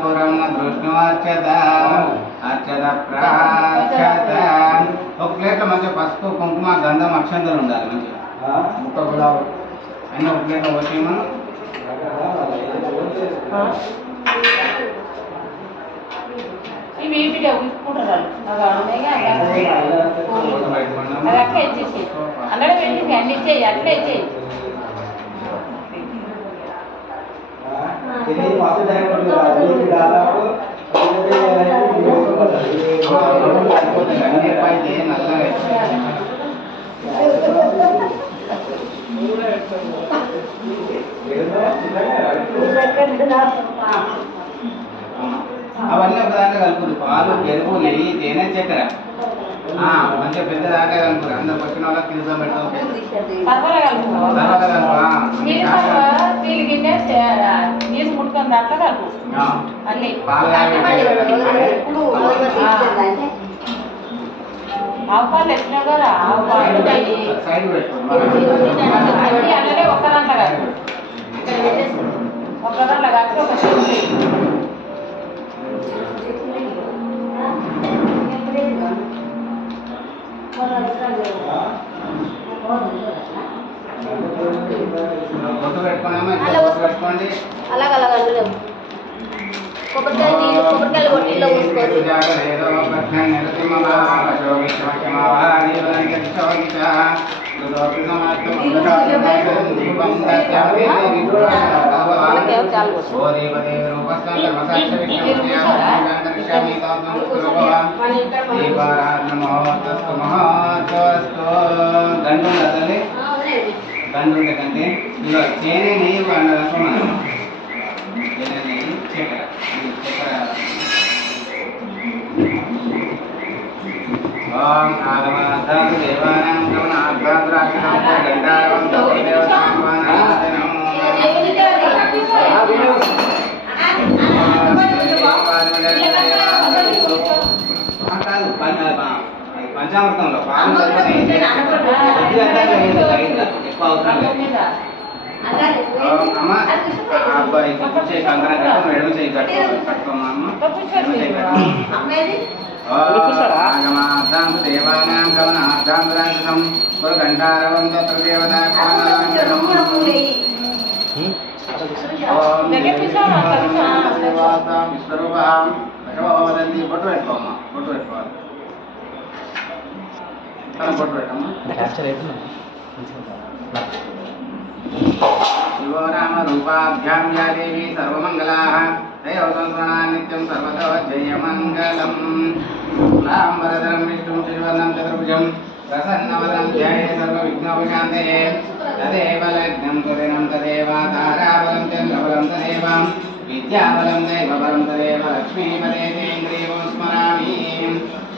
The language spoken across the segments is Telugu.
పురం దృష్ణువర్చత అర్చత ప్రార్చత. ఒక ప్లేట్లో మంచిగా పసుపు కుంకుమ గంధం అక్షంతలు ఉండాలి మంచిగా ముక్క గులాబీ అన్నీ ఒక ప్లేట్లో వచ్చి మనం అన్నడే వెళ్ళి అన్ని ఇచ్చేయి అట్లే ఇచ్చేయి. అవన్నీ ఒక దాంట్లో కలుపుతుంది. పాలు, పెరుగు, నెయ్యి, తేనె, చక్కెర మంచిగా పెద్ద దాంట్లో కలుపుతుంది. అందరు వచ్చిన వాళ్ళకి తిరుగుతాం పెడతాం. నీరు ముట్టుకొని దాంట్లో కలుపు అన్ని ఆవు పాలు ఎత్తినావు కదా ఆవు పాలు అన్ని అన్నదే ఒక్క దాంట్లో కాదు ఒక్క దాంట్లో కలిపి ఒక పెట్టుకోండి. అలాగలాగ కొబ్బరికాయలు కొట్టిలో పోసుకోండి. గండు కంటే ఇలా తేనె నెయ్యి అనుకున్నాను. తేనె నెయ్యి చక్కెర ఓం ఆగమార్థం దేవానాం గమనాభ్యాద్రాక్షణం గండారవంతం పంచామృతంలో పాలు ఎక్కువ అవసరం లేదు. అమ్మ అబ్బాయి కంకణం కట్టు ఎడమ చేయి కట్టుకోమా అమ్మ దేవానాం గమనార్థాంతరాంతం గంటారవం తత్ర దేవతా విశ్వరూపాం వదంతి. బొట్టు పెట్టుకోమ్మా బొట్టు పెట్టుకోవాలి. బొట్టు పెట్టమ్మా. శివో నామ రూపాభ్యాం యా దేవి సర్వమంగళాః దైవ సంస్మరణా నిత్యం సర్వతో జయమంగళం. శుక్లాంబరధరం విష్ణుం శశివర్ణం చతుర్భుజం ప్రసన్నవదనం ధ్యాయే సర్వవిఘ్నోపశాంతయే. తదేవ లగ్నం సుదినం తదేవ తారాబలం చంద్రబలం తదేవ విద్యాబలం దైవబలం తదేవ లక్ష్మీపదేంద్రియం స్మరామి.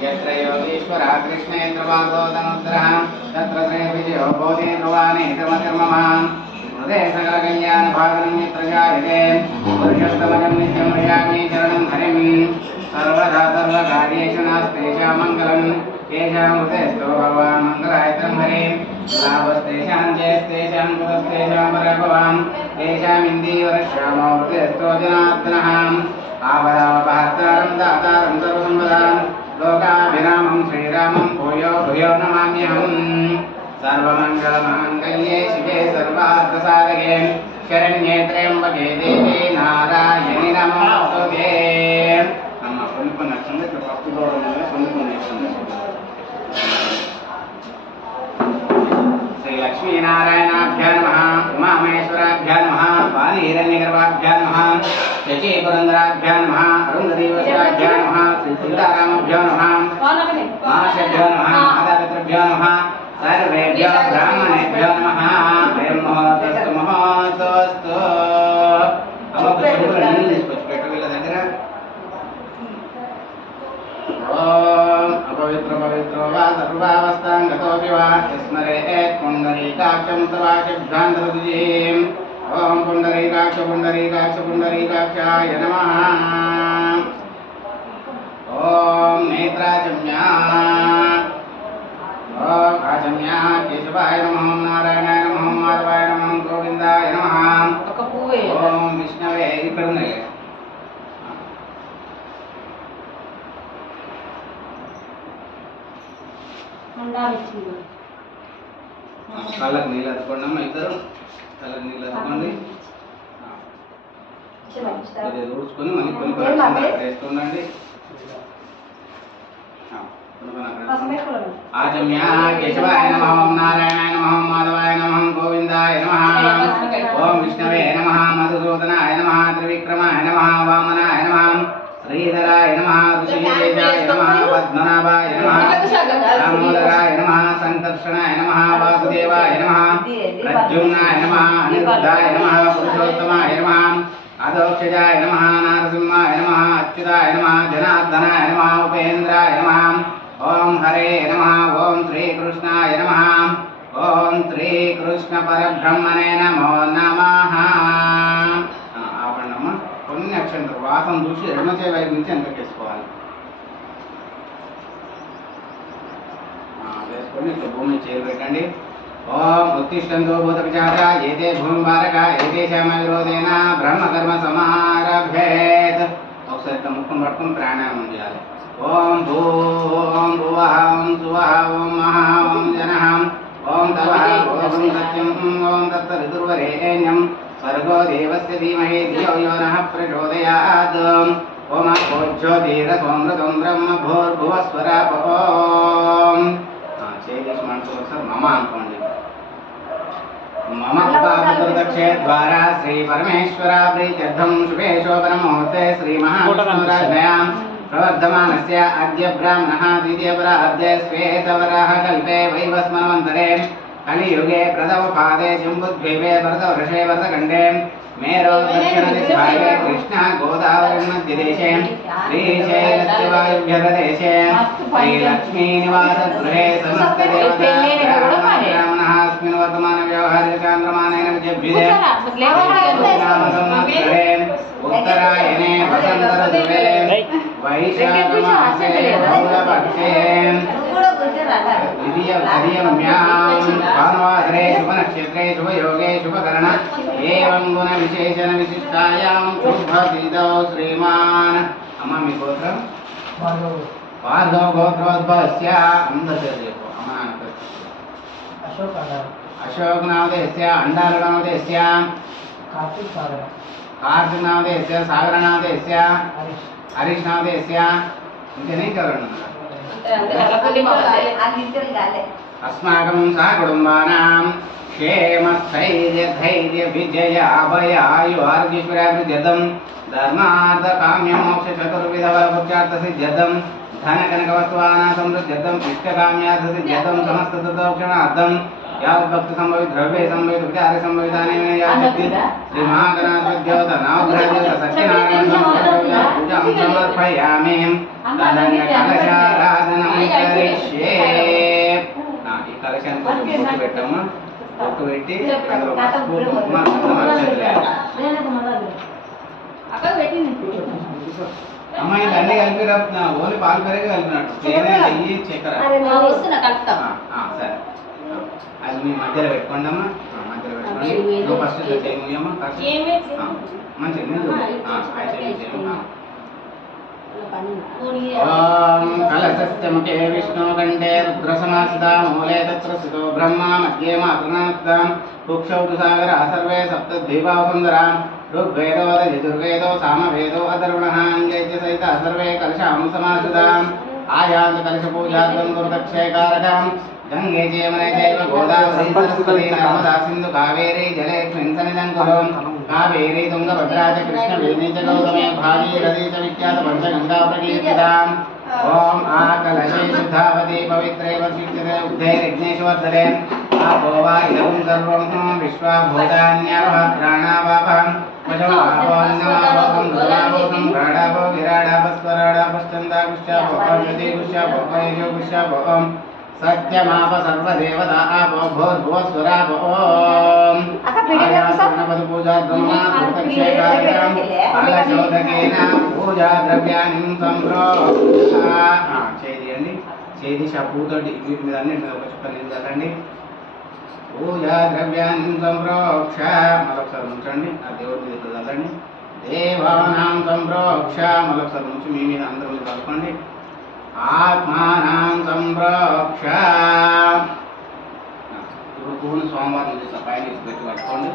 यत्र योगीश्वरः कृष्णेन्द्रवासोदमुद्रः तत्र श्रीर्विजयो बोधे ध्रुवानेतमकर्ममान् हृदे सकलकल्याणभावनं यत्र जायते पुरुषोत्तमजं नित्यं भजामि चरणं हरिं सर्वदा सर्वकार्येषु नास्तेषां मङ्गलं येषां हृदयस्थो भगवान् मङ्गलायतं हरिं लाभस्तेषां जयस्तेषां कुतस्तेषां परभवान् तेषामिन्दीवरश्यामो हृदयस्थो जनार्दनः आपदामपहर्तारं दातारं सर्वसम्पदां लोकाभिरामं श्रीरामं भूयो भूयो नमाम्यहम्. सर्वमङ्गलमाङ्गल्ये शिवे सर्वार्थसाधके शरण्ये त्र्यम्बके देवी नारायणि नमोस्तुते. అమ్మ కొన్ని నచ్చింది ఇక్కడ పప్పు కూడా కొన్ని నచ్చింది. శ్రీ లక్ష్మీనారాయణాభ్యా నమః ఉమామహేశ్వరాభ్యా నమః వాణీహిరణ్యగర్భాభ్యా నమః శచీపురందరాభ్యా నమః అరుంధతీవస్యాభ్యా నమః శ్రీ సీతారామభ్యో నమః మహాశభ్యో నమః మాతాపితృభ్యో నమః సర్వేభ్యో బ్రాహ్మణేభ్యో నమః. అయం మహోతస్తు మహోతస్తు. అమ్మ నీళ్ళు తీసుకొచ్చి పెట్టు వీళ్ళ దగ్గర. ఓం అపవిత్ర పవిత్రో వా సర్వావస్థాం గతోపి వా స్మరేత్ పుండరీకాక్షం సవాచిభ్రాంతరుజీం. ఓం పుండరీకాక్ష పుండరీకాక్ష పుండరీకాక్షాయ నమః. ఓం నేత్రాచమ్యా ఓం ఆచమ్యా కేశవాయ నమః నారాయణాయ నమః మాధవాయ నమః గోవిందాయ నమః. ఓం విష్ణవే ఇక్కడ ఉన్నాయి కళ్ళకు నీళ్ళు అద్దుకోండి అమ్మ ఇద్దరు. కళ్ళకు నీళ్ళు అద్దుకోండి. ఇది ఊడ్చుకొని మళ్ళీ కొన్ని వేస్తుండండి. ఆచమ్య కేశవాయ నమః, ఓం నారాయణాయ నమః, మాధవాయ నమః, గోవిందాయ నమః, ఓం విష్ణవే నమః, మధుసూదనాయ నమః, త్రివిక్రమాయ నమః, వామనాయ నమః, శ్రీధరాయ నమః, ఋషికేశాయ నమః, పద్మనాభాయ నమః, దామోదరాయ నమః, సంకర్షణాయ నమః, వాసుదేవాయ నమః, ప్రద్యుమ్నాయ నమః, అనిరుద్ధాయ నమః, పురుషోత్తమాయ నమః, అధోక్షజాయ నమః, నారసింహాయ నమః, అచ్యుతాయ నమః, జనార్దనాయ నమః, ఉపేంద్రాయ నమః, ఓం హరే నమః, ఓం శ్రీకృష్ణాయ నమః, ఓం శ్రీకృష్ణ పరబ్రహ్మణే నమో నమః. ఆపండమ్మ. కొన్ని అక్షంతలు వాసన చూసి ఎడమ చేయి వైపు నుంచి వెనకేసుకోవాలి. వేసుకొని ఇట్లా భూమి చేరు పెట్టండి. ఓం ఉత్తిష్టంతో భూతపిశాచ ఏతే భూమి భారక ఏతేషామ విరోధేన బ్రహ్మకర్మ సమారభేత్. ఒకసారి ఇట్లా ముక్కును పట్టుకుని ప్రాణాయామం చేయాలి. ఓం భూ ఓం భువః ఓం సువః ఓం మహా ఓం జనః ఓం తవః ఓం సత్యం ఓం తత్తరిదుర్వరేణ్యం స్వర్గో దేవస్య ధీమహి ధియో యో నః ప్రచోదయాత్. ఓం అఘోజ్యోతిరసోమృతం బ్రహ్మ భూర్భువస్వరః. ఓం చేసి మనసు ఒకసారి మమ అనుకోండి. మమ కృపాదక్షే ద్వారా శ్రీ పరమేశ్వర ప్రీత్యర్థం శుభే శోభన ముహూర్తే శ్రీ మహావిష్ణురాజ్ఞయాం ప్రవర్ధమానస్య అద్య బ్రాహ్మణః ద్వితీయపరార్ధే శ్వేతవరాహ కల్పే వైవస్మన్వంతరే కలియుగే ప్రథమ పాదే జంబుద్వీపే భరతవర్షే భరతఖండే మేరో దక్షిణ దిశాగే కృష్ణ గోదావరి మధ్యదేశే శ్రీశైలస్య వాయువ్యప్రదేశే శ్రీలక్ష్మీ నివాస గృహే సమస్త దేవతాబ్రాహ్మణः అస్మిన్ వర్తమాన వ్యవహారిక చాంద్రమానేన విజభ్యుదే ఉత్తరాయణే వసంత ఋతువే వైశాఖ మాసే బహుళపక్షే భానువాసరే శుభనక్షత్రే శుభయోగే శుభకరణ ఏవం గుణ విశేషణ విశిష్టాయాం శుభతిథౌ శ్రీమాన్. అమ్మ మీ గోత్రం? భార్గవ గోత్రోద్భవస్య. అందరి పేరు చెప్పు. అమ్మ నాన్న పేరు. అశోక్ నామధేయస్య. అండాల నామధేయస్య. కార్తిక్ నామధేయస్య. సాగర నామధేయస్య. హరీష్ నామధేయస్య. ఇంకేనే కదండి. अस्माकं सहकुटुम्बानां क्षेमस्थैर्यधैर्यविजयाभयायुर्गिश्वराभिजतं धर्मार्थकाम्यमोक्षचतुर्विधफलपुरुषार्थसिद्ध्यर्थं धनकनकवस्तुवानां समृद्ध्यर्थम् इष्टकाम्यार्थसिद्ध्यर्थं समस्ततत्त्वक्षणार्थं यावद्भक्तसंभवित द्रव्ये संभवित उपचारे संभवितानेन याचति श्री महागणाधिपत्योत नवग्रहदेवत सत्यनारायण पूजां समर्पयामि. कलशाराधनं करिष्ये. ఈ కలశాన్ని కొంచెం బొట్టు పెట్టమ్మా. బొట్టు పెట్టి అందులో పసుపు కుంకుమ గంధం అక్షంతలు. అమ్మ ఇది అన్ని కలిపి ఓన్లీ పాలు పెరిగి కలిపినట్టు తేనె నెయ్యి చక్కెర. సరే అది మీ మధ్యలో పెట్టుకోండి అమ్మా. మధ్యలో పెట్టుకోండి. నువ్వు ఫస్ట్ చేయమయ్యమ్మా. మంచిగా ఓం కలశస్య విష్ణుకంఠే రుద్రసమాసితా మూలే తత్ర స్థితో బ్రహ్మ మధ్యే మాతృనాథాం కుక్షౌ తు సాగర సర్వే సప్తద్వీపా సుందరా ఋగ్వేదో యజుర్వేదో సామవేదో అథర్వణః అంగే చ సహిత సర్వే కలశాం సమాసితాం ఆయాంత కలశ పూజార్థం దుర్దక్షేకారకం గంగే జయమనే చైవ గోదావరి సరస్వతి నర్మదా సింధు కావేరీ జలేస్మిన్ సన్నిధం కురు కావేరీ తుంగభద్రా చ కృష్ణవేణీ చ గౌతమి భాగీరథీ చ విఖ్యాత పంచగంగా ప్రకీర్తితాం. ఓం ఆకలశే శుద్ధావతి పవిత్రే వర్షిష్యతే ఉద్ధైర్యజ్ఞేశ్వర్ధరే आपो वा इदं सर्वं विश्वाभूतान्यावः प्राणावापहं पशवापोन्नमापोकं दुर्वापोकं प्राणापो विराडापस्वराडापश्चन्दाकुश्चापो अव्यतिकुश्चापो अयजुकुश्चापो सत्यमाप सर्वदेवता आपो भूर्भुवस्वरापो ॐ आयासनपदपूजा ब्रह्मा भूतक्षेकार्यं कालशोधकेन पूजा द्रव्याणि संप्रोक्ता చేయండి. చేది పూతోటి వీటి మీద అన్నింటి ఒక చుక్క నీళ్ళు చల్లండి. పూజా ద్రవ్యాన్ని సంప్రోక్ష మరొకసారి ఉంచండి. ఆ దేవుడి మీద చల్లండి. దేవానాం సంప్రోక్ష మరొకసారి ఉంచి మీ మీద అందరూ మీద కలుపుకోండి. ఆత్మానం సంప్రోక్ష. ఇప్పుడు పువ్వును సోమవారం చేసిన పైన పెట్టి పట్టుకోండి.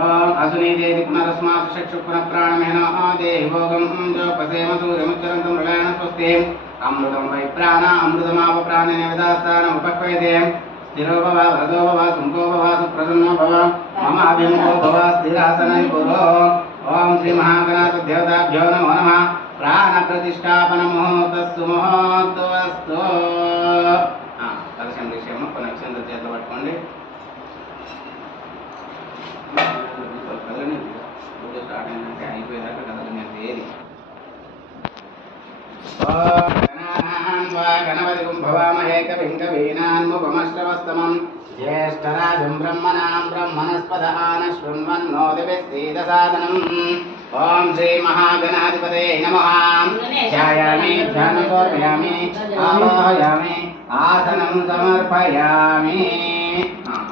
ఓం అసునీదేవి పునరస్మాత్ చక్షుః ప్రాణమేన దేహి భోగం జోపసేమ సూర్యముచ్చరంతం మృగాణ స్వస్తి. అమృతం వై ప్రాణ అమృతమావ ప్రాణేన విదాస్తానం ఉపక్వయతే. స్థిరో భవ భరదో భవ సుంకో భవ సుప్రసన్నో భవ మమ అభిముఖో భవ స్థిరాసనం కురో. ఓం శ్రీ మహాగణాధ దేవతాభ్యో నమో నమః. ప్రాణ ప్రతిష్టాపన ముహూర్తస్సు ముహూర్తవస్తు. కలశం విషయము కొన్ని అక్షంతలు చేత పట్టుకోండి. కదలని పూజ స్టార్ట్ అయిందంటే అయిపోయేదాకా కదలని ఏది. గణపతి భవామహే కవిం కవీనాన్ముపమశ్రవస్తమం జ్యేష్ఠరాజం బ్రహ్మణాం బ్రహ్మణస్పద ఆనశృణ్వన్నోదిభిస్సీదసాదనం. ఓం శ్రీ మహాగణాధిపతే నమః. ధ్యాయామి ధ్యానోపయామి ఆవాహయామి ఆసనం సమర్పయామి.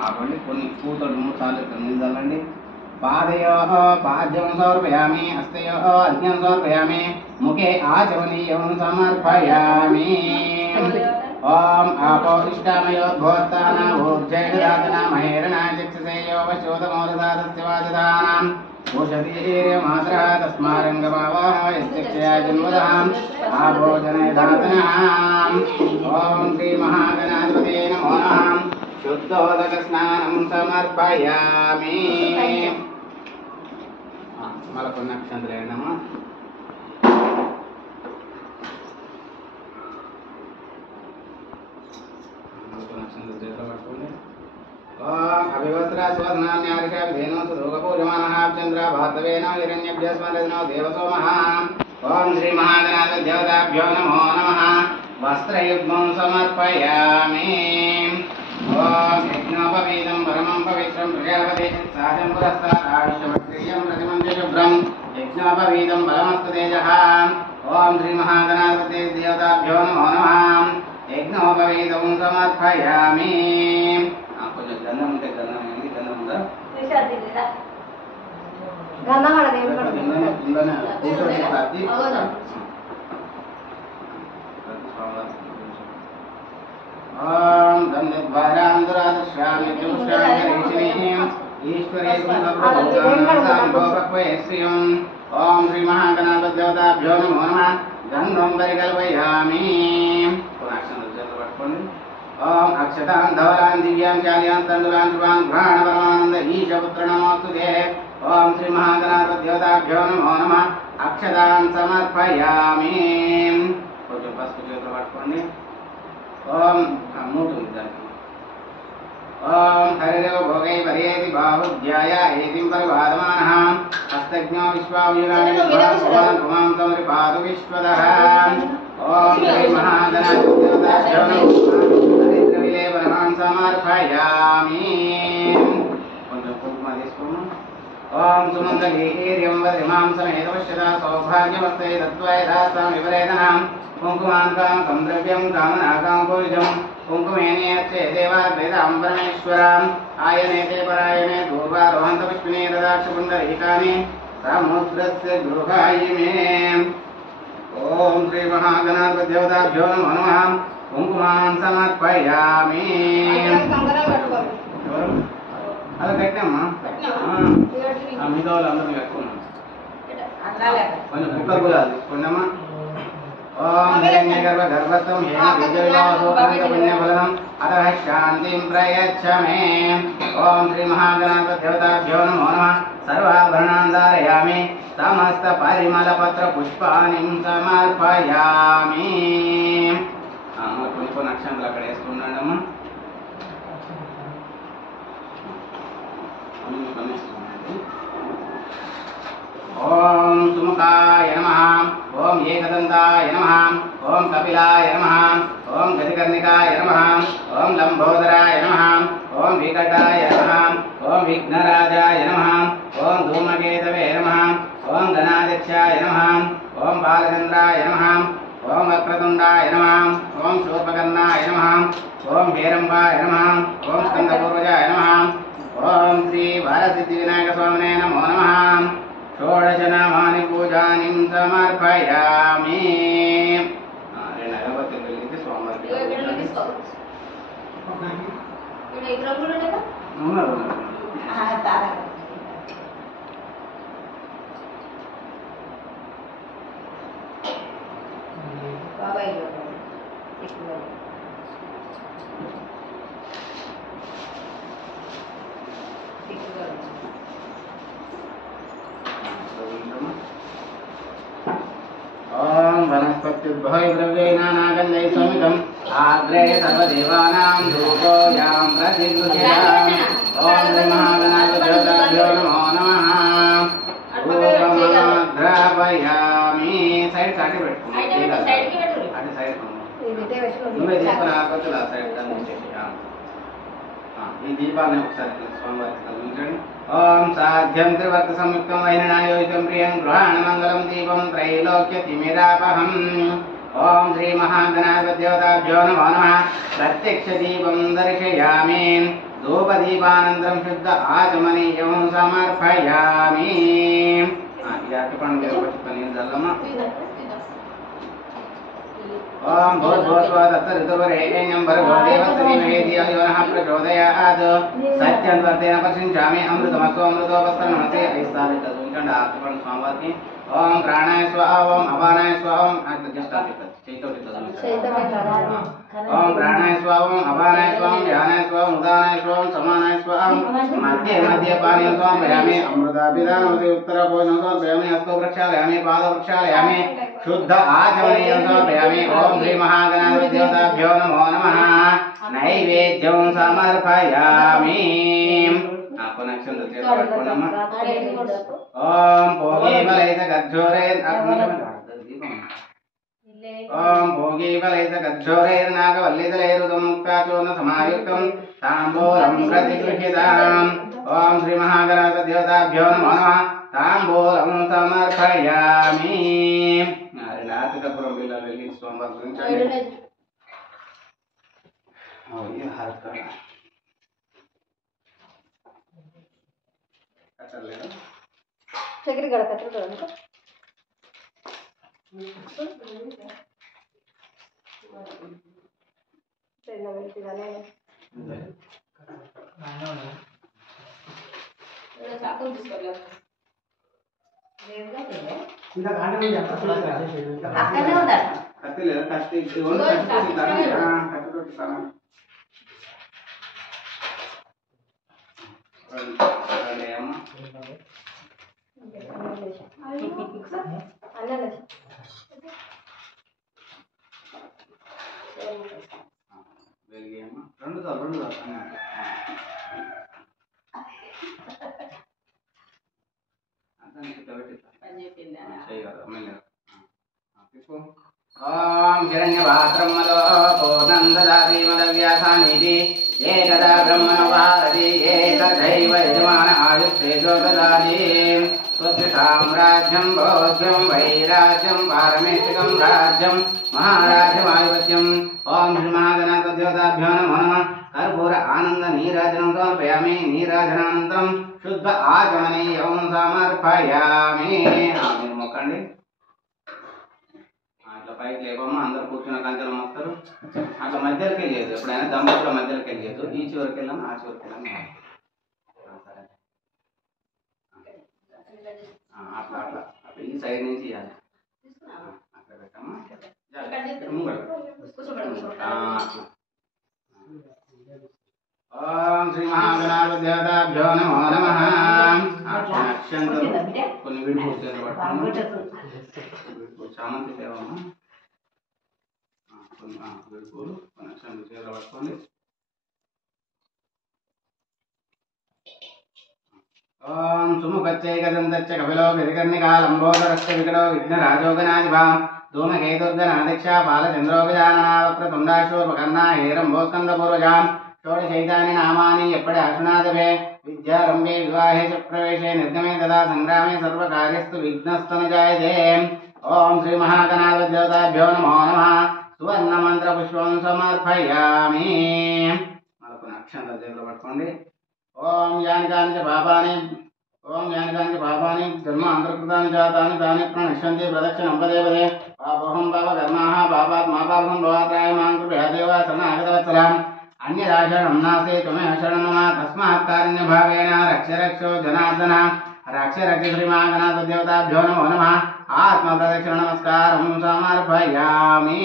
ఆపండి. కొన్ని పూతలు 3 సార్లు నీళ్ళు చల్లండి. పాదయోః పాద్యం సమర్పయామి. హస్తయోః అర్ఘ్యం సమర్పయామి. ముఖే ఆచమనీయం సమర్పయామి. ఓం ఆపో ఇష్టామయోద్భోత్తానామూర్జైర్దాతనా మహేరణాయ చక్షుషేయో వశోదమోదసాదస్య వాదదానాం భూషతీర్యమాత్రా తస్మారంగమావాహయశ్చక్షయా జన్మదాం ఆభోజనదాతనాం. ఓం శ్రీ మహాగణాధిపతే నమో నమః. శుద్ధోదక స్నానం సమర్పయామి. మళ్ళీ కొన్ని అక్షంతలు వేయండమ్మా. అభివస్త్ర స్వర్ణాన్యారిషేనో సులోకపూజమానః చంద్ర భార్తవేన హిరణ్యభ్య స్మరదినో దేవసోమః. ఓం శ్రీ మహాగణాధ దేవతాభ్యో నమో నమః. వస్త్రయుగ్మం సమర్పయామి. ఓం యజ్ఞోపవీతం పరమం పవిత్రం ప్రజాపతి సాజం పురస్తాదావిశ్వక్రియం ప్రతిమం శుభ్రం యజ్ఞోపవీతం బలమస్తు తేజః. ఓం శ్రీ మహాగణాధిపతే దేవతాభ్యో నమో నమః. యజ్ఞోపవీతం సమర్పయామి. కొంచెం గంధం ఉంటే గంధం ఏంది? గంధం ఉందా? ఓం దంద్వారాంధురాదృశ్యామి చతుష్టాంగరీషిణీం ఈశ్వరేశం సర్వభూతానాం. ఓం శ్రీ మహాగణాధిపతి దేవతాభ్యో నమో నమః. గంధం పరికల్పయామి. పట్టుకోండి. ఓం అక్షతాన్ ధవలాన్ దివ్యాన్ చార్యాన్ తండులాన్ శుభాన్ ఘ్రాణ పరమానంద ఈశపుత్ర నమోస్తుతే. ఓం శ్రీ మహాగణాధిపతి దేవతాభ్యో నమో నమః. అక్షతాన్ సమర్పయామి. కొంచెం పసుపు చేతులు పట్టుకోండి. ఓం మూటుంది దానికి. ఓం హరిరేవ భోగై వరేది బాహుధ్యాయ ఏతిం పరివాదమానః. హస్తజ్ఞో విశ్వావీరాణి పుమాం సమరిపాదు విశ్వదః. ఓం శ్రీ మహాగణాధిపతి దేవతాభ్యో నమః. హరిద్రవిలేపనం సమర్పయామి. కొంచెం కుంకుమ తీసుకోము. ఓం సుమంగళీర్యం వరిమాం సమేతవశ్యత సౌభాగ్యమస్తే తత్వయథాస్తాం విపరేతనాం. కుంకుమాన్ కామకం ద్రవ్యం కామనాకాం పూజం కుంకుమేనేచ్చే దేవాద్వైతాం పరమేశ్వరాం. ఆయనేతే పరాయణే పూర్వారోహంత పుష్పినే దదాక్షపుండరీకాని సముద్రస్య గృహాయిమే. ఓం శ్రీ మహాగణాధిపతి దేవతాభ్యో నమో నమః. కుంకుమాన్ సమర్పయామి. అది కట్టినమ్మా. మిగతా వాళ్ళందరూ కట్టుకున్నాం. కొంచెం కుక్క కూడా తీసుకోండమ్మా. ఓం హిరణ్యగర్భ గర్భస్థం హేన బీజవిలాసో అనంత పుణ్యఫలం అతః శాంతిం ప్రయచ్చ మే. ఓం శ్రీ మహాగణాధిపతి దేవతాభ్యో నమో నమః. సర్వాభరణాన్ ధారయామి. సమస్త పరిమళ పత్ర పుష్పాని సమర్పయామి. కొన్ని అక్షంతలు అక్కడ వేసుకున్నాడమ్మా. ఓం సుముఖాయ నమః. ఓం ఏకదంతాయ నమః. ఓం కపిలాయ నమః. ఓం గజకర్ణికాయ నమః. ఓం లంబోదరాయ నమః. ఓం వికటాయ నమః. ఓం విఘ్నరాజాయ నమః. ఓం ధూమకేతవే నమః. ఓం గణాధ్యక్షాయ నమః. ఓం బాలచంద్రాయ నమః. ఓం వక్రతుండాయ నమః. ఓం శూర్పకర్ణాయ నమః. ఓం హేరంబాయ నమః. ఓం స్కందపూర్వజాయ నమః. ఓం శ్రీ బాలసిద్ధి వినాయక స్వామినే నమో నమః. షోడశ నామాని పూజ పూజానిం సమర్పయామి. రెండు అగరబత్తులు వెలిగించి స్వామివారికి ఉన్నారు. ఓం వనస్పత్యుద్భవై ద్రవ్యైనానాగంధై సమితం ఆగ్రే సర్వదేవానాం ధూపోయాం ప్రతిగృహ్యాం. ఓం శ్రీ మహాగణాధిపతయో నమో నమః. ధూపమాగ్రాపయామి. సైడ్ కాటి పెట్టుకోండి. అటు సైడ్ నువ్వే తీసుకుని ఆపత్తులు ఆ సైడ్ నుంచి. ఈ దీపాన్ని ఒకసారి స్వామివారికి తొలగించండి. ఓం సాధ్యం త్రివర్గ సంయుక్తం వైననాయోజం ప్రియం గృహాణ మంగళం దీపం త్రైలోక్య తిమిరాపహం. ఓం శ్రీ మహాగణాధిపత్యోదాభ్యో నమో నమః. ప్రత్యక్ష దీపం దర్శయామి. ధూపదీపానంతరం శుద్ధ ఆచమనీయం సమర్పయామి. ఇది అట్టుపండు నీళ్ళు చల్లమ్మా. ఓం భూర్భువస్సువః తత్సవితుర్వరేण्यं भर्गो देवस्य धीमहि धियो यो नः प्रचोदयात्. సత్యం త్వర్తేన పశ్చించామి అమృతమస్సు అమృతోపస్తరణమస్తే. ఐస్తారి చదువుకండి ఆత్మపండు స్వామివారికి. ఓం ప్రాణాయ స్వాహ ఓం అపానాయ స్వాహ చేతోటి ఓం ప్రాణాయ స్వాహ ఓం అపానాయ స్వాహ ధ్యానాయ స్వాహ ఉదానాయ స్వాహ సమానాయ స్వాహ మధ్య మధ్య పానీయం సమర్పయామి. అమృతాభిధానమసి ఉత్తర భోజనం సమర్పయామి. హస్తో ప్రక్షాళయామి పాద ప్రక్షాళయామి. శుద్ధ ఆచమనీయం సమర్పయామి. ఓం శ్రీ మహాగణాధిపత్యోదాభ్యో నమో నమః. నైవేద్యం సమర్పయామి. ఓం భోగీఫలైత గజ్జోరైర్ ఓం భోగీఫలైత గజ్జోరైర్నాగవల్లిదలైరుదముక్తాచూర్ణ సమాయుక్తం తాంబూలం ప్రతిగృహ్యతాం. ఓం శ్రీ మహాగణాధిపత్యోదాభ్యో నమో నమః. తాంబూలం సమర్పయామి. నాతికపురం పిల్లలు వెళ్ళి స్వామివారి గురించి చక్కెర కట్టరు అక్కడనే ఉందా కత్తి లేదా కత్తి రెండు ఓం హిరణ్యపాత్రమ్మలో పూర్ణం దదాతి మదవ్యాసానిధి ఏకదా బ్రహ్మణ భారతి ఏకదైవ యజమాన ఆయుష్ేజో దదాతి. స్వస్తి సామ్రాజ్యం భోగ్యం వైరాజ్యం పారమేష్టికం రాజ్యం మహారాజ్యమాధిపత్యం. ఓం శ్రీ మహాగణాధిపత్యోదాభ్యో నమో నమః. కర్పూర ఆనంద నీరాజనం సమర్పయామి. నీరాజనానంతరం శుద్ధ ఆచమనీయం సమర్పయామి. మీరు మొక్కండి. అట్లా పైకి లేపమ్మా. అందరు కూర్చున్న కంచెలు మొక్తారు. అట్లా మధ్యలోకి వెళ్ళేది. ఎప్పుడైనా దంపతుల మధ్యలోకి వెళ్ళేది. ఈ చివరికి వెళ్ళాము ఆ చివరికి వెళ్ళాము. అట్లా అట్లా అట్లా ఈ సైడ్ నుంచి ఇవ్వాలి. అట్లా పెట్టమ్మా. ఓం శ్రీ మహాగణాధిపత్యోదాభ్యో నమో నమః. అక్షంతలు కొన్ని విడిపోతారు చామంతి సేవమ్మా. కొన్ని విడిపోలు కొన్ని అక్షంతలు చేతులు పట్టుకోండి. ఓం సుముఖచ్చైకదంతచ్చ కపిలో విరికర్ణికాలంబోదరస్య వికటో విఘ్నరాజోగనాధిపా ధూమకేతుర్గనాదీక్ష బాలచంద్రోగజాననా వక్రతుండాశూర్పకర్ణా హేరంబోస్కందపూర్వజాం. షోడశైతాని నామాని ఎప్పటి అశునాదవే. విద్యారంభే వివాహే చ ప్రవేశే నిర్గమే తదా సంగ్రామే సర్వకార్యస్తు విఘ్నస్తు జాయతే. ఓం శ్రీ మహాగణాధిపత్యోదాభ్యో నమో నమః. సువర్ణ మంత్ర పుష్పం సమర్పయామి. మరొక అక్షంతలు చేతులు పట్టుకోండి. ఓం యాని కాని చ పాపాని ఓం యాని కాని పాపాని జన్మ అంతర్కృతాని జాతాని తాని ప్రణశ్యంతి ప్రదక్షిణం పదే పదే పాపోహం పాపకర్మాః పాపాత్ మా పాపం భవాత్రాయ మాం కృపయా దేవ శరణాగతవత్సలాం అన్యదాశరణం నాస్తి త్వమేవ శరణం మమ తస్మాత్ కారుణ్యభావేన రక్ష రక్షో జనార్దన రక్ష రక్ష శ్రీమాగణాథ దేవతాభ్యో నమో నమః ఆత్మ ప్రదక్షిణ నమస్కారం సమర్పయామి.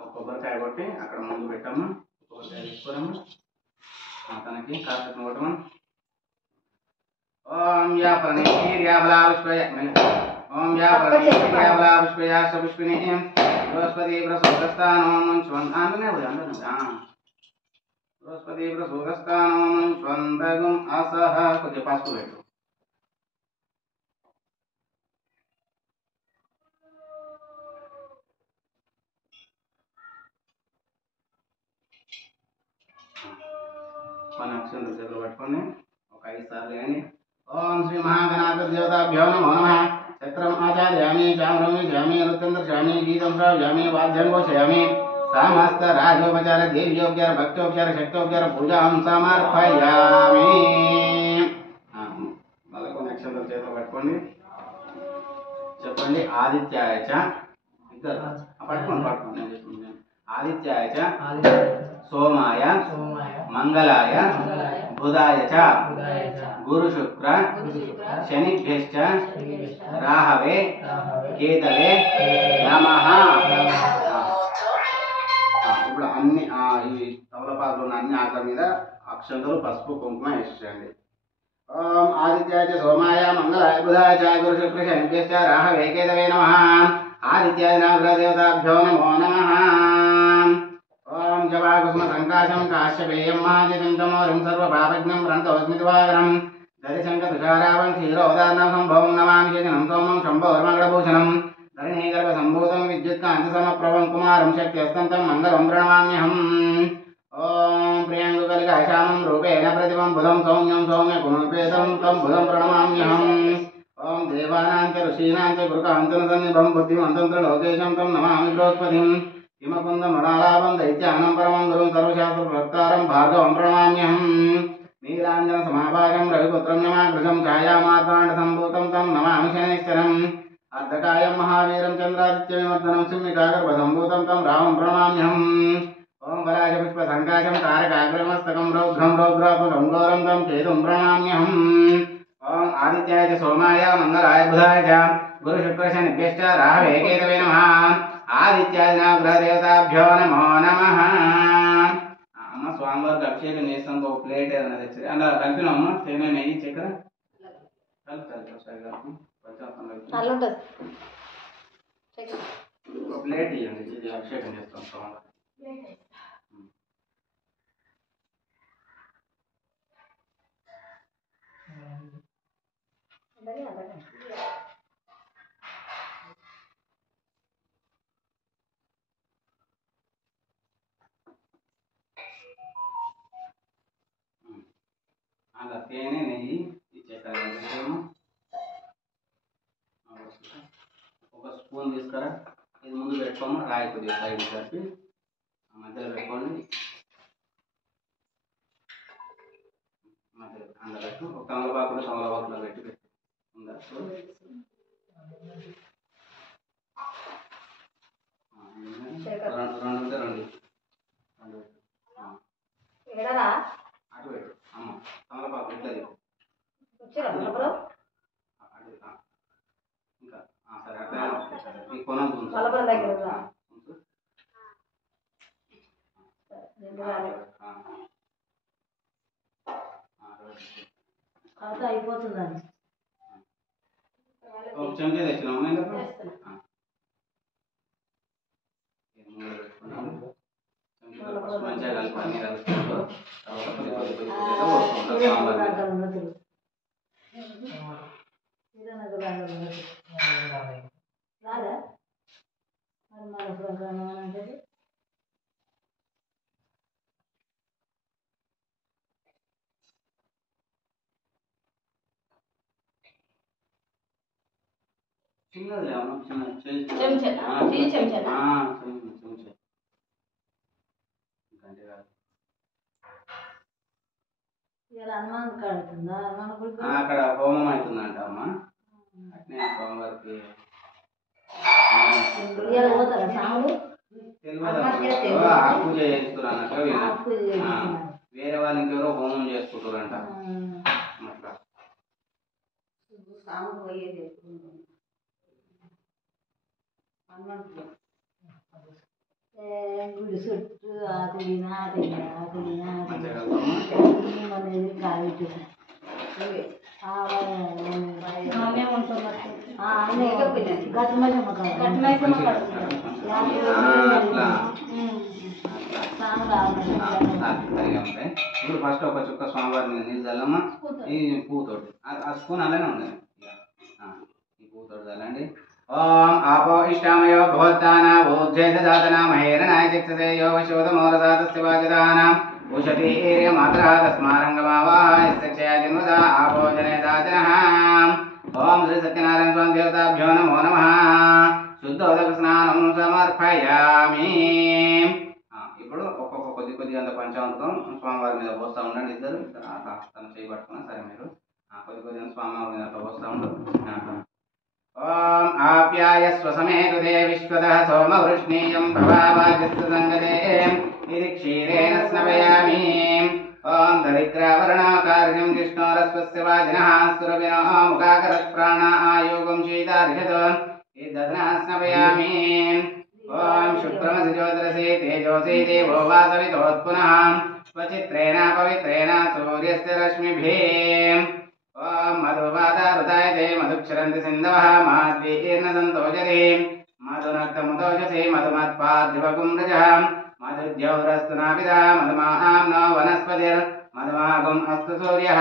ఒక కొబ్బరికాయ కొట్టి అక్కడ ముందు పెట్టాము. కొబ్బరికాయ తీసుకోవడము తనకి కార్తీక కొట్టము. ఓం యా ప్రణీర్యాబలా పుష్పయ ఓం యా ప్రణీర్యాబలా పుష్పయాశ్చ పుష్పిణీ బృహస్పతి ప్రసూతస్థానో ముంచ్వంతానే బృహస్పతి ప్రసూతస్థానో ముంచ్వంతగం అసహ. కొద్దిగా పసుపు పెట్టు. మన అక్షరం చేతులు పట్టుకొని ఒక 5 సార్లు కానీ ఓం శ్రీ మహాగణాథ దేవతాభ్యో నమో నమః చక్రం ఆచార్యామి చామ్రం శ్యామి నృత్యం దర్శయామి గీతం శ్రావ్యామి వాద్యం ఘోషయామి సమస్త రాజోపచార దేవ్యోపచార భక్తోపచార శక్తోపచార పూజాం సమర్పయామి. మళ్ళీ కొన్ని అక్షరాలు చేతులు పట్టుకోండి. చెప్పండి. ఆదిత్యాయ చ ఇద్దరు పట్టుకోండి నేను చెప్తున్నాను. ఆదిత్యాయ చ సోమాయ మంగళాయ బుధాయ చ గురు శుక్ర శనిభ్యశ్చ రాహవే కేతవే నమః. ఇప్పుడు అన్ని ఈ తమలపాకులు ఉన్న అన్ని ఆకుల మీద అక్షంతలు పసుపు కుంకుమ వేసేయండి. ఓం ఆదిత్యాయ చ సోమాయ మంగళాయ బుధాయ చ గురు శుక్ర శనిభ్యశ్చ రాహవే కేతవే నమః. ఆదిత్యాయ నాగదేవతాభ్యో నమో నమః. ఓం జవాకుసుమ సంకాశం కాశ్యపేయం మహాజితం తమోరిం సర్వపాపజ్ఞం ప్రణతోస్మితివాగరం దరిశంక తుషారావం క్షీరోదార్ణం సంభవం నమామి శేషనం సోమం శంభోర్మంగళభూషణం ధరణీగర్భ సంభూతం విద్యుత్కాంతి సమప్రభం కుమారం శక్త్యస్తంతం మంగళం ప్రణమామ్యహం. ఓం ప్రియాంగుకలికాశామం రూపేణ ప్రతిమం బుధం సౌమ్యం సౌమ్య గుణోపేతం తం బుధం ప్రణమామ్యహం. ఓం దేవానాం చ ఋషీణాం చ గురుకాంతన సన్నిభం బుద్ధిమంతం త్రిలోకేశం తం నమామి బృహస్పతిం. హిమకుందమణాలాభం దైత్యానం పరమం గురుం సర్వశాస్త్ర ప్రవక్తారం భార్గవం ప్రణమామ్యహం. నీలాంజన సమాభాగం రవిపుత్రం నమాగృశం ఛాయామార్తాండ సంభూతం తం నమామి శనైశ్చరం. అర్ధకాయం మహావీరం చంద్రాదిత్య విమర్దనం సింహికాగర్భ సంభూతం తం రామం ప్రణమామ్యహం. ఓం వరాజ పుష్ప సంకాశం తారకాగ్రమస్తకం రౌద్రం రౌద్రాత్మకం ఘోరం తం కేతుం ప్రణమామ్యహం. ఓం ఆదిత్యాయ చ సోమాయ మంగళాయ బుధాయ చ గురు శుక్ర శనిభ్యశ్చ రాహవే కేతవే నమః. ఆదిత్యాయ నాగదేవతాభ్యో నమో నమః. అమ్మ స్వామివారికి అభిషేకం చేస్తాం. ఒక ప్లేట్ ఏదైనా తెచ్చి అలా కలిపినామ్మ. తేనె నెయ్యి చక్కెర కలిపి ఒక ప్లేట్ ఇవ్వండి. ఇది అభిషేకం చేస్తాం స్వామివారికి. అలా తేనె నెయ్యి చక్కెర ఒక స్పూన్ తీసుకురా. ఇది ముందు పెట్టుకోమా. రాయి కొద్దిగా సైడ్ కలిపి మధ్యలో పెట్టుకోండి. మధ్యలో అందులో పెట్టు. ఒక తమలపాకులో పెట్టి ఉందా రెండు ఉంటే రెండు అటు పెట్టు. అమ్మ తమలపాకు ఇట్లా ఇంకా సరే అట్లా ఈ కొనం అయిపోతుందండి. ఒక చెంచా తెచ్చినాము. మంచిగా కలిపి అన్ని కలుపుకుంటూ చిన్నది చెంచా అక్కడ హోమం అవుతుందంట అమ్మ. అట్నే సోమవారికి తెలియదు ఆకు చేస్తున్నారు వేరే వాళ్ళు ఇంకెవరో హోమం చేసుకుంటారంట. అట్లా గుడి చుట్టూ ఆకులినా ఇప్పుడు ఫస్ట్ ఒక చుక్క స్వామివారి మీద నీళ్ళు చల్లమ్మ. ఈ పువ్వుతోటి ఆ స్పూన్ అలానే ఉండాలి. ఈ పువ్వుతోటి చల్లండి. ఓం ఆపో ఇష్టామయో భవద్దానా ఊర్జేదాతనా మహేరణాయ చిక్షసే యో వశోదమోరసాతస్య వాజదానాం ఉషతీర్య మాత్రా తస్మారంగమావాయస్య ఆపో జనేదాచనః. ఓం శ్రీ సత్యనారాయణ స్వామి దేవతాభ్యో నమో నమః. శుద్ధోదక స్నానం సమర్పయామి. ఇప్పుడు ఒక్కొక్క కొద్ది అంత పంచామృతం స్వామివారి మీద పోస్తూ ఉండండి. ఇద్దరు తను చేయబట్టుకున్నా సరే మీరు కొద్ది అంత స్వామివారి మీద పోస్తూ ఉండదు. ఓం ఆప్యాయస్వ సమేతుదే విశ్వదః సోమవృష్ణీయం భవావాజస్య సంగతే ఇది క్షీరేణ స్నపయామి. ఓం దరిద్రావరణాకార్యం విష్ణోరస్వస్య వాజినః సురభినో ముఖాకరత్ ప్రాణ ఆయోగం శీతార్షత్ ఇద్దధనా స్నపయామి. ఓం శుక్రమసి జ్యోతిరసి తేజోసి దేవో వాసవితోత్పునః స్వచిత్రేణ పవిత్రేణ సూర్యస్య రశ్మిభిః. ఓం మధువాదారుతాయతే మధుక్షరంతి సింధవః మాద్వీర్న సంతోషతే మధునక్తముదోషసి మధుమత్పార్థివకుం రజః మధుద్యౌరస్తు నాపిదా మధుమామ్నో వనస్పతిర్ మధుమాగం అస్తు సూర్యః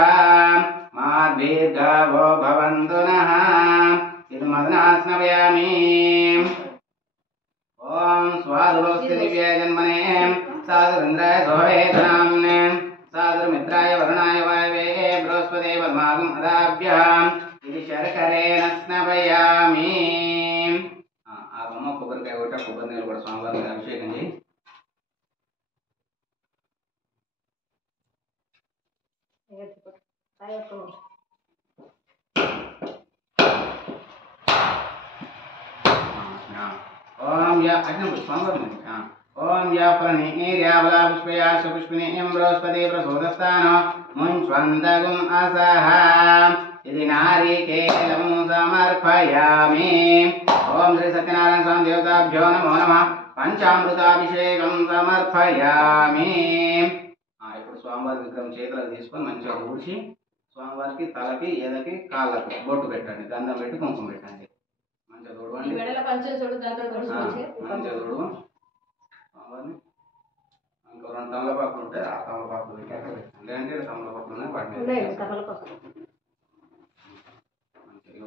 మాద్వీర్గావో భవంతు నః. ఇది మధునా స్నపయామి. ఓం స్వాదుభౌస్తి దివ్యే జన్మనే సాధురింద్రాయ శోభేధనామ్నే సాధుర్మిత్రాయ వరుణాయ వాయవే బృహస్పతే పద్మాగం అదాభ్యాం ఇది శర్కరేణ స్నపయామి. ఆ బొమ్మ కొబ్బరికాయ కొట్ట కొబ్బరి నీళ్ళు కూడా స్వామివారి మీద అభిషేకం చేయి. ఓం యా అగ్ని స్వామివారి ఓం యా ప్రణీర్యాబలా పుష్పయా సుపుష్పినీయం బృహస్పతి ప్రసోదస్థానో ముంచ్వందగుం అసహ ఇది నారీకేలం సమర్పయామి. ఓం శ్రీ సత్యనారాయణ స్వామి దేవతాభ్యో నమో నమః. పంచామృతాభిషేకం సమర్పయామి. ఇప్పుడు స్వామివారి విగ్రహం చేతులకు తీసుకొని మంచిగా ఊడ్చి స్వామివారికి తలకి ఎదకి కాళ్ళకి బొట్టు పెట్టండి. గంధం పెట్టి కుంకుమ పెట్టండి. మంచిగా తోడవండి. మంచిగా తోడు స్వామివారిని. ఇంకో 2 తమలపాకులు ఉంటే ఆ తమలపాకులు పెట్టండి. లేదంటే తమలపాకులు ఉన్నాయి వాటిని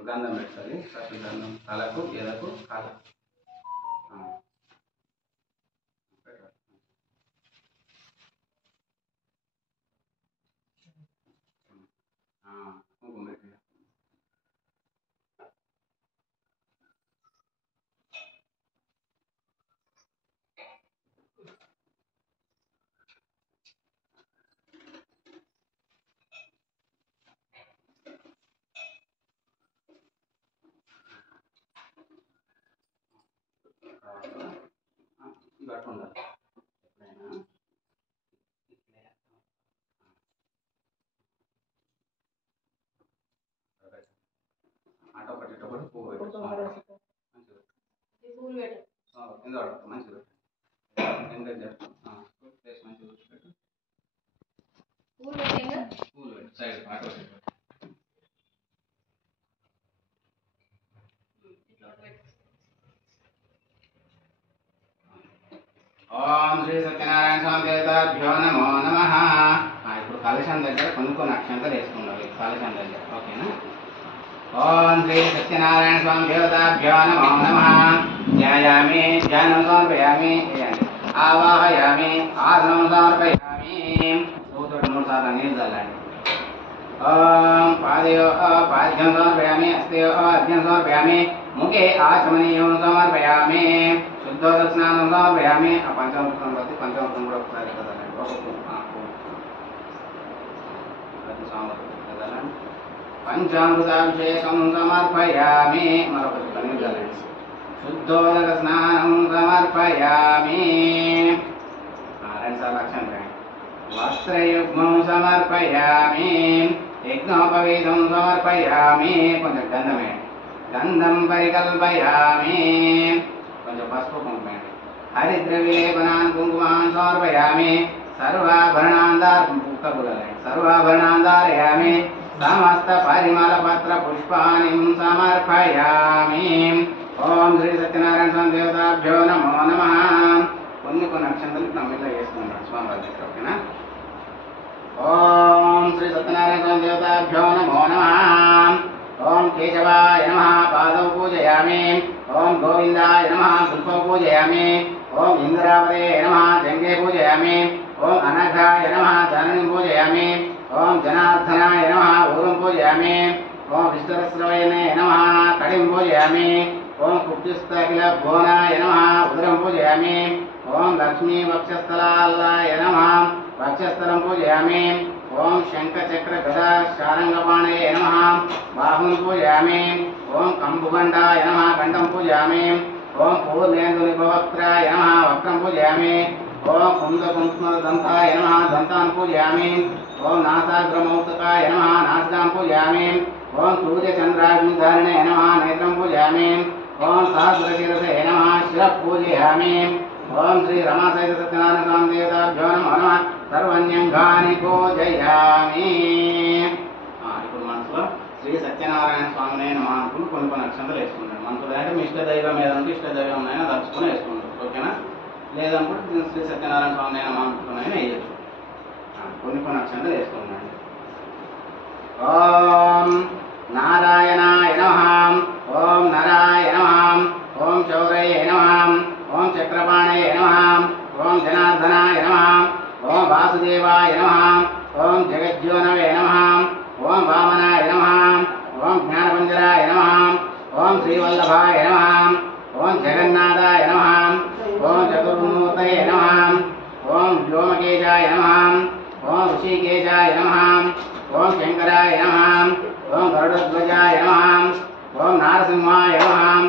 గంధం పెట్టాలి. ఫస్ట్ గంధం తలకు ఎదకు కాళ్ళకు కుంకుమ పెట్టి గట్టు ఉండాలి. ఎప్పుడైనా అటొకటి ఇటొకటి పువ్వు పెట్టు. కింద పడతాం మంచిగా ఎంకరేజ్ ప్లేస్ మంచిగా కూర్చోబెట్టు. పూలు పెట్టు సైడ్ అటు పెట్టు. ఓం శ్రీ సత్యనారాయణ స్వామి దేవతాభ్యో నమో నమః. ఇప్పుడు కలశం దగ్గర కొన్ని అక్షంతలు వేసుకున్నారు కలశం దగ్గర. ఓకేనా? ఓం శ్రీ సత్యనారాయణ స్వామి దేవతాభ్యో నమో నమః. ధ్యాయామి ధ్యానం సమర్పయామి. ఆవాహయామి ఆసనం సమర్పయామి. 3 సార్లు నీళ్ళు చల్లండి. ఓం పాదయో పాద్యం సమర్పయామి. అస్తయో అర్ఘ్యం సమర్పయామి. ముఖే ఆచమనీయం సమర్పయామి. శుద్ధోదక స్నానం సమర్పయామి. ఆ పంచామృతం బట్టి పంచామృతం కూడా ఒకసారి చదవండి. పంచామృతాభిషేకం సమర్పయామి. మరొకటి కనిపించాలండి. శుద్ధోదక స్నానం సమర్పయామి. 2 సార్లు అక్షరం రాయండి. వస్త్రయుగ్మం సమర్పయామి. యజ్ఞోపవీతం సమర్పయామి. కొంచెం గంధమే, గంధం పరికల్పయామి. కొంచెం పసుపు కుంకుమేండి. హరిద్రవిలేపనాన్ కుంకుమాన్ సమర్పయామి. సర్వాభరణాంధారయామి. సమస్త పరిమళ పత్ర పుష్పాని సమర్పయామి. ఓం శ్రీ సత్యనారాయణ స్వామి దేవతాభ్యో నమో నమః. కొన్ని అక్షంతలు నమ్మిలో వేసుకుంటాం స్వామి వారి దగ్గర. ఓకేనా? ఓం శ్రీ సత్యనారాయణ స్వామి దేవతాభ్యో నమో నమః. ఓం కేశవాయ నమః పాదౌ పూజయామి. ఓం గోవిందాయ నమః పుష్పౌ పూజయామి. ఓం ఇంద్రావతే నమః జంగే పూజయామి. ఓం అనఘాయ నమః ధరణిం పూజయామి. ఓం జనార్దనాయ నమః ఊరం పూజయామి. ఓం విష్ణురస్రవయనే నమః కడిం పూజయామి. ఓం కుప్తిస్తకిల భువనాయ నమః ఉదరం పూజయామి. ఓం లక్ష్మీ వక్షస్థలాయ నమః వక్షస్థలం పూజయామి. ఓం శంఖచక్ర గదా శారంగపాణయే నమః బాహుం పూజయామి. ఓం కంబుగండాయ నమః కంఠం పూజయామి. ఓం పూర్ణేందునిభవక్త్రాయ నమః వక్త్రం పూజయామి. ఓం కుందకుంకుమదంతాయ నమః దంతాన్ పూజయామి. ఓం నాసాగ్రమౌక్తకాయ నమః నాసికాం పూజయామి. ఓం సూర్యచంద్రాగ్నిధారిణే నమః నేత్రం పూజయామి. ఓం సహస్రశిరసే నమః శిరః పూజయామి. ఓం శ్రీ రమాసహిత సత్యనారాయణ స్వామి దేవతాభ్యో నమో నమః. సర్వన్యంగాని పూజయామి. ఇప్పుడు మనసులో శ్రీ సత్యనారాయణ స్వామినే నమః అనుకుని కొన్ని అక్షంతలు వేసుకుంటాడు. మనసులో అంటే మీ ఇష్ట దైవం ఏదంటే ఇష్ట దైవం అయినా తలుచుకొని వేసుకుంటారు. ఓకేనా? లేదనుకుంటే శ్రీ సత్యనారాయణ స్వామినే నమః అనుకుని వేయచ్చు. కొన్ని అక్షంతలు వేసుకుంటాడు. ఓం నారాయణాయ నమః. ఓం నరాయ నమః. ఓం శౌరయే నమః. ఓం చక్రపాణయే నమః. ఓం జనార్దనాయ నమః. ఓం వాసుదేవాయ నమః. ఓం జగజ్యోనవే నమః. ఓం వామనాయ నమః. ఓం జ్ఞానపంజరాయ నమః. ఓం శ్రీవల్లభాయ నమః. ఓం జగన్నాథాయ నమః. ఓం చతుర్మూర్తయే నమః. ఓం వ్యోమకేశాయ నమః. ఓం ఋషికేశాయ నమః. ఓం శంకరాయ నమః. ఓం గరుడధ్వజాయ నమః. ఓం నారసింహాయ నమః.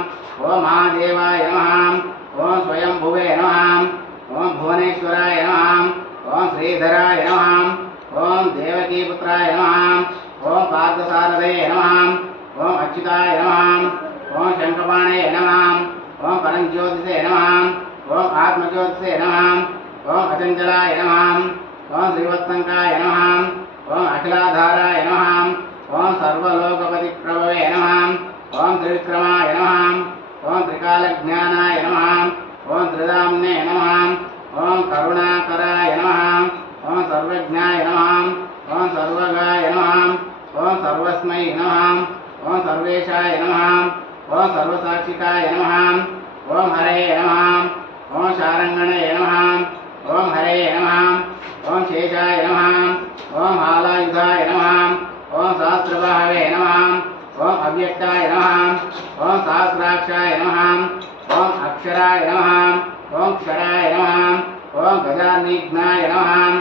ఓం మహాదేవాయ నమః. ఓం స్వయంభువే నమః. ఓం భువనేశ్వరాయ నమః. ఓం శ్రీధరాయ నమః. ఓం దేవకీపుత్రాయ నమః. ఓం పార్థసారథయే నమః. ఓం అచ్యుతాయ నమః. ఓం శంఖపాణయే నమః. ఓం పరంజ్యోతిషే నమః. ఓం ఆత్మజ్యోతిషే నమః. ఓం అచంచలాయ నమః. ఓం శ్రీవత్సంకాయ నమః. ఓం అఖిలాధారాయ నమః. ఓం సర్వలోకపతి ప్రభవే నమః. ఓం త్రివిక్రమాయ నమః. ఓం త్రికాలజ్ఞానాయ నమః. ఓం త్రిదామ్నే నమః. ఓం కరుణాకరాయ నమః. ఓం సర్వజ్ఞాయ నమః. ఓం సర్వగాయ నమః. ఓం సర్వస్మై నమః. ఓం సర్వేశాయ నమః. ఓం సర్వసాక్షికాయ నమః. ఓం హరయే నమః. ఓం శారంగణే నమః. ఓం హరయే నమః. ఓం శేషాయ నమః. ఓం హాలాయుధాయ నమః. ఓం సహస్రబాహవే నమః. ఓం అవ్యక్తాయ నమః. ఓం సహస్రాక్షాయ నమః. ఓం అక్షరాయ నమః. ఓం క్షరాయ నమః. ఓం గజాన్నిఘ్నాయ నమః.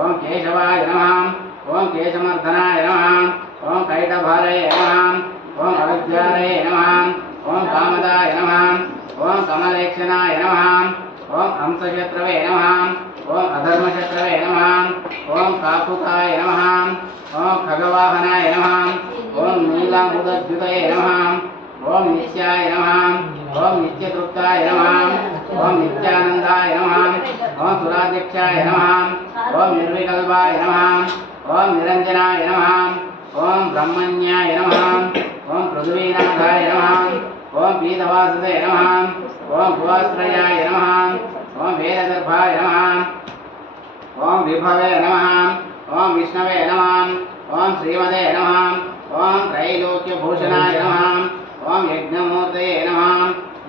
ఓం కేశవాయ నమః. ఓం కేశమర్ధనాయ నమః. ఓం కైటభారయే నమః. ఓం అవిద్యాలయే నమః. ఓం కామదాయ నమః. ఓం కమలేక్షణాయ నమః. ఓం హంసశత్రవే నమః. ఓం అధర్మశత్రవే నమః. ఓం కాకుకాయ నమః. ఓం ఖగవాహనాయ నమః. ఓం నీలాంబుదద్యుతయే నమః. ఓం నిత్యాయ నమః. ఓం నిత్యతృప్తాయ నమః. ఓం నిత్యానందాయ నమః. ఓం సురాధ్యక్షాయ నమః. ఓం నిర్వికల్పాయ నమః. ఓం నిరంజనాయ నమః. ఓం బ్రహ్మణ్యాయ నమః. ఓం పృథ్వీనాథాయ నమః. ఓం పీతవాసుదే నమః. ఓం భువాశ్రయాయ నమః. ఓం వేదగర్భాయ నమః. ఓం విభవే నమః. ఓం విష్ణవే నమః. ఓం శ్రీమదే నమః. ఓం త్రైలోక్యభూషణాయ నమః. ఓం యజ్ఞమూర్తయే నమః.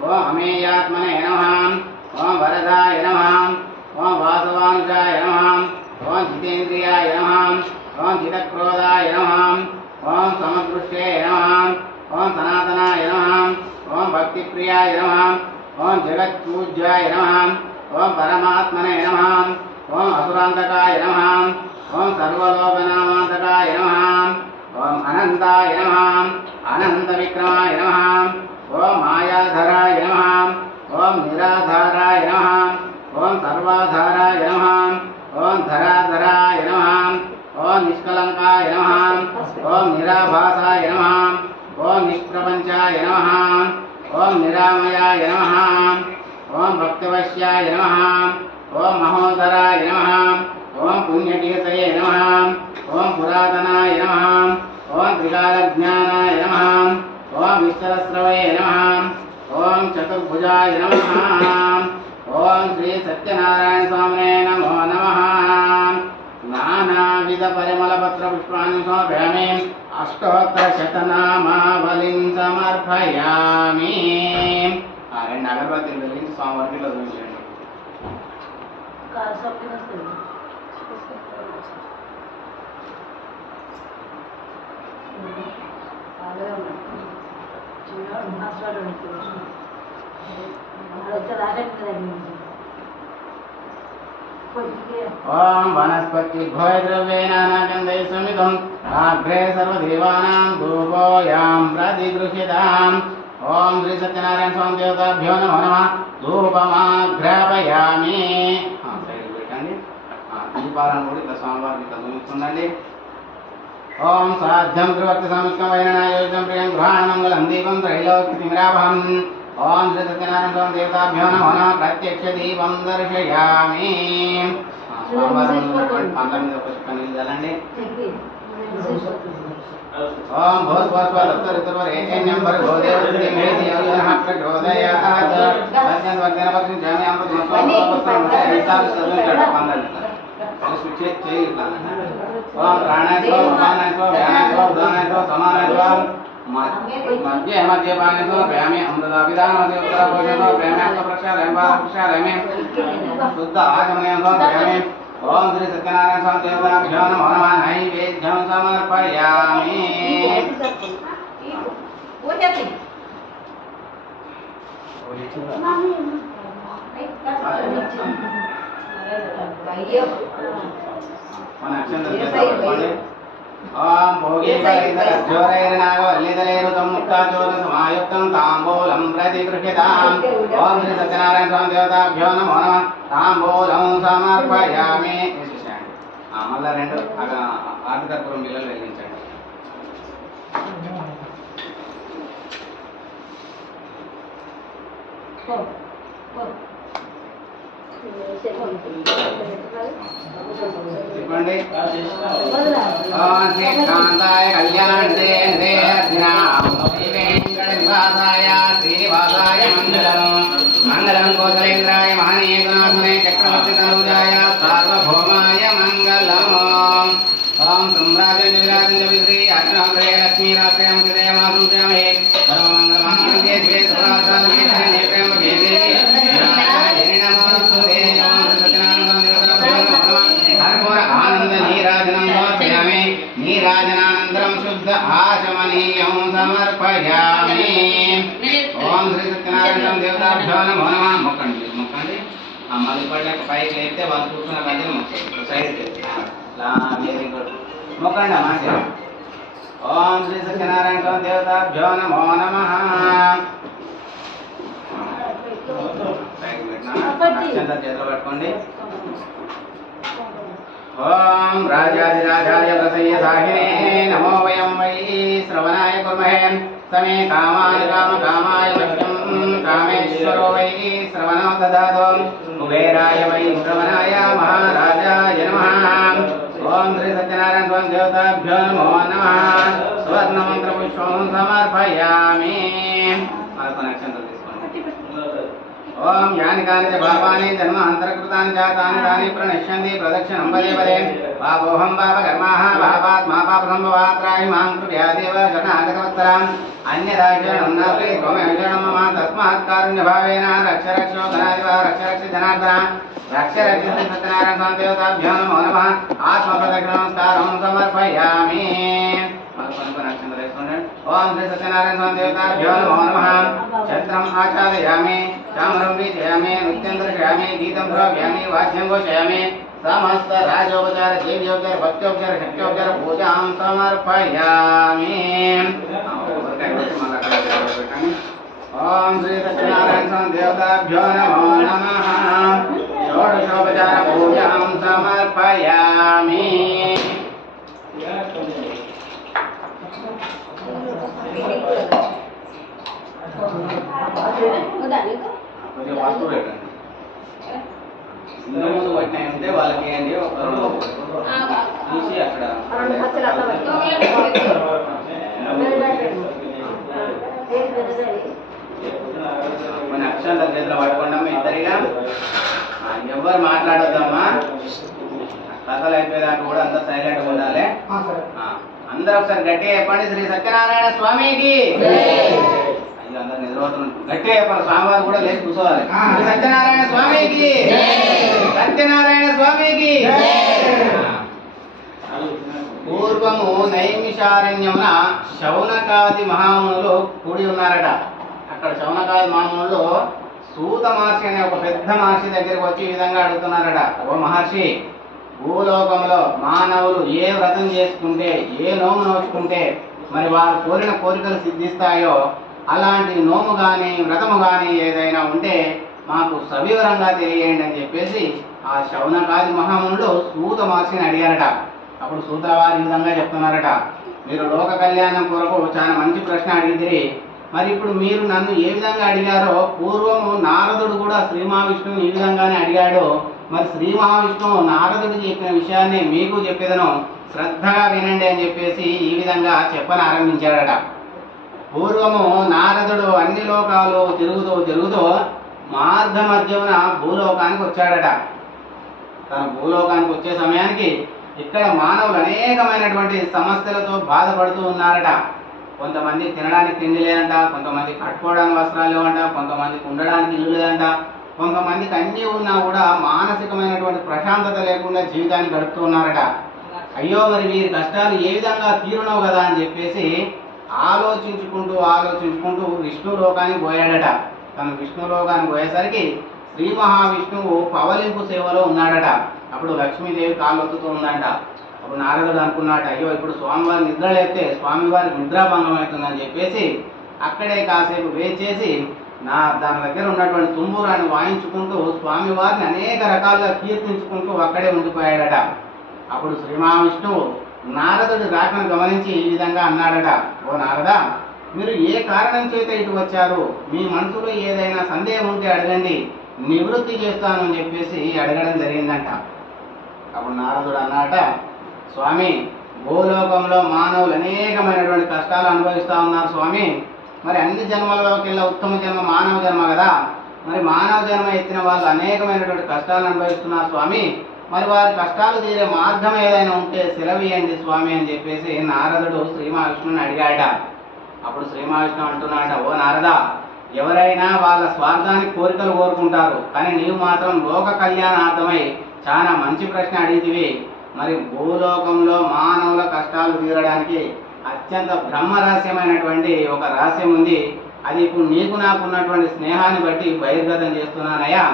ఓం అమేయాత్మనే నమః. ఓం వరదాయ నమః. ఓం వాసవానుజాయ నమః. ఓం జితేంద్రియాయ నమః. ఓం జితక్రోధాయ నమః. ఓం సమదృష్టే నమః. ఓం సనాతనాయ నమః. ఓం భక్తిప్రియాయ నమః. ఓం జగత్పూజ్యాయ నమః. ఓం పరమాత్మనే నమః. ఓం అసురాంతకాయ నమః. ఓం సర్వలోకనామాంతకాయ నమః. ఓం అనంతాయ నమః. అనంత విక్రమాయ నమః. ఓం మాయాధరాయ నమః. ఓం నిరాధారాయ నమః. ఓం సర్వాధారాయ నమః. ఓం ధరాధరాయ నమః. ఓం నిష్కలంకాయ నమః. ఓం నిరాభాసాయ నమః. ఓం నిష్ప్రపంచాయ నమః. ఓం నిరామయాయ నమః. ఓం భక్తవశ్యాయ నమః. ఓం మహోదరాయ నమః. ఓం పుణ్యకీర్తయే నమః. ఓం పురాతనాయ నమః. ఓం త్రికాలజ్ఞానాయ నమః. ఓం విస్తరస్రవే నమః. ఓం చతుర్భుజాయ నమః. ఓం శ్రీ సత్యనారాయణ స్వామినే నమో నమః. నానావిధ పరిమళ పత్ర పుష్పాన్ని సమర్పయామి. అష్టోత్తర శతనామావళిం సమర్పయామి. రెండు అగరబత్తులు వెలిగించి స్వామివారికి వదిలించండి. ఓం వనస్పతి ద్రవ్యేణ నాగంధై సమితం అగ్రే సర్వదేవానాం ధూపోయాం ప్రతిగృహ్యతాం. ఓం శ్రీ సత్యనారాయణ స్వామి దేవతాభ్యో నమో నమః. ధూపమాగ్రాపయామి. సైడ్ పెట్టండి. దీపాలను కూడా ఇట్లా స్వామివారికి ఇట్లా చూపిస్తుండండి. ఓం సాధ్యం త్రివర్తి సమిష్కం వైరణాయోజం ప్రియం గృహాణమంగళం దీపం త్రైలోక్యతిమిరావహం. ఓం శ్రీ సత్యనారాయణ స్వామి దేవతాభ్యో నమో నమః. ప్రత్యక్ష దీపం దర్శయామి. పండ్ల మీద ఒక చుక్క నీళ్ళు చల్లండి. ఓం భూస్వస్వదత్తరితుర్వరేణ్యం భర్గో దేవస్య మేధి యోజనః ప్రచోదయాత్. సత్యంవర్ధన పక్షించామి ఓం ప్రాణాయ స్వ ఉపానాయ స్వ వ్యానాయ స్వ ఉదానాయ స్వ సమానాయ స్వ మధ్య మధ్యపానాయ స్వ ప్రేమే అమృతాభిధానమస్య ఉత్తరభోజన స్వ ప్రేమాస్వ ప్రక్షాళయం ప్రక్షాళయమే శుద్ధ ఆచమనయం స్వ ప్రేమే. ఓం శ్రీ సత్యనారాయణ స్వామి దేవతాభ్యో నమో నమః. నైవేద్యం సమర్పయామి. మన అక్షంతలు చేస్తాం. ఓం భోగీకరైర్నాగవల్లిదలేరుతం ముక్తాచోర సమాయుక్తం తాంబూలం ప్రతిగృహ్యతాం. ఓం శ్రీ సత్యనారాయణ స్వామి దేవతాభ్యో నమో నమః. తాంబూలం సమర్పయామి. మళ్ళా రెండు ఆర్ధకర్పూరం బిళ్ళలు వెలిగించండి. చెప్పండి. శ్రీకాంతాయ కళ్యాణే నివాసాయ శ్రీనివాసాయ మంగళం. మంగళం కోసలేంద్రాయ మహనీయగుణాత్మనే చక్రవర్తి తనూజాయ సార్వభౌమాయ మంగళం. ఓం సమ్రాజం విరాజం శ్రీ అగ్నాగ్రే లక్ష్మీరాశ్రయం హృదయమాసంశయామి. సర్వమంగళమాంగళ్యే శివే సర్వార్థసాధకే శరణ్యే త్ర్యంబకే దేవి కర్పూర ఆనంద నీరాజనం సమర్పయామి. నీరాజనానంతరం శుద్ధ ఆచమనీయం సమర్పయామి. ఓం శ్రీ సత్యనారాయణ దేవతాభ్యో నమో నమః. మొక్కండి మొక్కండి. మళ్ళీ పడ్డాక పైకి లేపితే వాళ్ళు కూర్చున్న మధ్యలో మొక్కండి. సైడ్ మొక్కండి అమ్మా. ఓం శ్రీ సత్యనారాయణ స్వామి దేవతాభ్యో నమో నమః. చేతులు పట్టుకోండి. ఓం రాజాదిరాజాయ ప్రసయ్య సాహినే నమో వయం వై శ్రవణాయ కుర్మహే. సమే కామాన్ కామకామాయ మహ్యం కామేశ్వరో వై శ్రవణో దదాతు. కుబేరాయ వై శ్రవణాయ మహారాజాయ నమః. ఓం శ్రీ సత్యనారాయణ స్వామి దేవతాభ్యో నమో నమః. స్వర్ణమంత్ర పుష్పం సమర్పయామి. అక్షంతలు తీసుకోండి. ఓం యాని కాని చ పాపాని జన్మ అంతర్కృతాని చ తాని తాని ప్రణశ్యంతి ప్రదక్షిణం పదే పదే. పాపోహం పాపకర్మాః పాపాత్మా పాపసంభవాత్రాయి మాం కృపయాదేవ శరణాగతవత్సరాం. అన్యదాశరణం నాస్తి త్వమేవ శరణం మమ. తస్మాత్ కారుణ్యభావేన రక్ష రక్షో ధనాధిప రక్ష రక్ష జనార్దన. రక్ష రక్ష సత్యనారాయణ స్వామి దేవతాభ్యో నమో నమః. ఆత్మప్రదక్షిణ నమస్కారం సమర్పయామి. ఓం శ్రీ సత్యనారాయణ స్వామి దేవతాభ్యో నమో నమః. ఛత్రం ఆచారయామి. चामरं वीजयामि नृत्यं दर्शयामि गीतं श्रावयामि वाद्यं घोषयामि समस्त राजोपचार देव्योपचार भक्त्योपचार शक्त्योपचार पूजां समर्पयामि। ओम श्री सत्यनारायण स्वामी देवताभ्यो नमो नमः। षोडशोपचार पूजां समर्पयामि। కొంచెం వాస్తు పెట్టండి. ఇంత ముందు పట్టినవి ఉంటే వాళ్ళకి ఏంటి ఒక తీసి అక్కడ కొన్ని అక్షరాల చేతిలో పట్టుకుంటామా ఇద్దరిగా. ఎవరు మాట్లాడొద్దమ్మా. కథలు అయిపోయేదాకా కూడా అంతా సైలెంట్గా ఉండాలి. అందరూ ఒకసారి గట్టిగా చెప్పండి శ్రీ సత్యనారాయణ స్వామికి. అందరు నిద్రపోతున్నారు. గట్టిగా చెప్పాలి. స్వామివారు కూడా లేచి కూర్చోవాలి. సత్యనారాయణ స్వామికి, సత్యనారాయణ స్వామికి. పూర్వము నైమిషారణ్యమున శౌనకాది మహామునులు కూడి ఉన్నారట. అక్కడ శౌనకాది మహామునులు సూత మహర్షి అనే ఒక పెద్ద మహర్షి దగ్గరికి వచ్చి ఈ విధంగా అడుగుతున్నారట. ఓ మహర్షి, భూలోకంలో మానవులు ఏ వ్రతం చేసుకుంటే, ఏ నోము నోచుకుంటే మరి వారు కోరిన కోరికలు సిద్ధిస్తాయో అలాంటి నోము కానీ వ్రతము కానీ ఏదైనా ఉంటే మాకు సవివరంగా తెలియండి అని చెప్పేసి ఆ శౌనకాది మహామునులు సూత మహర్షిని అడిగారట. అప్పుడు సూత వారి విధంగా చెప్తున్నారట, మీరు లోక కళ్యాణం కొరకు చాలా మంచి ప్రశ్న అడిగితే మరి ఇప్పుడు మీరు నన్ను ఏ విధంగా అడిగారో పూర్వము నారదుడు కూడా శ్రీ మహావిష్ణువుని ఈ విధంగానే అడిగాడు. మరి శ్రీ మహావిష్ణువు నారదుడు చెప్పిన విషయాన్ని మీకు చెప్పేదను శ్రద్ధగా వినండి అని చెప్పేసి ఈ విధంగా చెప్పని ఆరంభించాడట. పూర్వము నారదుడు అన్ని లోకాలు తిరుగుతూ మార్గ మధ్యమున భూలోకానికి వచ్చాడట. తన భూలోకానికి వచ్చే సమయానికి ఇక్కడ మానవులు అనేకమైనటువంటి సమస్యలతో బాధపడుతూ ఉన్నారట. కొంతమంది తినడానికి తిండి లేదంట, కొంతమంది కట్టుకోవడానికి వస్త్రాలు లేవంట, కొంతమందికి ఉండడానికి ఇల్లు లేదంట, కొంతమందికి అన్నీ ఉన్నా కూడా మానసికమైనటువంటి ప్రశాంతత లేకుండా జీవితాన్ని గడుపుతూ ఉన్నారట. అయ్యో మరి వీరి కష్టాలు ఏ విధంగా తీరునవు కదా అని చెప్పేసి ఆలోచించుకుంటూ విష్ణు లోకానికి పోయాడట. తను విష్ణు లోకానికి పోయేసరికి శ్రీ మహావిష్ణువు పవలింపు సేవలో ఉన్నాడట. అప్పుడు లక్ష్మీదేవి కాళ్ళొత్తుతూ ఉందంట. అప్పుడు నారదుడు అనుకున్నాట, అయ్యో ఇప్పుడు స్వామివారి నిద్ర లేపితే స్వామివారికి నిద్రాభంగం అవుతుందని చెప్పేసి అక్కడే కాసేపు వేచేసి దాని దగ్గర ఉన్నటువంటి తుంబూరాన్ని వాయించుకుంటూ స్వామివారిని అనేక రకాలుగా కీర్తించుకుంటూ అక్కడే ఉండిపోయాడట. అప్పుడు శ్రీ మహావిష్ణువు నారదుడి రాకను గమనించి ఈ విధంగా అన్నాడట, ఓ నారద, మీరు ఏ కారణం చేత ఇటు వచ్చారు? మీ మనసులో ఏదైనా సందేహం ఉంటే అడగండి, నివృత్తి చేస్తాను అని చెప్పేసి అడగడం జరిగిందంట. అప్పుడు నారదుడు అన్నాట, స్వామి, భూలోకంలో మానవులు అనేకమైనటువంటి కష్టాలు అనుభవిస్తూ ఉన్నారు స్వామి. మరి అన్ని జన్మలలోకెల్లా ఉత్తమ జన్మ మానవ జన్మ కదా. మరి మానవ జన్మ ఎత్తిన వాళ్ళు అనేకమైనటువంటి కష్టాలు అనుభవిస్తున్నారు స్వామి. మరి వారి కష్టాలు తీరే మార్గం ఏదైనా ఉంటే సెలవియండి స్వామి అని చెప్పేసి నారదుడు శ్రీ మహావిష్ణువుని అడిగాడ. అప్పుడు శ్రీ మహావిష్ణువు అంటున్నాడ, ఓ నారద, ఎవరైనా వాళ్ళ స్వార్థానికి కోరికలు కోరుకుంటారు, కానీ నీవు మాత్రం లోక కళ్యాణార్థమై చాలా మంచి ప్రశ్న అడిగితివి. మరి భూలోకంలో మానవుల కష్టాలు తీరడానికి అత్యంత బ్రహ్మరహస్యమైనటువంటి ఒక రహస్యం ఉంది. అది ఇప్పుడు నీకు నాకు ఉన్నటువంటి స్నేహాన్ని బట్టి బహిర్గతం చేస్తున్నానయ్యా,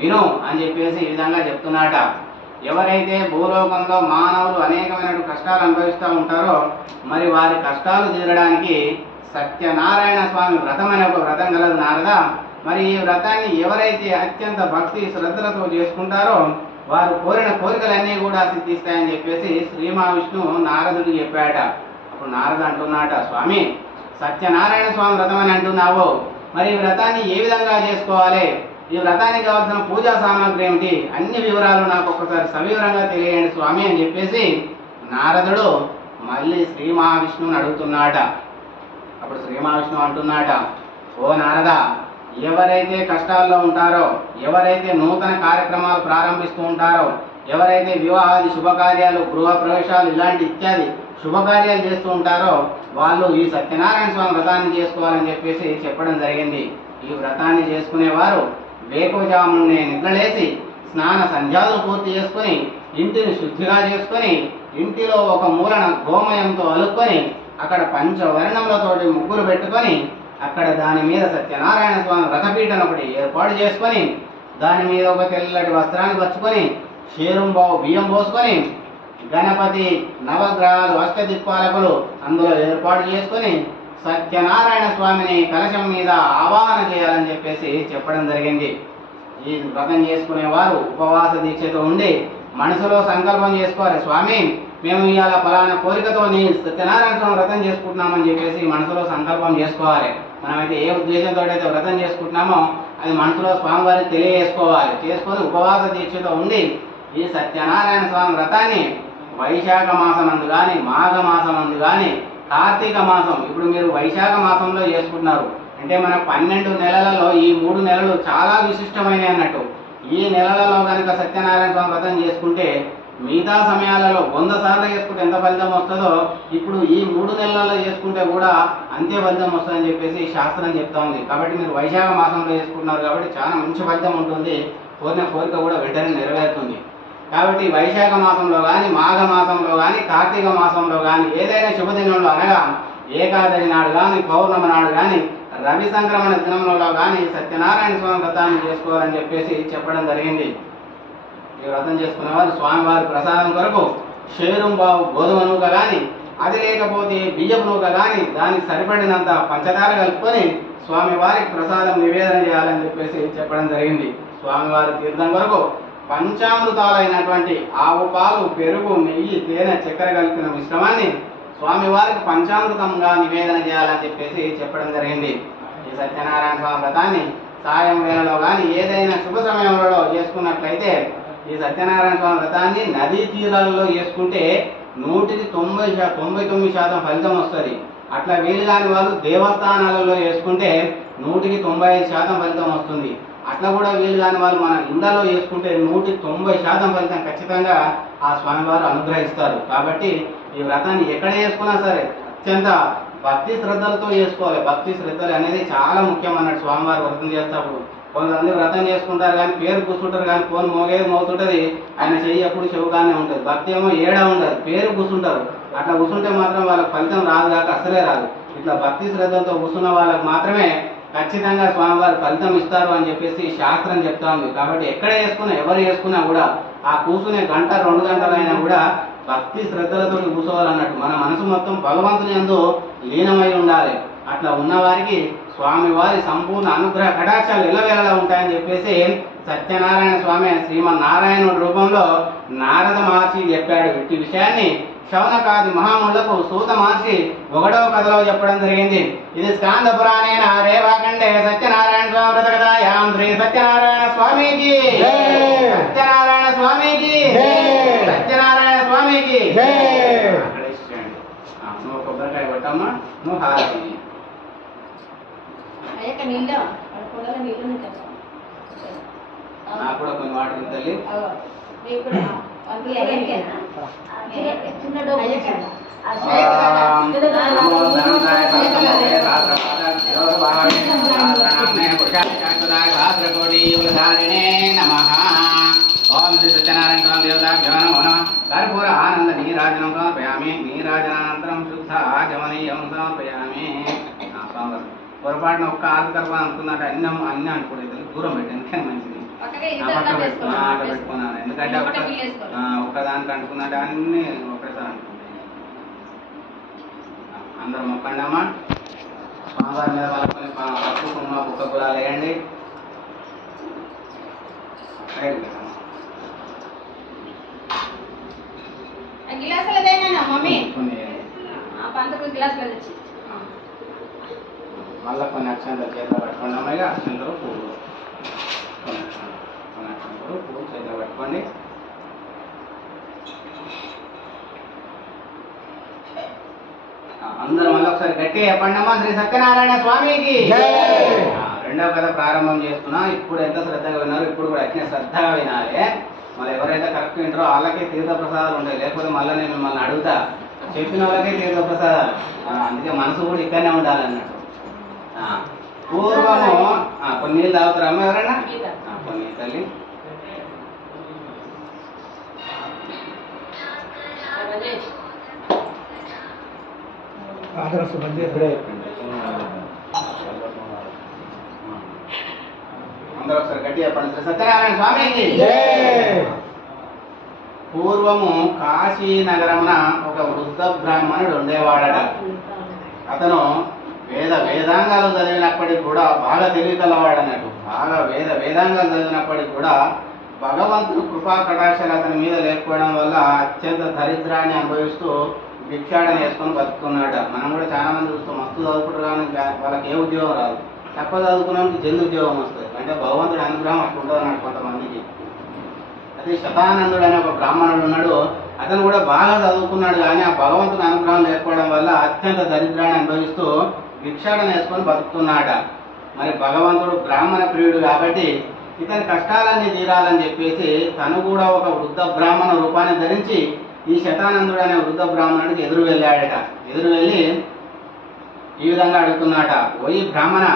విను అని చెప్పేసి ఈ విధంగా చెప్తున్నాట. ఎవరైతే భూలోకంలో మానవులు అనేకమైనటువంటి కష్టాలు అనుభవిస్తూ ఉంటారో మరి వారి కష్టాలు తీరడానికి సత్యనారాయణ స్వామి వ్రతం అనే ఒక వ్రతం కలదు నారద. మరి ఈ వ్రతాన్ని ఎవరైతే అత్యంత భక్తి శ్రద్ధలతో చేసుకుంటారో వారు కోరిన కోరికలన్నీ కూడా సిద్ధిస్తాయని చెప్పేసి శ్రీ మహావిష్ణువు నారదుడికి చెప్పాట. అప్పుడు నారద అంటున్నాట, స్వామి, సత్యనారాయణ స్వామి వ్రతం అని అంటున్నావు, మరి ఈ వ్రతాన్ని ఏ విధంగా చేసుకోవాలి, ఈ వ్రతానికి కావాల్సిన పూజా సామాగ్రి ఏమిటి, అన్ని వివరాలు నాకు ఒక్కసారి సవివరంగా తెలియండి స్వామి అని చెప్పేసి నారదుడు మళ్ళీ శ్రీ మహావిష్ణువుని అడుగుతున్నాట. అప్పుడు శ్రీ మహావిష్ణువు అంటున్నాట, ఓ నారద, ఎవరైతే కష్టాల్లో ఉంటారో, ఎవరైతే నూతన కార్యక్రమాలు ప్రారంభిస్తూ ఉంటారో, ఎవరైతే వివాహాది శుభకార్యాలు, గృహ ప్రవేశాలు ఇలాంటి ఇత్యాది శుభకార్యాలు చేస్తూ ఉంటారో వాళ్ళు ఈ సత్యనారాయణ స్వామి వ్రతాన్ని చేసుకోవాలని చెప్పేసి చెప్పడం జరిగింది. ఈ వ్రతాన్ని చేసుకునేవారు వేకువజామునే నిద్రలేసి స్నాన సంధ్యాలు పూర్తి చేసుకొని ఇంటిని శుద్ధిగా చేసుకొని ఇంటిలో ఒక మూలన గోమయంతో అలుక్కొని అక్కడ పంచవర్ణములతోటి ముగ్గులు పెట్టుకొని అక్కడ దాని మీద సత్యనారాయణ స్వామి వ్రతపీఠం ఒకటి ఏర్పాటు చేసుకొని దాని మీద ఒక తెల్లటి వస్త్రాన్ని పరుచుకొని షేరుంబావు బియ్యం పోసుకొని గణపతి నవగ్రహాలు అష్టదిక్పాలకులు అందులో ఏర్పాటు చేసుకొని సత్యనారాయణ స్వామిని కలశం మీద ఆవాహన చేయాలని చెప్పేసి చెప్పడం జరిగింది. ఈ వ్రతం చేసుకునేవారు ఉపవాస దీక్షతో ఉండి మనసులో సంకల్పం చేసుకోవాలి, స్వామి మేము ఇవాళ ఫలానా కోరికతో నీ సత్యనారాయణ స్వామి వ్రతం చేసుకుంటున్నామని చెప్పేసి మనసులో సంకల్పం చేసుకోవాలి. మనమైతే ఏ ఉద్దేశంతో అయితే వ్రతం చేసుకుంటున్నామో అది మనసులో స్వామివారికి తెలియజేసుకోవాలి. చేసుకొని ఉపవాస దీక్షతో ఉండి ఈ సత్యనారాయణ స్వామి వ్రతాన్ని వైశాఖ మాసమందు కానీ మాఘ మాసమందు కానీ కార్తీక మాసం, ఇప్పుడు మీరు వైశాఖ మాసంలో చేసుకుంటున్నారు అంటే మన 12 నెలలలో ఈ 3 నెలలు చాలా విశిష్టమైనవి అన్నట్టు. ఈ నెలలలో కనుక సత్యనారాయణ స్వామి వ్రతం చేసుకుంటే మిగతా సమయాలలో 100 సార్లు చేసుకుంటే ఎంత ఫలితం వస్తుందో ఇప్పుడు ఈ 3 నెలలలో చేసుకుంటే కూడా అంతే ఫలితం వస్తుందని చెప్పేసి శాస్త్రం చెప్తా ఉంది. కాబట్టి మీరు వైశాఖ మాసంలో చేసుకుంటున్నారు కాబట్టి చాలా మంచి ఫలితం ఉంటుంది, కోరిన కోరిక కూడా వెంటనే నెరవేరుతుంది. కాబట్టి వైశాఖ మాసంలో కానీ మాఘ మాసంలో కానీ కార్తీక మాసంలో కానీ ఏదైనా శుభదినంలో అనగా ఏకాదశి నాడు కానీ పౌర్ణమి నాడు కానీ రవి సంక్రమణ దినంలో కానీ సత్యనారాయణ స్వామి వ్రతాన్ని చేసుకోవాలని చెప్పేసి చెప్పడం జరిగింది. ఈ వ్రతం చేసుకునేవారు స్వామివారి ప్రసాదం కొరకు షేరుంబావు గోధుమ నూక కానీ అది లేకపోతే బియ్యపు నూక కానీ దానికి సరిపడినంత పంచదార కలుపుకొని స్వామివారికి ప్రసాదం నివేదన చేయాలని చెప్పేసి చెప్పడం జరిగింది. స్వామివారి తీర్థం కొరకు పంచామృతాలైనటువంటి ఆవు పాలు, పెరుగు, నెయ్యి, తేనె, చక్కెర కలిపిన మిశ్రమాన్ని స్వామివారికి పంచామృతంగా నివేదన చేయాలని చెప్పేసి చెప్పడం జరిగింది. ఈ సత్యనారాయణ స్వామి వ్రతాన్ని సాయం వేళలో కానీ ఏదైనా శుభ సమయంలో చేసుకున్నట్లయితే ఈ సత్యనారాయణ స్వామి వ్రతాన్ని నదీ తీరాలలో చేసుకుంటే 100కి 99% ఫలితం వస్తుంది. అట్లా వీలు కాని వాళ్ళు దేవస్థానాలలో చేసుకుంటే 100కి 95% ఫలితం వస్తుంది. అట్లా కూడా వీలు కాని వాళ్ళు మన ఇండ్లలో చేసుకుంటే 100కి 90% ఫలితం ఖచ్చితంగా ఆ స్వామివారు అనుగ్రహిస్తారు. కాబట్టి ఈ వ్రతాన్ని ఎక్కడ చేసుకున్నా సరే అత్యంత భక్తి శ్రద్ధలతో చేసుకోవాలి. భక్తి శ్రద్ధలు అనేది చాలా ముఖ్యం అన్నట్టు. స్వామివారు వ్రతం చేస్తారు, కొంతమంది వ్రతం చేసుకుంటారు కానీ పేరు కూర్చుంటారు కానీ ఫోన్ మోగుతుంటది, ఆయన చెయ్యి ఎప్పుడు చెవుగానే ఉంటుంది, భక్తి ఏమో ఏడా ఉండదు, పేరు కూర్చుంటారు. అట్లా కూర్చుంటే మాత్రం వాళ్ళకి ఫలితం రాదు కాక అసలే రాదు. ఇట్లా భక్తి శ్రద్ధలతో కూర్చున్న వాళ్ళకి మాత్రమే ఖచ్చితంగా స్వామివారు ఫలితం ఇస్తారు అని చెప్పేసి శాస్త్రం చెప్తా ఉంది. కాబట్టి ఎక్కడ చేసుకున్నా ఎవరు చేసుకున్నా కూడా ఆ కూర్చునే 1-2 గంటలైనా కూడా భక్తి శ్రద్ధలతో కూర్చోవాలన్నట్టు. మన మనసు మొత్తం భగవంతుని యందు లీనమై ఉండాలి. అట్లా ఉన్నవారికి స్వామివారి సంపూర్ణ అనుగ్రహ కటాక్షాలు ఎల్లవేళలా ఉంటాయని చెప్పేసి సత్యనారాయణ స్వామి శ్రీమన్నారాయణుడి రూపంలో నారద మహర్షి చెప్పాడు. ఇట్టి విషయాన్ని శౌనకాది మహాములకు సూత మహర్షి 1వ కథలో చెప్పడం జరిగింది. ఇది స్కాంద పురాణేన రేవాఖండే సత్యనారాయణ స్వామి వ్రత కథాయాం శ్రీ సత్యనారాయణ స్వామికి సత్యనారాయణ స్వామికి సత్యనారాయణ స్వామికి అక్కడ ఇష్టండి. నువ్వు కొబ్బరికాయ కొట్టమ్మా, నువ్వు హారతి అయ్యాక నీళ్ళు నాకు కూడా కొన్ని వాటర్ తల్లి. ఓం శ్రీ సత్యనారాయణ స్వామి దేవతాభ్యో నమః. కర్పూర ఆనంద నీరాజనం సమర్పయామి. నీరాజనానంతరం శుద్ధ ఆచమనీయం సమర్పయామి. పొరపాటున ఒక్క ఆకుకర్పణ అనుకున్నట్టు అన్ని అనుకోలేదు, దూరం పెట్టండి కానీ మంచిది. అట్లా పెట్టుకున్నాను ఎందుకంటే ఒక్కదానికి అనుకున్నట్టు అన్ని ఒకటేసారి అనుకుంటాను. అందరూ మొక్కండి అమ్మా. స్వామివారి మీద వాళ్ళకొని పప్పు కుమ్మ బుక్క కూడా వేయండి. మళ్ళీ కొన్ని అక్షంతలు చేతిలో పట్టుకోండి అమ్మాయిగా. అక్షంతలు పూలు కొన్ని అక్షంతలు పూలు చేతిలో పట్టుకోండి. అందరూ మళ్ళీ ఒకసారి గట్టిగా చెప్పండి అమ్మా శ్రీ సత్యనారాయణ స్వామికి. 2వ కథ ప్రారంభం చేస్తున్నా. ఇప్పుడు ఎంత శ్రద్ధగా విన్నారు, ఇప్పుడు కూడా అట్నే శ్రద్ధగా వినాలి. మళ్ళీ ఎవరైతే కరెక్ట్ వింటారో వాళ్ళకే తీర్థ ప్రసాదాలు ఉంటాయి, లేకపోతే మళ్ళీ నేను మిమ్మల్ని అడుగుతా. చెప్పిన వాళ్ళకే తీర్థ ప్రసాదాలు. అందుకే మనసు కూడా ఇక్కడనే ఉండాలన్నట్టు. పూర్వము కొన్ని నీళ్ళు తాగుతారమ్మా ఎవరైనా? కొన్ని తల్లి ఆదర్శ అందరూ ఒకసారి గట్టి చెప్పండి. శ్రీ సత్యనారాయణ స్వామికి పూర్వము కాశీ నగరమున ఒక వృద్ధ బ్రాహ్మణుడు ఉండేవాడట. అతను వేదాంగాలు చదివినప్పటికి కూడా బాగా తెలివికలవాడన్నట్టు. బాగా వేదాంగాలు చదివినప్పటికి కూడా భగవంతుడు కృపా కటాక్షాలు అతని మీద లేకపోవడం వల్ల అత్యంత దరిద్రాన్ని అనుభవిస్తూ భిక్షాటన వేసుకొని బతుకున్నాడు. మనం కూడా చాలా మంది చూస్తాం, మస్తు చదువుకుంటారు కానీ వాళ్ళకి ఏ ఉద్యోగం రాదు. తక్కువ చదువుకున్నానికి జల్ది ఉద్యోగం వస్తుంది. అంటే భగవంతుడి అనుగ్రహం అట్లా ఉంటుంది అన్నట్టు కొంతమందికి. అదే శతానందుడు అనే ఒక బ్రాహ్మణుడు ఉన్నాడు. అతను కూడా బాగా చదువుకున్నాడు కానీ ఆ భగవంతుని అనుగ్రహం లేకపోవడం వల్ల అత్యంత దరిద్రాన్ని అనుభవిస్తూ భిక్షాటన వేసుకొని బతుకుతున్నాడ. మరి భగవంతుడు బ్రాహ్మణ ప్రియుడు కాబట్టి ఇతని కష్టాలన్నీ తీరాలని చెప్పేసి తను కూడా ఒక వృద్ధ బ్రాహ్మణ రూపాన్ని ధరించి ఈ శతానందుడు అనే వృద్ధ బ్రాహ్మణుడికి ఎదురు వెళ్ళాడట. ఎదురు వెళ్ళి ఈ విధంగా అడుగుతున్నాట, ఓయి బ్రాహ్మణ,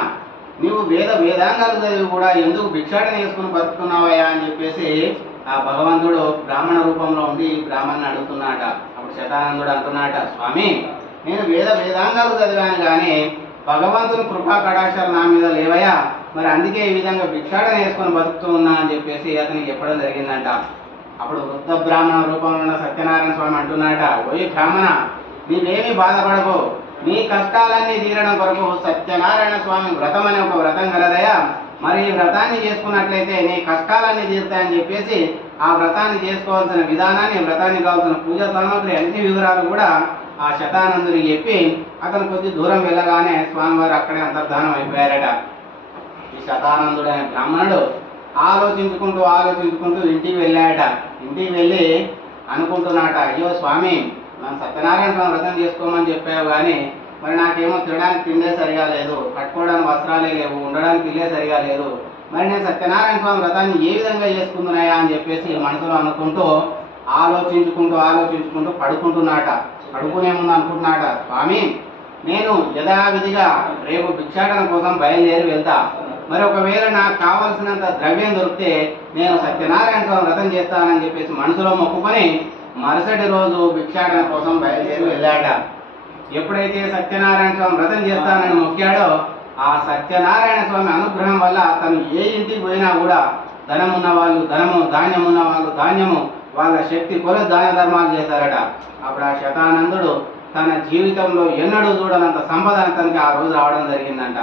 నీవు వేదాంగాలు చదివి కూడా ఎందుకు భిక్షాటన వేసుకుని బతుకుతున్నావయ్యా అని చెప్పేసి ఆ భగవంతుడు బ్రాహ్మణ రూపంలో ఉండి బ్రాహ్మణ్ని అడుగుతున్నాట. అప్పుడు శతానందుడు అంటున్నాట, స్వామి, నేను వేదాంగాలు చదివాను కానీ భగవంతుని కృపా కటాక్షాలు నా మీద లేవయా, మరి అందుకే ఈ విధంగా భిక్షాటన వేసుకొని బతుకుతూ ఉన్నా అని చెప్పేసి అతనికి చెప్పడం జరిగిందంట. అప్పుడు వృద్ధ బ్రాహ్మణ రూపంలో ఉన్న సత్యనారాయణ స్వామి అంటున్నాట, ఓయ్ బ్రాహ్మణ, నీవేమీ బాధపడకు, నీ కష్టాలన్నీ తీరడం కొరకు సత్యనారాయణ స్వామి వ్రతం అనే ఒక వ్రతం కలదయా, మరి ఈ వ్రతాన్ని చేసుకున్నట్లయితే నీ కష్టాలన్నీ తీరుతాయని చెప్పేసి ఆ వ్రతాన్ని చేసుకోవాల్సిన విధానాన్ని, వ్రతానికి కావాల్సిన పూజా సామాగ్రి అన్ని వివరాలు కూడా ఆ శతానందుడికి చెప్పి అతను కొద్ది దూరం వెళ్ళగానే స్వామివారు అక్కడే అంతర్ధానం అయిపోయారట. ఈ శతానందుడు అనే బ్రాహ్మణుడు ఆలోచించుకుంటూ ఇంటికి వెళ్ళాడట. ఇంటికి వెళ్ళి అనుకుంటున్నాట, అయ్యో స్వామి, మనం సత్యనారాయణ స్వామి వ్రతం చేసుకోమని చెప్పావు కానీ మరి నాకేమో తినడానికి తిండే సరిగా లేదు, కట్టుకోవడానికి వస్త్రాలే లేవు, ఉండడానికి ఇల్లే సరిగా లేదు, మరి నేను సత్యనారాయణ స్వామి వ్రతాన్ని ఏ విధంగా చేసుకుంటున్నాయా అని చెప్పేసి మనసులో అనుకుంటూ ఆలోచించుకుంటూ పడుకుంటున్నాట. పడుకునే ముందు అనుకుంటున్నాట, స్వామి, నేను యథావిధిగా రేపు భిక్షాటన కోసం బయలుదేరి వెళ్తా, మరి ఒకవేళ నాకు కావలసినంత ద్రవ్యం దొరికితే నేను సత్యనారాయణ స్వామి వ్రతం చేస్తానని చెప్పేసి మనసులో మొక్కుకొని మరుసటి రోజు భిక్షాటన కోసం బయలుదేరి వెళ్ళాట. ఎప్పుడైతే సత్యనారాయణ స్వామి వ్రతం చేస్తానని మొక్కాడో ఆ సత్యనారాయణ స్వామి అనుగ్రహం వల్ల తను ఏ ఇంటికి పోయినా కూడా ధనం ఉన్న వాళ్ళు ధనము, ధాన్యం ఉన్న వాళ్ళు ధాన్యము, వాళ్ళ శక్తి కొలది దాన ధర్మాలు చేశారట. అప్పుడు ఆ శతానందుడు తన జీవితంలో ఎన్నడూ చూడనంత సంపద అతనికి ఆ రోజు రావడం జరిగిందంట.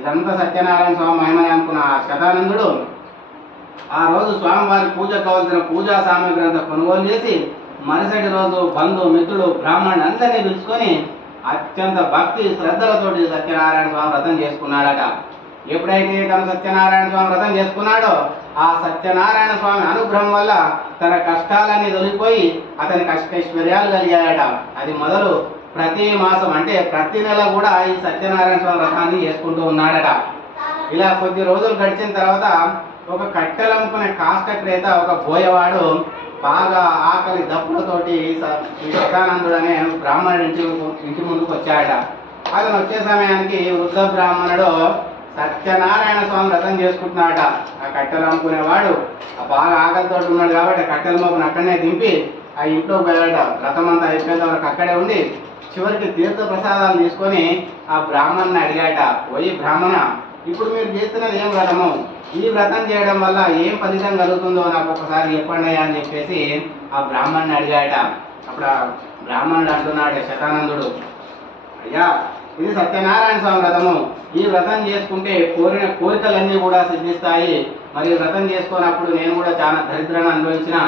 ఇదంతా సత్యనారాయణ స్వామి మహిమని అనుకున్న ఆ శతానందుడు ఆ రోజు స్వామివారి పూజకు కావాల్సిన పూజా సామాగ్రి అంతా కొనుగోలు చేసి మరుసటి రోజు బంధు మిత్రులు బ్రాహ్మణులు అందరినీ పిలుచుకొని అత్యంత భక్తి శ్రద్ధలతోటి సత్యనారాయణ స్వామి వ్రతం చేసుకున్నాడట. ఎప్పుడైతే తను సత్యనారాయణ స్వామి వ్రతం చేసుకున్నాడో ఆ సత్యనారాయణ స్వామి అనుగ్రహం వల్ల తన కష్టాలన్నీ తొలగిపోయి అతని కష్టైశ్వర్యాలు కలిగాయట. అది మొదలు ప్రతి మాసం అంటే ప్రతి నెల కూడా ఈ సత్యనారాయణ స్వామి వ్రతాన్ని చేసుకుంటూ ఉన్నాడట. ఇలా కొద్ది రోజులు గడిచిన తర్వాత ఒక కట్టెలమ్ముకునే కాష్ట క్రేత ఒక బోయవాడు బాగా ఆకలి దప్పులతోటి ఈ శతానందుడు అనే బ్రాహ్మణుడి ఇంటి ముందుకు వచ్చాడట. అతను వచ్చే సమయానికి వృద్ధ బ్రాహ్మణుడు సత్యనారాయణ స్వామి వ్రతం చేసుకుంటున్నాడట. ఆ కట్టెలు అమ్ముకునేవాడు బాగా ఆకలితో ఉన్నాడు కాబట్టి కట్టెల మోపును అక్కడనే దింపి ఆ ఇంట్లో పోయాడట. వ్రతం అంతా అయిపోయిన వరకు అక్కడే ఉండి చివరికి తీర్థ ప్రసాదాలు తీసుకొని ఆ బ్రాహ్మణ్ని అడిగాట, ఓయి బ్రాహ్మణ, ఇప్పుడు మీరు చేస్తున్నది ఏం వ్రతము, ఈ వ్రతం చేయడం వల్ల ఏం ఫలితం కలుగుతుందో నాకు ఒకసారి చెప్పండి అని చెప్పేసి ఆ బ్రాహ్మణ్ని అడిగాట. అప్పుడు ఆ బ్రాహ్మణుడు అంటున్నాడు, శతానందుడు, అయ్యా, ఇది సత్యనారాయణ స్వామి వ్రతము, ఈ వ్రతం చేసుకుంటే కోరిన కోరికలన్నీ కూడా సిద్ధిస్తాయి. మరి వ్రతం చేసుకున్నప్పుడు నేను కూడా చాలా దరిద్రాన్ని అనుభవించిన,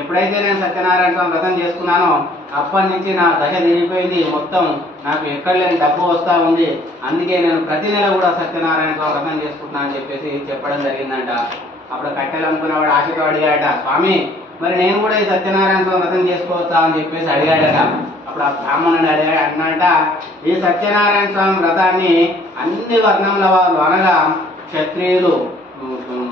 ఎప్పుడైతే నేను సత్యనారాయణ స్వామి వ్రతం చేసుకున్నానో అప్పటి నుంచి నా దశ తిరిగిపోయింది, మొత్తం నాకు ఎక్కడ లేని డబ్బు వస్తూ ఉంది, అందుకే నేను ప్రతి నెల కూడా సత్యనారాయణ స్వామి వ్రతం చేసుకుంటున్నా అని చెప్పేసి చెప్పడం జరిగిందంట. అప్పుడు కట్టెలు అనుకునేవాడు ఆశతో అడిగాడట, స్వామి, మరి నేను కూడా ఈ సత్యనారాయణ స్వామి వ్రతం చేసుకోవచ్చా అని చెప్పేసి అడిగాడట. అప్పుడు ఆ బ్రాహ్మణుడు అన్నట, ఈ సత్యనారాయణ స్వామి వ్రతాన్ని అన్ని వర్ణముల వారు అనగా క్షత్రియులు,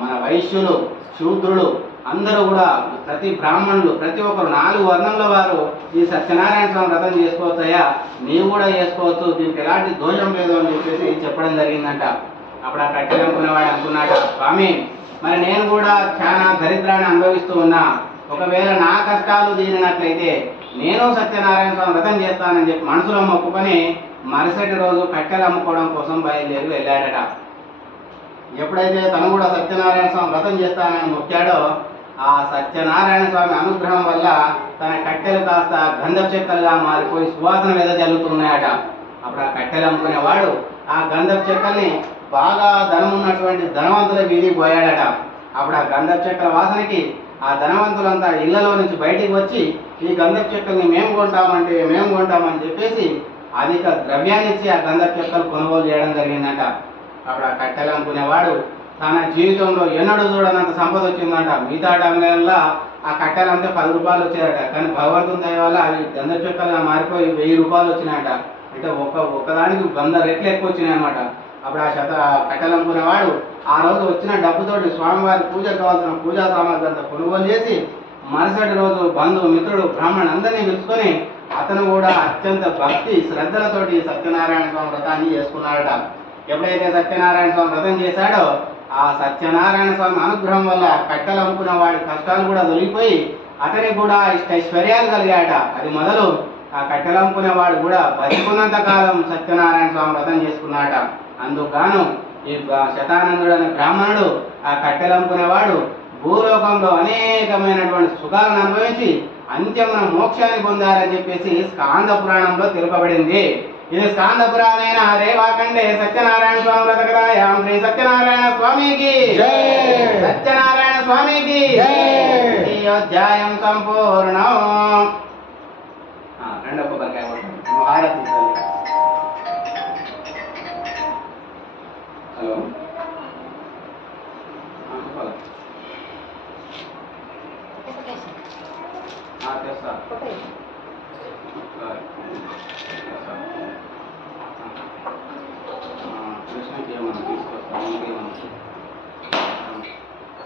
మన వైశ్యులు, శూద్రులు అందరూ కూడా ప్రతి బ్రాహ్మణులు ప్రతి ఒక్కరు 4 వర్ణముల వారు ఈ సత్యనారాయణ స్వామి వ్రతం చేసుకోవచ్చయ్యా, నీవు కూడా చేసుకోవచ్చు, దీనికి ఎలాంటి దోషం లేదు అని చెప్పేసి చెప్పడం జరిగిందంట. అప్పుడు ఆ కట్టెలు అనుకునేవాడు అనుకున్నాడు, స్వామి, మరి నేను కూడా చాలా దరిద్రాన్ని అనుభవిస్తూ ఉన్నా, ఒకవేళ నా కష్టాలు తీరినట్లయితే నేను సత్యనారాయణ స్వామి వ్రతం చేస్తానని చెప్పి మనసులో మొక్కుకొని మరుసటి రోజు కట్టెలు అమ్ముకోవడం కోసం బయలుదేరి వెళ్ళాడట. ఎప్పుడైతే తను కూడా సత్యనారాయణ స్వామి వ్రతం చేస్తానని మొక్కాడో ఆ సత్యనారాయణ స్వామి అనుగ్రహం వల్ల తన కట్టెలు కాస్త గంధపు చెక్కలుగా మారిపోయి సువాసన మీద జల్లుతున్నాయట. అప్పుడు ఆ కట్టెలు అమ్ముకునేవాడు ఆ గంధపు చెక్కల్ని బాగా ధనం ఉన్నటువంటి ధనవంతుల వీధికి పోయాడట. అప్పుడు ఆ గంధపు చెక్కల వాసనకి ఆ ధనవంతులంతా ఇళ్లలో నుంచి బయటికి వచ్చి ఈ గంధపు చెక్కల్ని మేము కొంటామని చెప్పేసి అధిక ద్రవ్యాన్ని ఇచ్చి ఆ గంధపు చెక్కలు కొనుగోలు చేయడం జరిగిందట. అప్పుడు ఆ కట్టెలు అమ్ముకునేవాడు తన జీవితంలో ఎన్నడూ చూడనంత సంపద వచ్చిందంట. మిగతా టైంలో ఆ కట్టెలు అంతే 10 రూపాయలు వచ్చాయట, కానీ భగవంతుని దయ వల్ల అవి గంధపు చెక్కలుగా మారిపోయి 1000 రూపాయలు వచ్చినాయట. అంటే ఒక్కదానికి 100 రెట్లు ఎక్కువ వచ్చినాయి అన్నమాట. అప్పుడు ఆ కట్టెలు అమ్ముకునేవాడు ఆ రోజు వచ్చిన డబ్బుతోటి స్వామివారి పూజకు కావాల్సిన పూజా సామాగ్రి అంతా కొనుగోలు చేసి మరుసటి రోజు బంధువు మిత్రుడు బ్రాహ్మణుడు అందరినీ పిలుచుకొని అతను కూడా అత్యంత భక్తి శ్రద్ధలతోటి సత్యనారాయణ స్వామి వ్రతాన్ని చేసుకున్నాడట. ఎప్పుడైతే సత్యనారాయణ స్వామి వ్రతం చేశాడో ఆ సత్యనారాయణ స్వామి అనుగ్రహం వల్ల కట్టెలు అమ్ముకున్న వాడి కష్టాలు కూడా తొలగిపోయి అతనికి కూడా ఐశ్వర్యాలు కలిగాయట. అది మొదలు ఆ కట్టెలు అమ్ముకునే వాడు కూడా బతికున్నంత కాలం సత్యనారాయణ స్వామి వ్రతం చేసుకున్నాడట. అందుకు ఈ శతానందుడు అనే బ్రాహ్మణుడు ఆ కట్టెలు అమ్ముకునేవాడు భూలోకంలో అనేకమైనటువంటి సుఖాలను అనుభవించి అంత్యమున మోక్షాన్ని పొందారని చెప్పేసి స్కాంద పురాణంలో తెలుపబడింది. ఇది స్కాంద పురాణేన రేవాకండే సత్యనారాయణ స్వామి వ్రతకథాయాం శ్రీ సత్యనారాయణ స్వామికి సత్యనారాయణ స్వామికి అధ్యాయం సంపూర్ణం. రెండో కొబ్బరికాయ హారతి. హలో తెస్తా కృష్ణకి ఏమన్నా తీసుకొస్తాను.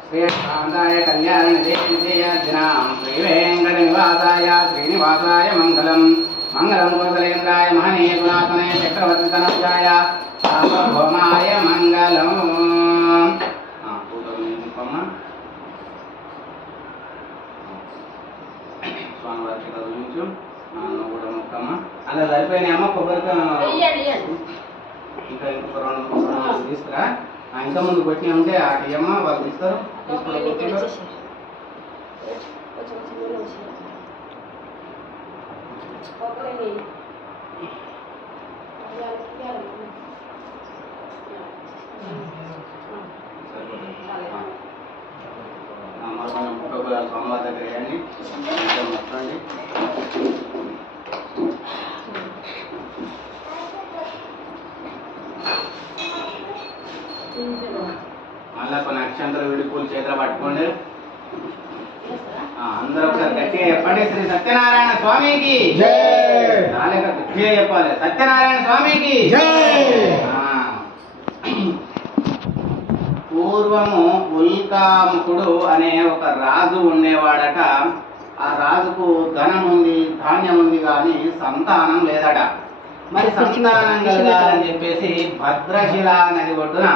శ్రీకాంతాయ కళ్యాణ జయజనాం శ్రీ వెంకట నివాసాయ శ్రీనివాసాయ మంగళం మంగళం కులకలేంద్రాయ మహనీయ గుణాత్మనే చక్రవర్తి తనజాయ సార్వభౌమాయ మంగళం. స్వామివారికి చదివించు కూడా మొక్కమ్మ అలా సరిపోయినాయమ్మ. కొబ్బరికాయ ఇంకా ఇంకొక 2 తీసుకురా. ఇంకా ముందు కొట్టినా ఉంటే అమ్మ వాళ్ళు తీస్తారు. స్వామివారి దగ్గర వేయండి, మొత్తండి. మళ్ళా కొన్ని అక్షంతలు విడిపూలు చేతులు పట్టుకోండి. అందరూ ఒకసారి గట్టిగా చెప్పండి శ్రీ సత్యనారాయణ స్వామికి నాలుగు గట్టిగా చెప్పాలి సత్యనారాయణ స్వామికి. పూర్వము ఉల్కాముకుడు అనే ఒక రాజు ఉండేవాడట. ఆ రాజుకు ధనం ఉంది, ధాన్యం ఉంది, కానీ సంతానం లేదట. మరి సంతానం కలగాలని చెప్పేసి భద్రశిల నది ఒడ్డున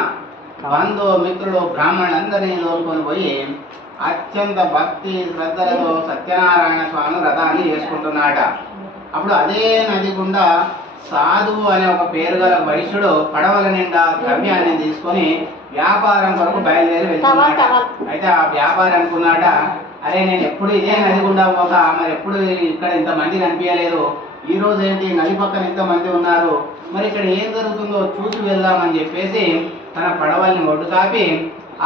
బంధు మిత్రుడు బ్రాహ్మణులందరినీ తోలుకొని పోయి అత్యంత భక్తి శ్రద్ధలతో సత్యనారాయణ స్వామి వ్రతాన్ని చేసుకుంటున్నాడ. అప్పుడు అదే నది గుండా సాధువు అనే ఒక పేరు గల వైశ్యుడు పడవల నిండా ద్రవ్యాన్ని తీసుకొని వ్యాపారం కొరకు బయలుదేరి వెళ్తున్నాడ. అయితే ఆ వ్యాపారం అనుకున్నాడ, అరే నేను ఎప్పుడు ఇదే నది గుండా పోతా, మరి ఎప్పుడు ఇక్కడ ఇంతమంది కనిపించలేదు, ఈ రోజు ఏంటి నది పక్కన ఇంతమంది ఉన్నారు, మరి ఇక్కడ ఏం జరుగుతుందో చూసి వెళ్దామని చెప్పేసి తన పడవల్ని ఒడ్డు కాపి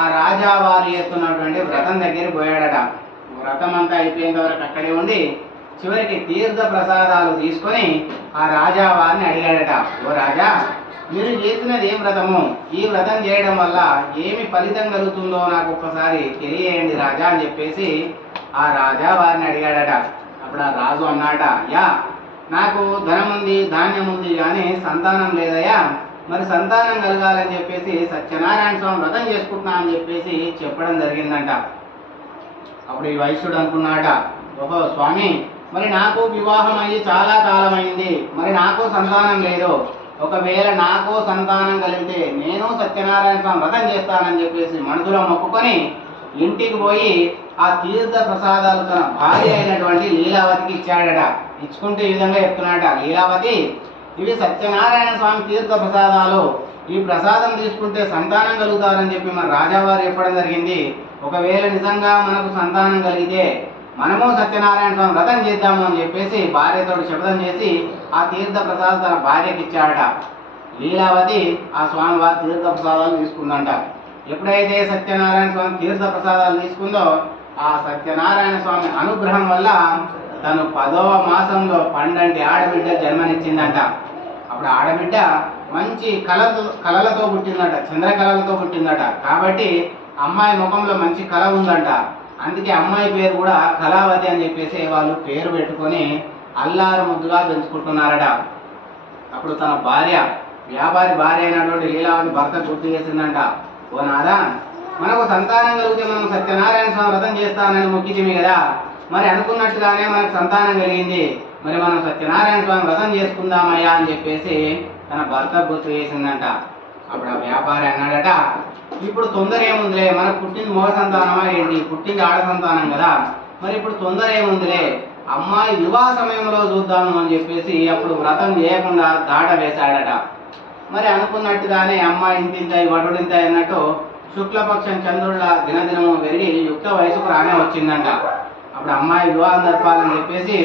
ఆ రాజావారి ఎత్తున్నటువంటి వ్రతం దగ్గర పోయాడట. వ్రతం అంతా అయిపోయేంత వరకు అక్కడే ఉండి చివరికి తీర్థ ప్రసాదాలు తీసుకొని ఆ రాజావారిని అడిగాడట, ఓ రాజా, మీరు చేసినది ఏం వ్రతము, ఈ వ్రతం చేయడం వల్ల ఏమి ఫలితం కలుగుతుందో నాకు ఒక్కసారి తెలియజేయండి రాజా అని చెప్పేసి ఆ రాజావారిని అడిగాడట. అప్పుడు ఆ రాజు అన్నాడ, యా నాకు ధనం ఉంది, ధాన్యం ఉంది, కానీ సంతానం లేదయ్యా, మరి సంతానం కలగాలని చెప్పేసి సత్యనారాయణ స్వామి వ్రతం చేసుకుంటున్నా అని చెప్పేసి చెప్పడం జరిగిందంట. అప్పుడు ఈ వైశ్యుడు అనుకున్నాడ, ఓహో స్వామి, మరి నాకు వివాహం అయ్యి చాలా కాలం అయింది, మరి నాకు సంతానం లేదు, ఒకవేళ నాకు సంతానం కలిగితే నేను సత్యనారాయణ స్వామి వ్రతం చేస్తానని చెప్పేసి మనసులో మొక్కుకొని ఇంటికి పోయి ఆ తీర్థ ప్రసాదాలు తన భార్య అయినటువంటి లీలావతికి ఇచ్చాడట. ఇచ్చుకుంటూ ఈ విధంగా చెప్తున్నాడట, లీలావతి, ఇవి సత్యనారాయణ స్వామి తీర్థ ప్రసాదాలు, ఈ ప్రసాదం తీసుకుంటే సంతానం కలుగుతారని చెప్పి మన రాజావారు చెప్పడం జరిగింది. ఒకవేళ నిజంగా మనకు సంతానం కలిగితే మనము సత్యనారాయణ స్వామి వ్రతం చేద్దాము అని చెప్పేసి భార్యతో శపథం చేసి ఆ తీర్థ ప్రసాదం తన భార్యకి ఇచ్చాడట. లీలావతి ఆ స్వామి వారి తీర్థ ప్రసాదాలు తీసుకుందంట. ఎప్పుడైతే సత్యనారాయణ స్వామి తీర్థ ప్రసాదాలు తీసుకుందో ఆ సత్యనారాయణ స్వామి అనుగ్రహం వల్ల తను 10వ మాసంలో 12 ఆడబిడ్డ జన్మనిచ్చిందంట. అప్పుడు ఆడబిడ్డ మంచి కళలతో పుట్టిందట, చంద్రకళలతో పుట్టిందట. కాబట్టి అమ్మాయి ముఖంలో మంచి కళ ఉందంట. అందుకే అమ్మాయి పేరు కూడా కళావతి అని చెప్పేసి వాళ్ళు పేరు పెట్టుకొని అల్లారు ముద్దుగా పెంచుకుంటున్నారట. అప్పుడు తన భార్య, వ్యాపారి భార్య అయినటువంటి లీలావతి భర్త గుర్తు చేసిందంట, ఓ నాదా, మనకు సంతానం కలిగితే మనం సత్యనారాయణ స్వామి వ్రతం చేస్తానని మొక్కితిమి కదా, మరి అనుకున్నట్టుగానే మనకు సంతానం కలిగింది, మరి మనం సత్యనారాయణ స్వామి వ్రతం చేసుకుందామయ్యా అని చెప్పేసి తన భర్త గుర్తు చేసిందంట. అప్పుడు ఆ వ్యాపారి అన్నాడట, ఇప్పుడు తొందర ఏముందిలే, మనకు పుట్టింది మగ సంతానమా ఏంటి, పుట్టింది ఆడ సంతానం కదా, మరి ఇప్పుడు తొందర ఏముందిలే, అమ్మాయి వివాహ సమయంలో చూద్దాము అని చెప్పేసి అప్పుడు వ్రతం చేయకుండా దాట వేశాడట. మరి అనుకున్నట్టుగానే అమ్మాయి ఇంతింత వటుడింత అన్నట్టు శుక్లపక్షం చంద్రుళ్ళ దినదినము పెరిగి యుక్త వయసుకు రానే వచ్చిందంట. అప్పుడు అమ్మాయి వివాహం జరపాలని చెప్పేసి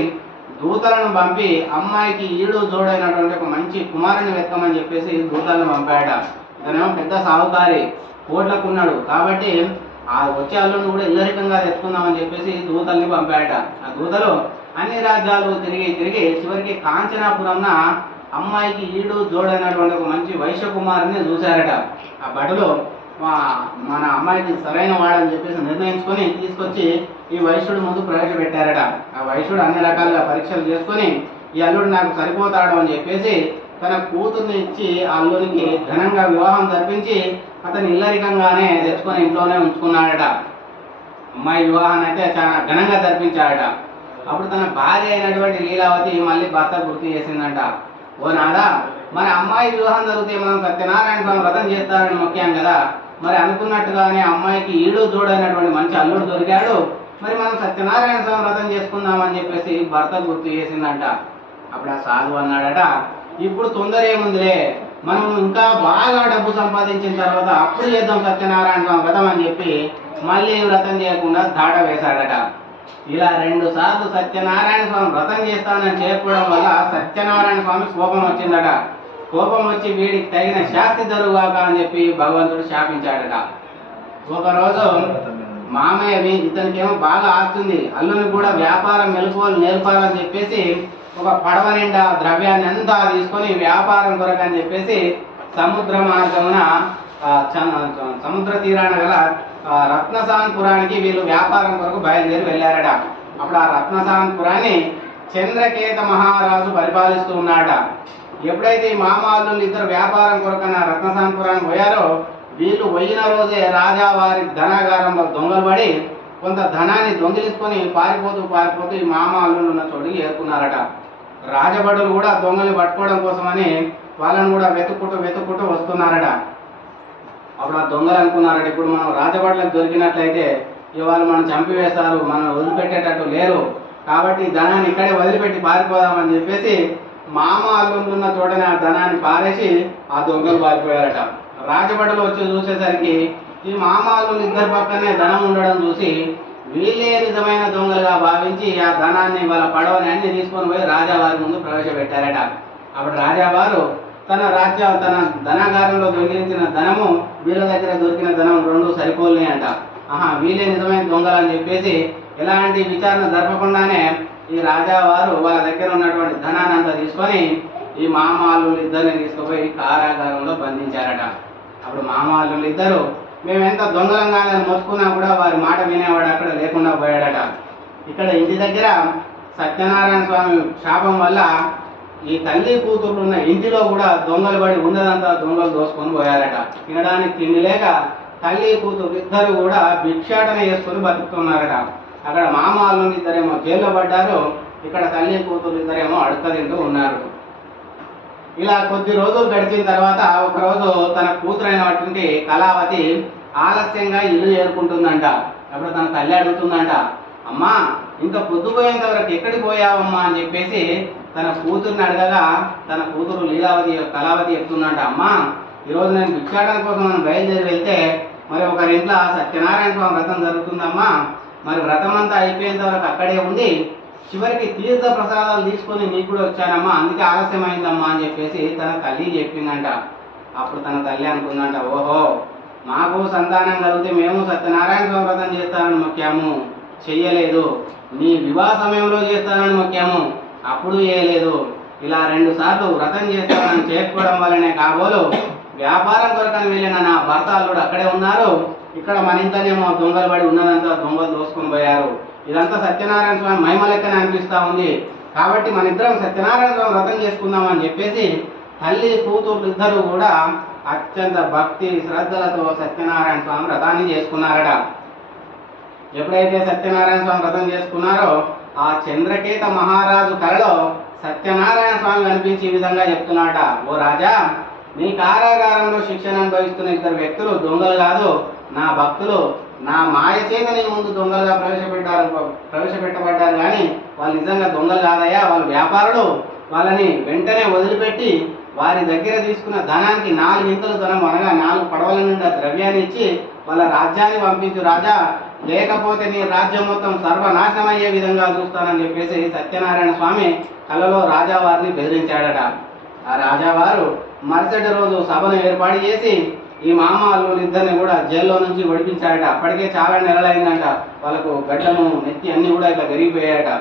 దూతలను పంపి అమ్మాయికి ఈడు జోడైనటువంటి ఒక మంచి కుమారుని వెతకమని చెప్పేసి దూతలను పంపాడ. ఇతనేమో పెద్ద సాహుకారి, కోట్లకున్నాడు, కాబట్టి ఆ వచ్చే అల్లుని కూడా ఇల్లరికంగా తెచ్చుకుందామని చెప్పేసి దూతల్ని పంపాడట. ఆ దూతలు అన్ని రాజ్యాలు తిరిగి తిరిగి చివరికి కాంచనాపురంన అమ్మాయికి ఈడు జోడైనటువంటి ఒక మంచి వైశ్య కుమారుని చూశారట. ఆ భటులు మన అమ్మాయికి సరైన వాడని చెప్పేసి నిర్ణయించుకొని తీసుకొచ్చి ఈ వైశ్యుడి ముందు ప్రవేశపెట్టారట. ఆ వైశ్యుడు అన్ని రకాలుగా పరీక్షలు చేసుకొని ఈ అల్లుడు నాకు సరిపోతాడు అని చెప్పేసి తన కూతుర్ని ఇచ్చి ఆ అల్లునికి ఘనంగా వివాహం జరిపించి అతను ఇల్లరికంగానే తెచ్చుకొని ఇంట్లోనే ఉంచుకున్నాడట. అమ్మాయి వివాహాన్ని అయితే చాలా ఘనంగా జరిపించాడట. అప్పుడు తన భార్య అయినటువంటి లీలావతి మళ్ళీ భర్త గుర్తు చేసిందంట, ఓ నాదా, మరి అమ్మాయి వివాహం జరిగితే మనం సత్యనారాయణ స్వామి వ్రతం చేస్తారని మొక్కాం కదా, మరి అనుకున్నట్టుగానే అమ్మాయికి ఈడు జోడైనటువంటి మంచి అల్లుడు దొరికాడు, మరి మనం సత్యనారాయణ స్వామి వ్రతం చేసుకుందామని చెప్పేసి భర్త గుర్తు చేసిందంట. అప్పుడు ఆ సాధు అన్నాడట, ఇప్పుడు తొందర ఏముందిలే, మనం ఇంకా బాగా డబ్బు సంపాదించిన తర్వాత అప్పుడు చేద్దాం సత్యనారాయణ స్వామి వ్రతం అని చెప్పి మళ్ళీ వ్రతం చేయకుండా దాట వేశాడట. ఇలా 2 సార్లు సత్యనారాయణ స్వామి వ్రతం చేస్తానని చెప్పడం వల్ల సత్యనారాయణ స్వామి కోపం వచ్చిందట. కోపం వచ్చి వీడికి తగిన శాస్తి జరుగుగాక అని చెప్పి భగవంతుడు శాపించాడట. ఒకరోజు మామయ్య ఇతనికేమో బాగా ఆస్తుంది, అల్లుని కూడా వ్యాపారం మెలకువలు నేర్పాలని చెప్పేసి ఒక పడవ నిండా ద్రవ్యాన్ని అంతా తీసుకొని వ్యాపారం కొరకని చెప్పేసి సముద్ర మార్గమున సముద్ర తీరాన గల రత్నసాన్పురానికి వీళ్ళు వ్యాపారం కొరకు బయలుదేరి వెళ్ళారట. అప్పుడు ఆ రత్నసాన్పురాన్ని చంద్రకేత మహారాజు పరిపాలిస్తూ ఉన్నాడట. ఎప్పుడైతే ఈ మామాళ్ళు ఇద్దరు వ్యాపారం కొరకన రత్నసాన్పురానికి పోయారో వీళ్ళు పోయిన రోజే రాజా వారి ధనాగారంలో దొంగలు పడి కొంత ధనాన్ని దొంగిలించుకొని పారిపోతూ ఈ మామాళ్ళు ఉన్న చోటికి ఏరుకున్నారట. రాజభటులు కూడా దొంగల్ని పట్టుకోవడం కోసమని వాళ్ళని కూడా వెతుక్కుంటూ వస్తున్నారట. అప్పుడు ఆ దొంగలు అనుకున్నారట, ఇప్పుడు మనం రాజభటులకు దొరికినట్లయితే ఇవాళ మనం చంపివేస్తారు, మనం వదిలిపెట్టేటట్టు లేరు, కాబట్టి ధనాన్ని ఇక్కడే వదిలిపెట్టి పారిపోదామని చెప్పేసి మామ అల్లున్న చోటనే ఆ ధనాన్ని పారేసి ఆ దొంగలు పారిపోయారట. రాజభటులు వచ్చి చూసేసరికి ఈ మామ అల్లులు ఇద్దరి పక్కనే ధనం ఉండడం చూసి వీళ్ళే నిజమైన దొంగలుగా భావించి ఆ ధనాన్ని వాళ్ళ పడవని అన్ని తీసుకొని పోయి రాజావారి ముందు ప్రవేశపెట్టారట. అప్పుడు రాజావారు తన ధనాగారంలో దొంగిలించిన ధనము వీళ్ళ దగ్గర దొరికిన ధనం 2 సరిపోలేని అంట. వీళ్ళే నిజమైన దొంగలు అని చెప్పేసి ఎలాంటి విచారణ జరపకుండానే ఈ రాజావారు వాళ్ళ దగ్గర ఉన్నటువంటి ధనాన్ని అంతా తీసుకొని ఈ మామాళ్ళు ఇద్దరిని తీసుకుపోయి కారాగారంలో బంధించారట. అప్పుడు మామాళ్ళు ఇద్దరు మేము ఎంత దొంగలంగానే మొత్తుకున్నా కూడా వారి మాట వినేవాడు అక్కడ లేకుండా పోయాడట. ఇక్కడ ఇంటి దగ్గర సత్యనారాయణ స్వామి శాపం వల్ల ఈ తల్లి కూతుర్లు ఉన్న ఇంటిలో కూడా దొంగలు పడి ఉన్నదంతా దొంగలు దోసుకొని పోయారట. తినడానికి తిండి లేక తల్లి కూతురు ఇద్దరు కూడా భిక్షాటన చేసుకుని బతుకుతున్నారట. అక్కడ మామాళ్ళు ఇద్దరేమో జైల్లో పడ్డారు, ఇక్కడ తల్లి కూతురు ఇద్దరేమో అడుక్క తింటూ ఉన్నారు. ఇలా కొద్ది రోజులు గడిచిన తర్వాత ఒకరోజు తన కూతురైనటువంటి కళావతి ఆలస్యంగా ఇల్లు చేరుకుంటుందంట. అప్పుడు తన తల్లి అడుగుతుందంట, అమ్మా ఇంత పొద్దుపోయేంత వరకు ఎక్కడికి పోయావమ్మా అని చెప్పేసి తన కూతుర్ని అడగగా తన కూతురు కళావతి చెప్తుందంట, అమ్మా ఈరోజు నేను భిక్షాటన కోసం మనం బయలుదేరి వెళ్తే మరి ఒకరి ఇంట్లో సత్యనారాయణ స్వామి వ్రతం జరుగుతుందమ్మా, మరి వ్రతం అంతా అయిపోయేంత వరకు అక్కడే ఉంది, చివరికి తీర్థ ప్రసాదాలు తీసుకొని నీకు కూడా వచ్చానమ్మా, అందుకే ఆలస్యమైందమ్మా అని చెప్పేసి తన తల్లి చెప్పిందంట. అప్పుడు తన తల్లి అనుకుందంట, ఓహో మాకు సంతానం కలిగితే మేము సత్యనారాయణ స్వామి వ్రతం చేస్తానని మొక్కాము, చెయ్యలేదు. నీ వివాహ సమయంలో చేస్తానని మొక్కాము, అప్పుడు చేయలేదు. ఇలా 2 సార్లు వ్రతం చేస్తానని చేసుకోవడం వల్లనే కాబోలు వ్యాపారం కొరకని వెళ్ళిన నా భర్త అల్లుడు అక్కడే ఉన్నారు, ఇక్కడ మన ఇంట్లోనేమో దొంగలు పడి ఉన్నదంతా దొంగలు దోసుకొని పోయారు. ఇదంతా సత్యనారాయణ స్వామి మహిమ లెక్కనే అనిపిస్తా ఉంది. కాబట్టి మన ఇద్దరం సత్యనారాయణ స్వామి వ్రతం చేసుకుందాం అని చెప్పేసి తల్లి కూతురు ఇద్దరు కూడా అత్యంత భక్తి శ్రద్ధలతో సత్యనారాయణ స్వామి వ్రతాన్ని చేసుకున్నారట. ఎప్పుడైతే సత్యనారాయణ స్వామి వ్రతం చేసుకున్నారో ఆ చంద్రకేత మహారాజు కలలో సత్యనారాయణ స్వామి కనిపించి ఈ విధంగా చెప్తున్నాడట, ఓ రాజా, నీ కారాగారంలో శిక్షణ అనుభవిస్తున్న 2 వ్యక్తులు దొంగలు కాదు, నా భక్తులు. నా మాయ చేత నీ ముందు దొంగలుగా ప్రవేశపెట్టబడ్డారు కానీ వాళ్ళు నిజంగా దొంగలు కాదయ్యా, వాళ్ళు వ్యాపారులు. వాళ్ళని వెంటనే వదిలిపెట్టి వారి దగ్గర తీసుకున్న ధనానికి 4 ఇంతలు ధనం అనగా 4 పడవల నిండా ద్రవ్యాన్ని ఇచ్చి వాళ్ళ రాజ్యాన్ని పంపించు రాజా, లేకపోతే నీ రాజ్యం మొత్తం సర్వనాశనం అయ్యే విధంగా చూస్తానని చెప్పేసి సత్యనారాయణ స్వామి కలలో రాజావారిని బెదిరించాడట. ఆ రాజావారు మరుసటి రోజు సభను ఏర్పాటు చేసి ఈ మామ అల్లుళ్ళు ఇద్దరిని కూడా జైల్లో నుంచి ఒడిపించాడట. అప్పటికే చాలా నెలలైందంట, వాళ్ళకు గడ్డము నెత్తి అన్ని కూడా ఇట్లా పెరిగిపోయాయట.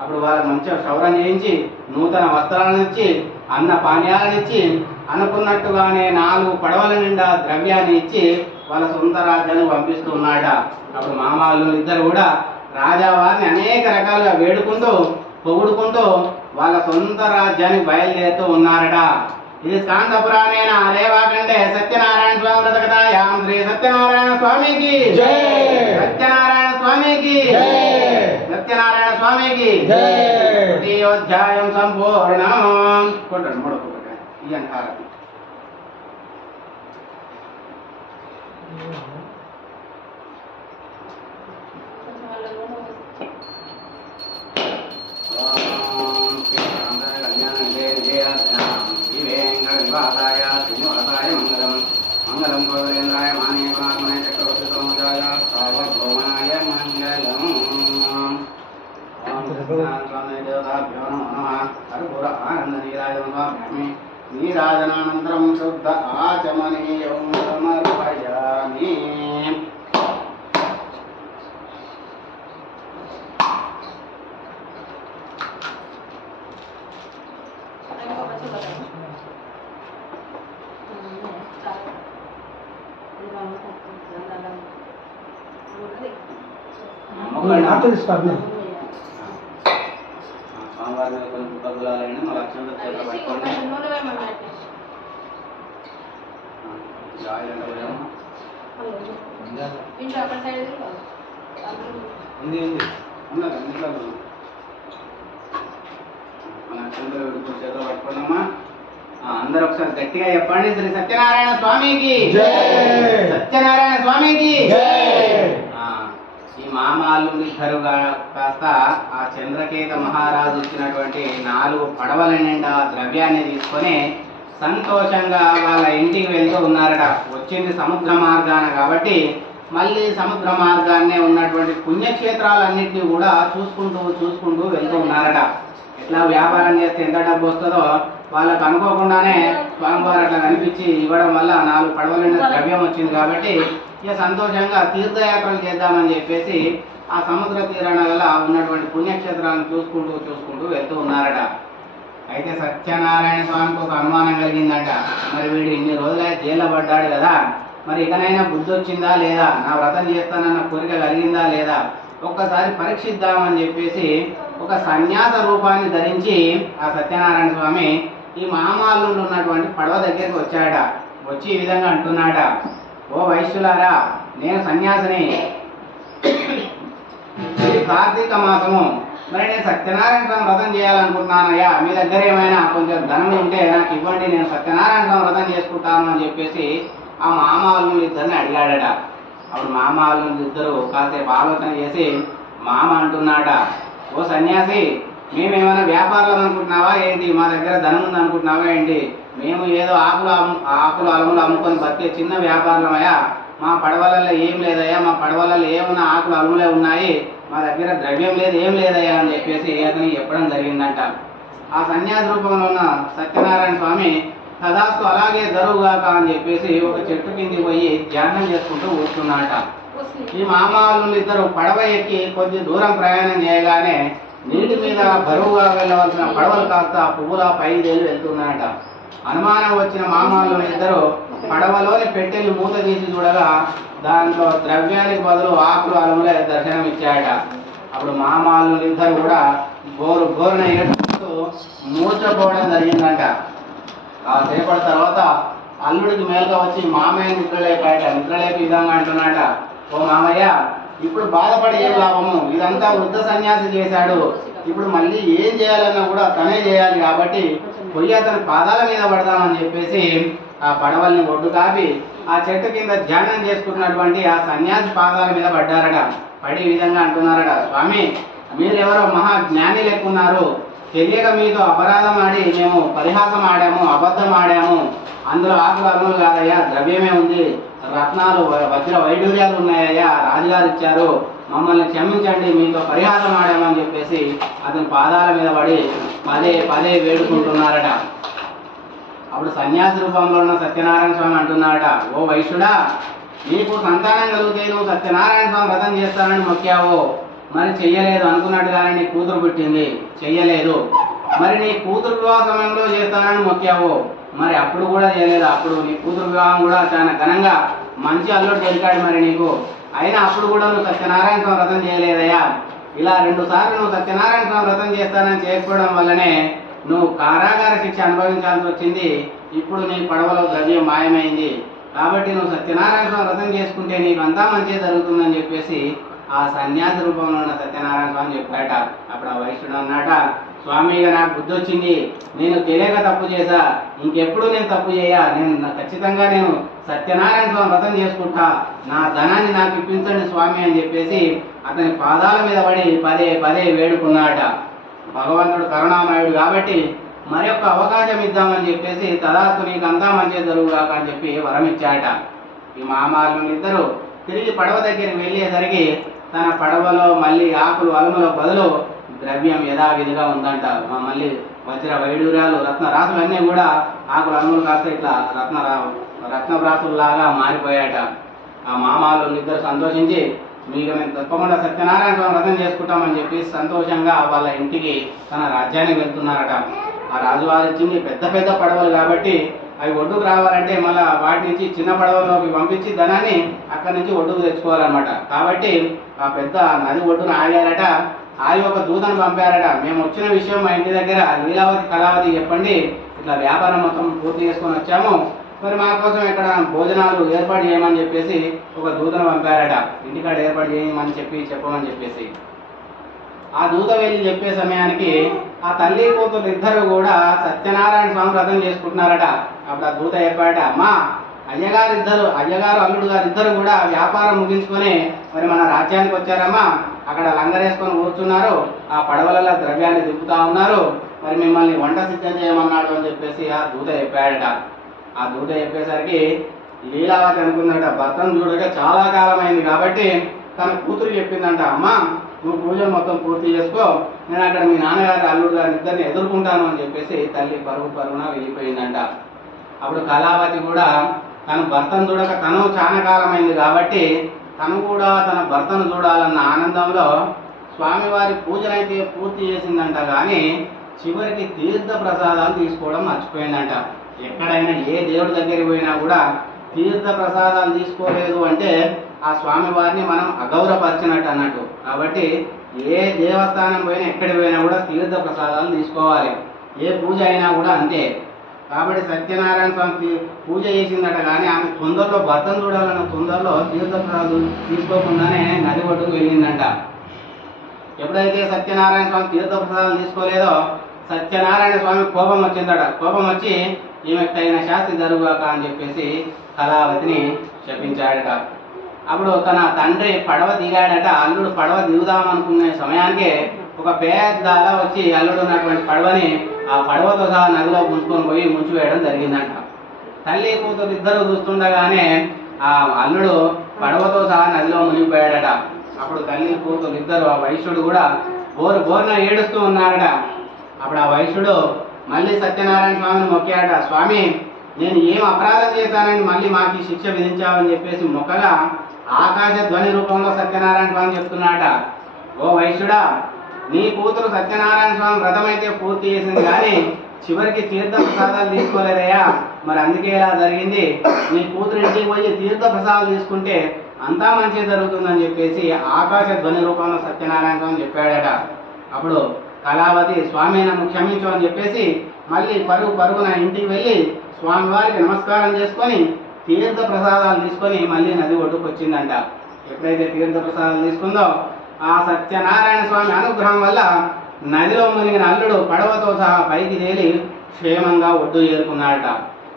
అప్పుడు వాళ్ళకి మంచిగా క్షౌరం చేయించి నూతన వస్త్రాలను ఇచ్చి అన్న పానీయాలను ఇచ్చి అనుకున్నట్టుగానే 4 పడవల నిండా ద్రవ్యాన్ని ఇచ్చి వాళ్ళ సొంత రాజ్యాన్ని పంపిస్తూ ఉన్నాడట. అప్పుడు మామ అల్లుళ్ళు ఇద్దరు కూడా రాజావారిని అనేక రకాలుగా వేడుకుంటూ పొగుడుకుంటూ వాళ్ళ సొంత రాజ్యాన్ని బయలుదేరుతూ ఉన్నారట. ఇది స్కాంద పురాణేన దేవాకండే సత్యనారాయణ స్వామి వ్రతకథాయాం శ్రీ సత్యనారాయణ స్వామికి జై, సత్యనారాయణ స్వామికి జై, సత్యనారాయణ స్వామికి జై. తృతీయోధ్యాయం సంపూర్ణం. కొట్టండి మూడొకటి ఈ అంటారు. మంగళం గోవింద్రాయ మానే గుణాత్మనే చక్రవర్తి సముదాయ సార్వభౌమాయ మంగళం. దేవతాభ్యో నమః. కర్పూర ఆనంద నీరాజనం నీరాజనానంతరం శుద్ధ ఆచమనీయం సమర్పయామి. స్వామివారి మీద కొన్ని కృతజ్ఞతలైన మా లక్ష్యం పట్టుకోండి. పట్టుకున్నామా అందరూ ఒకసారి గట్టిగా చెప్పండి, శ్రీ సత్యనారాయణ స్వామికి సత్యనారాయణ స్వామికి. ఈ మామ అల్లుళ్ళు ఇద్దరు కాస్త ఆ చంద్రకేత మహారాజు ఇచ్చినటువంటి 4 పడవల నిండా ద్రవ్యాన్ని తీసుకొని సంతోషంగా వాళ్ళ ఇంటికి వెళ్తూ ఉన్నారట. వచ్చింది సముద్ర మార్గాన కాబట్టి మళ్ళీ సముద్ర మార్గాన్నే ఉన్నటువంటి పుణ్యక్షేత్రాలన్నింటినీ కూడా చూసుకుంటూ వెళ్తూ ఉన్నారట. ఎట్లా వ్యాపారం చేస్తే ఎంత డబ్బు వస్తుందో వాళ్ళకు అనుకోకుండానే స్వామివారు అట్లా కనిపించి ఇవ్వడం వల్ల 4 పడవల నిండా ద్రవ్యం వచ్చింది కాబట్టి ఇక సంతోషంగా తీర్థయాత్రలు చేద్దామని చెప్పేసి ఆ సముద్ర తీరాన గల ఉన్నటువంటి పుణ్యక్షేత్రాలను చూసుకుంటూ వెళ్తూ ఉన్నారట. అయితే సత్యనారాయణ స్వామికి ఒక అనుమానం కలిగిందట, మరి వీడు ఇన్ని రోజులే జైల్లో పడ్డాడు కదా, మరి ఇకనైనా బుద్ధి వచ్చిందా లేదా, నా వ్రతం చేస్తానన్న కోరిక కలిగిందా లేదా, ఒక్కసారి పరీక్షిద్దామని చెప్పేసి ఒక సన్యాస రూపాన్ని ధరించి ఆ సత్యనారాయణ స్వామి ఈ మామాలు ఉన్నటువంటి పడవ దగ్గరికి వచ్చాడ. వచ్చి ఈ విధంగా అంటున్నాడ, ఓ వైశ్యులారా, నేను సన్యాసిని, ఇది కార్తీక మాసము, మరి నేను సత్యనారాయణ స్వామి వ్రతం చేయాలనుకుంటున్నానయ్యా, మీ దగ్గర ఏమైనా కొంచెం ధనం ఉంటే నాకు ఇవ్వండి, నేను సత్యనారాయణ స్వామి వ్రతం చేసుకుంటాను అని చెప్పేసి ఆ మామాలు ఇద్దరిని అడిగాడట. అప్పుడు మామాలు ఇద్దరు కాసేపు ఆలోచన చేసి మామ అంటున్నాడ, ఓ సన్యాసి, మేమేమైనా వ్యాపారాలు అనుకుంటున్నావా ఏంటి, మా దగ్గర ధనం ఉంది అనుకుంటున్నావా ఏంటి, మేము ఏదో ఆకులు అలములు అమ్ముకొని బతికే చిన్న వ్యాపారమయ్యా, మా పడవలలో ఏం లేదయ్యా, మా పడవలలో ఏమున్నా ఆకులు అలములే ఉన్నాయి, మా దగ్గర ద్రవ్యం లేదు, ఏం లేదయ్యా అని చెప్పేసి అతను చెప్పడం జరిగిందంట. ఆ సన్యాసి రూపంలో ఉన్న సత్యనారాయణ స్వామి తదాస్తు అలాగే జరుగుగాక అని చెప్పేసి ఒక చెట్టు కిందికి పోయి ధ్యానం చేసుకుంటూ కూర్చున్నాట. ఈ మామాళ్ళు ఇద్దరు పడవ ఎక్కి కొద్ది దూరం ప్రయాణం చేయగానే నీటి మీద బరువుగా వెళ్ళవలసిన పడవలు కాస్త పువ్వుల పైదేలు వెళ్తున్నాయట. అనుమానం వచ్చిన మామాళ్ళు ఇద్దరు పడవలోని పెట్టెలు మూత తీసి చూడగా దాంట్లో ద్రవ్యానికి బదులు ఆకులు అలములే దర్శనం ఇచ్చాయట. అప్పుడు మామాళ్ళు ఇద్దరు కూడా గోరున ఎడుతూ మూర్చపోవడం జరిగిందంట. ఆ సేపటి తర్వాత అల్లుడికి మేలుగా వచ్చి మామయ్య నిద్రలేపాయట. నిద్రలేపి విధంగా అంటున్నాట, ఓ మామయ్య, ఇప్పుడు బాధపడి ఏం లాభము, ఇదంతా వృద్ధ సన్యాసి చేశాడు, ఇప్పుడు మళ్ళీ ఏం చేయాలన్నా కూడా తనే చేయాలి, కాబట్టి పొయ్యి అతని పాదాల మీద పడదామని చెప్పేసి ఆ పడవల్ని ఒడ్డు కాపి ఆ చెట్టు కింద ధ్యానం చేసుకున్నటువంటి ఆ సన్యాసి పాదాల మీద పడ్డారట. పడి ఈ విధంగా అంటున్నారట, స్వామి, మీరెవరో మహా జ్ఞాని లెక్కున్నారు, తెలియక మీతో అపరాధం ఆడి మేము పరిహాసం ఆడాము, అబద్ధం ఆడాము, అందులో ఆకులు అరువులు కాదయ్యా, ద్రవ్యమే ఉంది, రత్నాలు వజ్ర వైడూర్యాలు ఉన్నాయ్యా, రాజుగారు ఇచ్చారు, మమ్మల్ని క్షమించండి, మీతో పరిహాసం ఆడామని చెప్పేసి అతని పాదాల మీద పడి పదే వేడుకుంటున్నారట. అప్పుడు సన్యాసి రూపంలో ఉన్న సత్యనారాయణ స్వామి అంటున్నారట, ఓ వైశ్యుడా, నీకు సంతానం కలిగితే నువ్వు సత్యనారాయణ స్వామి వ్రతం చేస్తానని మొక్కావు, మరి చెయ్యలేదు, అనుకున్నట్టుగానే నీ కూతురు పుట్టింది, చెయ్యలేదు. మరి నీ కూతురు వివాహ సమయంలో చేస్తానని మొక్కావు, మరి అప్పుడు కూడా చేయలేదు, అప్పుడు నీ కూతురు వివాహం కూడా చాలా ఘనంగా మంచి అల్లుడు దొరికాడు మరి నీకు, అయినా అప్పుడు కూడా నువ్వు సత్యనారాయణ స్వామి వ్రతం చేయలేదయ్యా. ఇలా 2 సార్లు నువ్వు సత్యనారాయణ స్వామి వ్రతం చేస్తానని చేయకపోవడం వల్లనే నువ్వు కారాగార శిక్ష అనుభవించాల్సి వచ్చింది. ఇప్పుడు నీ పడవలో ద్రవ్యం మాయమైంది, కాబట్టి నువ్వు సత్యనారాయణ స్వామి వ్రతం చేసుకుంటే నీకు అంతా మంచి జరుగుతుందని చెప్పేసి ఆ సన్యాసి రూపంలో ఉన్న సత్యనారాయణ స్వామి చెప్పాట. అప్పుడు ఆ వైశ్యుడు అన్నాట, స్వామి, ఇక నాకు బుద్ధి వచ్చింది, నేను తెలియక తప్పు చేశా, ఇంకెప్పుడు నేను తప్పు చేయా, ఖచ్చితంగా నేను సత్యనారాయణ స్వామి వ్రతం చేసుకుంటా, నా ధనాన్ని నాకు ఇప్పించండి స్వామి అని చెప్పేసి అతని పాదాల మీద పడి పదే వేడుకున్నాట. భగవంతుడు కరుణామయుడు కాబట్టి మరొక అవకాశం ఇద్దామని చెప్పేసి తదాస్తు నీకు అంతా మంచి జరుగుగాక అని చెప్పి వరం ఇచ్చాట. ఈ మామాళ్ళు ఇద్దరు తిరిగి పడవ దగ్గరికి వెళ్ళేసరికి తన పడవలో మళ్ళీ ఆకులు అలముల బదులు ద్రవ్యం యథావిధిగా ఉందంట. మళ్ళీ వజ్ర వైడూర్యాలు రత్న రాసులన్నీ కూడా ఆకులు అలములు కాస్త ఇట్లా రత్నవ్రాసుల్లాగా మారిపోయాట. ఆ మామాళ్ళు ఇద్దరు సంతోషించి మీకు మేము తప్పకుండా సత్యనారాయణ స్వామి వ్రతం చేసుకుంటామని చెప్పి సంతోషంగా వాళ్ళ ఇంటికి తన రాజ్యానికి వెళ్తున్నారట. ఆ రాజువారు ఇచ్చింది పెద్ద పడవలు కాబట్టి అవి ఒడ్డుకు రావాలంటే మళ్ళీ వాటి నుంచి చిన్న పడవలోకి పంపించి ధనాన్ని అక్కడి నుంచి ఒడ్డుకు తెచ్చుకోవాలన్నమాట. కాబట్టి ఆ పెద్ద నది ఒడ్డున ఆగారట. ఆగి ఒక దూతను పంపారట, మేము వచ్చిన విషయం మా ఇంటి దగ్గర లీలావతి కళావతి చెప్పండి, ఇట్లా వ్యాపారం మొత్తం పూర్తి చేసుకొని వచ్చాము, మరి మా కోసం ఇక్కడ భోజనాలు ఏర్పాటు చేయమని చెప్పేసి ఒక దూతను పంపారట. ఇంటికాడ ఏర్పాటు చేయమని చెప్పమని చెప్పేసి ఆ దూత వెళ్ళి చెప్పే సమయానికి ఆ తల్లి కూతురు ఇద్దరు కూడా సత్యనారాయణ స్వామి వ్రతం చేసుకుంటున్నారట. అప్పుడు ఆ దూత చెప్పారట, అమ్మా, అయ్యగారు అల్లుడు గారు ఇద్దరు కూడా వ్యాపారం ముగించుకొని మరి మన రాజ్యానికి వచ్చారమ్మా, అక్కడ లంగరేసుకొని కూర్చున్నారు, ఆ పడవలలో ద్రవ్యాన్ని దింపుతా ఉన్నారు, మరి మిమ్మల్ని వంట సిద్ధం చేయమన్నాడు అని చెప్పేసి ఆ దూత చెప్పాడట. ఆ దూత చెప్పేసరికి లీలావతి అనుకుందట, భర్తను చూడగా చాలా కాలం అయింది కాబట్టి తన కూతురు చెప్పిందంట, అమ్మ, నువ్వు పూజలు మొత్తం పూర్తి చేసుకో, నేను అక్కడ మీ నాన్నగారి అల్లుడు గారి ఇద్దరిని ఎదుర్కొంటాను అని చెప్పేసి తల్లి పరుగున వెళ్ళిపోయిందంట. అప్పుడు కళావతి కూడా తన భర్తను చూడక తను చాలా కాలం అయింది కాబట్టి తను కూడా తన భర్తను చూడాలన్న ఆనందంలో స్వామివారి పూజలైతే పూర్తి చేసిందంట, కానీ చివరికి తీర్థ ప్రసాదాలు తీసుకోవడం మర్చిపోయిందంట. ఎక్కడైనా ఏ దేవుడి దగ్గరికి పోయినా కూడా తీర్థ ప్రసాదాలు తీసుకోలేదు అంటే ఆ స్వామివారిని మనం అగౌరవపరిచినట్టు అన్నట్టు. కాబట్టి ఏ దేవస్థానం పోయినా ఎక్కడికి పోయినా కూడా తీర్థ ప్రసాదాలు తీసుకోవాలి, ఏ పూజ అయినా కూడా అంతే. కాబట్టి సత్యనారాయణ స్వామి పూజ చేసిందట, కానీ ఆమె తొందరలో భర్తను చూడాలన్న తొందరలో తీర్థ ప్రసాదాలు తీసుకోకుండానే నది ఒడ్డుకు వెళ్ళిందంట. ఎప్పుడైతే సత్యనారాయణ స్వామి తీర్థ ప్రసాదాలు తీసుకోలేదో సత్యనారాయణ స్వామి కోపం వచ్చిందట. కోపం వచ్చి ఈమెకు తగిన శాస్తి జరుగుగాక అని చెప్పేసి కళావతిని శపించాడట. అప్పుడు తన తండ్రి పడవ దిగాడట. అల్లుడు పడవ దిగుదామనుకునే సమయానికి ఒక పెద్ద అల వచ్చి అల్లుడు ఉన్నటువంటి పడవని ఆ పడవతో సహా నదిలో ముంచుకొని పోయి ముంచివేయడం జరిగిందంట. తల్లి కూతురు ఇద్దరు చూస్తుండగానే ఆ అల్లుడు పడవతో సహా నదిలో మునిగిపోయాడట. అప్పుడు తల్లి కూతురు ఇద్దరు, ఆ వైశ్యుడు కూడా బోరున ఏడుస్తూ ఉన్నాడట. అప్పుడు ఆ వైశ్యుడు మళ్ళీ సత్యనారాయణ స్వామిని మొక్కాడట. స్వామి, నేను ఏం అపరాధం చేశానని మళ్ళీ మాకు శిక్ష విధించావని చెప్పేసి మొక్కగా ఆకాశ ధ్వని రూపంలో సత్యనారాయణ స్వామి చెప్తున్నాడట. ఓ వైశ్యుడా, నీ కూతురు సత్యనారాయణ స్వామి వ్రతం అయితే పూర్తి చేసింది కానీ చివరికి తీర్థ ప్రసాదాలు తీసుకోలేదయ్యా. మరి అందుకే ఇలా జరిగింది. నీ కూతురు ఇంటికి పోయి తీర్థ ప్రసాదాలు తీసుకుంటే అంతా మంచిగా జరుగుతుందని చెప్పేసి ఆకాశ ధ్వని రూపంలో సత్యనారాయణ స్వామి చెప్పాడట. అప్పుడు కళావతి, స్వామి నన్ను క్షమించు అని చెప్పేసి మళ్ళీ పరుగున ఇంటికి వెళ్ళి స్వామివారికి నమస్కారం చేసుకొని తీర్థ ప్రసాదాలు తీసుకొని మళ్ళీ నది ఒడ్డుకు వచ్చిందంట. ఎప్పుడైతే తీర్థ ప్రసాదాలు తీసుకుందో ఆ సత్యనారాయణ స్వామి అనుగ్రహం వల్ల నదిలో మునిగిన అల్లుడు పడవతో సహా పైకి తేలి క్షేమంగా ఒడ్డు చేరుకున్నాడట.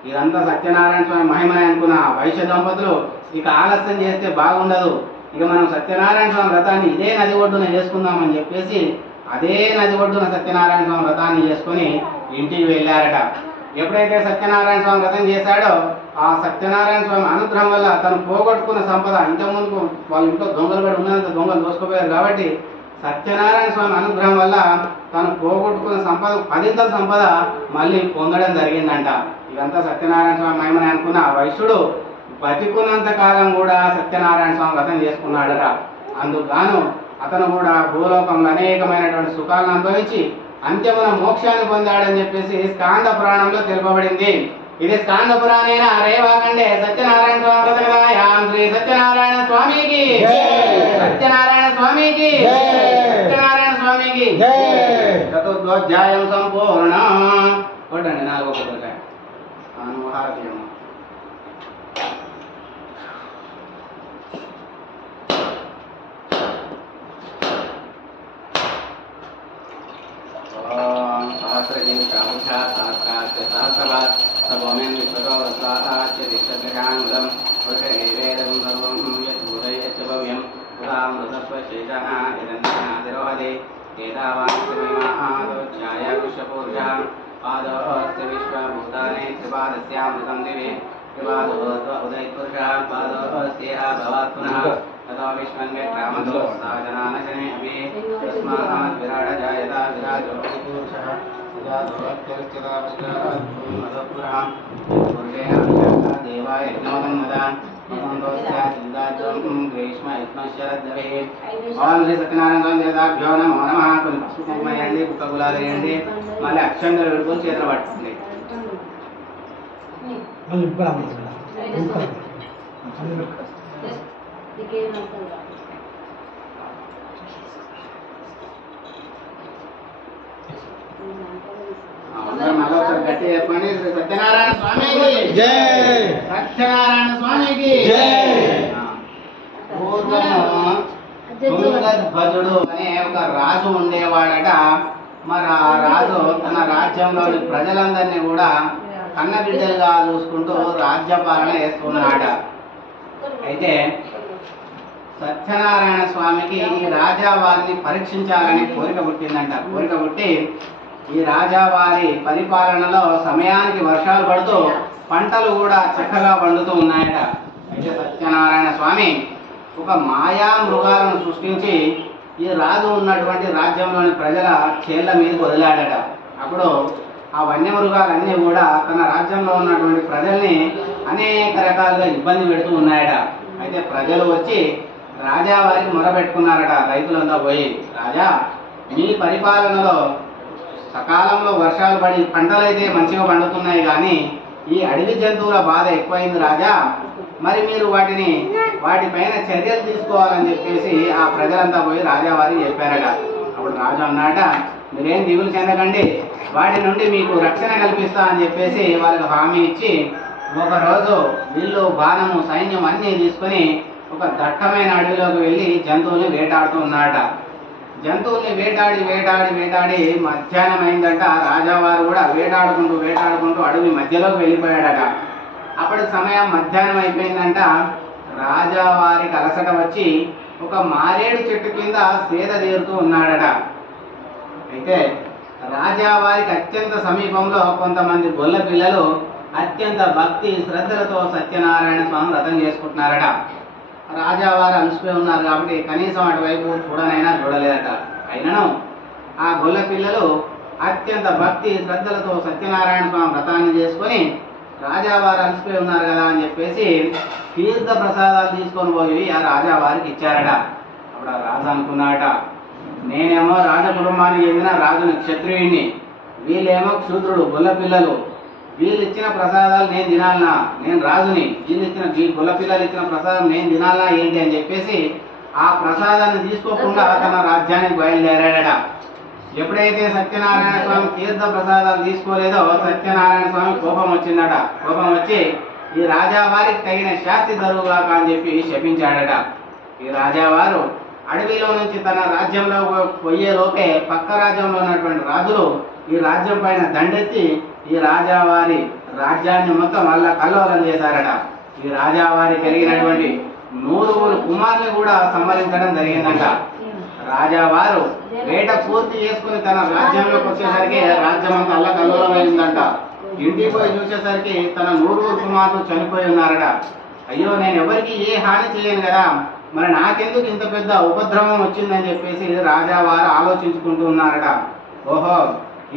ఇదంతా సత్యనారాయణ స్వామి మహిమనే అనుకున్న వైశ్య దంపతులు ఇక ఆలస్యం చేస్తే బాగుండదు, ఇక మనం సత్యనారాయణ స్వామి వ్రతాన్ని ఇదే నది ఒడ్డున చేసుకుందామని చెప్పేసి అదే నది ఒడ్డున సత్యనారాయణ స్వామి వ్రతాన్ని చేసుకుని ఇంటికి వెళ్ళారట. ఎప్పుడైతే సత్యనారాయణ స్వామి వ్రతం చేశాడో ఆ సత్యనారాయణ స్వామి అనుగ్రహం వల్ల తను పోగొట్టుకున్న సంపద, ఇంతకుముందు వాళ్ళ ఇంట్లో దొంగలు కూడా ఉన్నంత దొంగలు దోసుకుపోయారు కాబట్టి సత్యనారాయణ స్వామి అనుగ్రహం వల్ల తను పోగొట్టుకున్న సంపద 10 సంపద మళ్ళీ పొందడం జరిగిందంట. ఇదంతా సత్యనారాయణ స్వామి మహిమని అనుకున్న వైశ్యుడు బతికున్నంత కాలం కూడా సత్యనారాయణ స్వామి వ్రతం చేసుకున్నాడట. అందుకు అతను కూడా భూలోకంలో అనేకమైనటువంటి సుఖాలను అనుభవించి అంత్యమున మోక్షాన్ని పొందాడని చెప్పేసి స్కాంద పురాణంలో తెలుపబడింది. ఇది స్కాంద పురాణేన రేవాకండే సత్యనారాయణ స్వామి వ్రతకథాయాం శ్రీ సత్యనారాయణ స్వామికి సత్యనారాయణ స్వామికి సత్యనారాయణ స్వామికి చతుర్థోధ్యాయం సంపూర్ణ. కొట్టండి 4వ కొబ్బరికాయ. హారతి. సత్యనారాయణ స్వామి దేవతాభ్యో నమో నమః. కొన్ని పసుపు కుంకుమ వేయండి, బుక్క గులాలు వేయండి, మళ్ళీ అక్షంతలు పెట్టుకొని చేతులు పట్టుకోండి. గట్టి చెప్పండి. సత్యనారాయణ స్వామికి జై, సత్యనారాయణ స్వామికి జై. తుంగధ్వజుడు అనే ఒక రాజు ఉండేవాడట. మరి ఆ రాజు తన రాజ్యంలోని ప్రజలందరినీ కూడా కన్నబిడ్డలుగా చూసుకుంటూ రాజ్యపాలన చేస్తున్నాడట. అయితే సత్యనారాయణ స్వామికి ఈ రాజావారిని పరీక్షించాలని కోరిక పుట్టిందంట. కోరిక పుట్టి ఈ రాజావారి పరిపాలనలో సమయానికి వర్షాలు పడుతూ పంటలు కూడా చక్కగా పండుతూ ఉన్నాయట. అయితే సత్యనారాయణ స్వామి ఒక మాయా మృగాలను సృష్టించి ఈ రాజు ఉన్నటువంటి రాజ్యంలోని ప్రజల చేళ్ల మీదకి వదిలాడట. అప్పుడు ఆ వన్యమృగాలన్నీ కూడా తన రాజ్యంలో ఉన్నటువంటి ప్రజల్ని అనేక రకాలుగా ఇబ్బంది పెడుతూ ఉన్నాయట. అయితే ప్రజలు వచ్చి రాజావారికి మొరపెట్టుకున్నారట. రైతులంతా పోయి, రాజా, మీ పరిపాలనలో సకాలంలో వర్షాలు పడి పంటలైతే మంచిగా పండుతున్నాయి కానీ ఈ అడవి జంతువుల బాధ ఎక్కువైంది రాజా. మరి మీరు వాటిపైన చర్యలు తీసుకోవాలని చెప్పేసి ఆ ప్రజలంతా పోయి రాజావారికి చెప్పారట. అప్పుడు రాజు అన్నాట, మీరేం దిగులు చెందకండి, వాటి నుండి మీకు రక్షణ కల్పిస్తా అని చెప్పేసి వాళ్ళకి హామీ ఇచ్చి ఒకరోజు వీళ్ళు బాణము సైన్యం అన్నీ తీసుకొని ఒక దట్టమైన అడవిలోకి వెళ్ళి జంతువుల్ని వేటాడుతూ ఉన్నాడట. జంతువుల్ని వేటాడి మధ్యాహ్నం అయిందంట. రాజావారు కూడా వేటాడుకుంటూ అడవి మధ్యలోకి వెళ్ళిపోయాడట. అప్పటి సమయం మధ్యాహ్నం అయిపోయిందంట. రాజావారికి అలసట వచ్చి ఒక మారేడు చెట్టు కింద సేద తీరుతూ ఉన్నాడట. అయితే రాజావారికి అత్యంత సమీపంలో కొంతమంది గొల్ల పిల్లలు అత్యంత భక్తి శ్రద్ధలతో సత్యనారాయణ స్వామి వ్రతం చేసుకుంటున్నారట. రాజావారు అలసిపోయి ఉన్నారు కాబట్టి కనీసం అటువైపు చూడనైనా చూడలేదట. అయినను ఆ గొల్ల పిల్లలు అత్యంత భక్తి శ్రద్ధలతో సత్యనారాయణ స్వామి వ్రతాన్ని చేసుకొని రాజావారు అలసిపోయి ఉన్నారు కదా అని చెప్పేసి తీర్థ ప్రసాదాలు తీసుకొని పోయి ఆ రాజావారికి ఇచ్చారట. అప్పుడు ఆ రాజు అనుకున్నాడట, నేనేమో రాజ కుటుంబానికి చెందిన రాజుని, క్షత్రియుడిని, వీళ్ళేమో క్షూద్రుడు, గొల్ల పిల్లలు, వీళ్ళు ఇచ్చిన ప్రసాదాలు నేను తినాలనా, నేను రాజుని, ఈ గొల్ల పిల్లలు ఇచ్చిన ప్రసాదం నేను తినాలనా ఏంటి అని చెప్పేసి ఆ ప్రసాదాన్ని తీసుకోకుండా తన రాజ్యానికి బయలుదేరాడట. ఎప్పుడైతే సత్యనారాయణ స్వామి తీర్థ ప్రసాదాలు తీసుకోలేదో సత్యనారాయణ స్వామి కోపం వచ్చిందట. కోపం వచ్చి ఈ రాజావారికి తగిన శాస్తి జరుగుగాక అని చెప్పి శపించాడట. ఈ రాజావారు అడవిలో నుంచి తన రాజ్యంలో పోయేలోపే పక్క రాజ్యంలో ఉన్నటువంటి రాజులు ఈ రాజ్యం పైన దండెత్తి ఈ రాజావారి రాజ్యాన్ని మొత్తం వల్ల కల్లోలం చేశారట. ఈ రాజావారి కలిగినటువంటి 100 కుమారులు కూడా సంహరించడం జరిగిందట. రాజావారు వేట పూర్తి చేసుకుని తన రాజ్యంలోకి వచ్చేసరికి రాజ్యం అంతా అల్లకల్లోలమైందంట. ఇంటికి పోయి చూసేసరికి తన 100 కుమారులు చనిపోయి ఉన్నారట. అయ్యో, నేను ఎవరికి ఏ హాని చేయను కదా, మరి నాకెందుకు ఇంత పెద్ద ఉపద్రవం వచ్చిందని చెప్పేసి రాజావారు ఆలోచించుకుంటూ ఉన్నారట. ఓహో,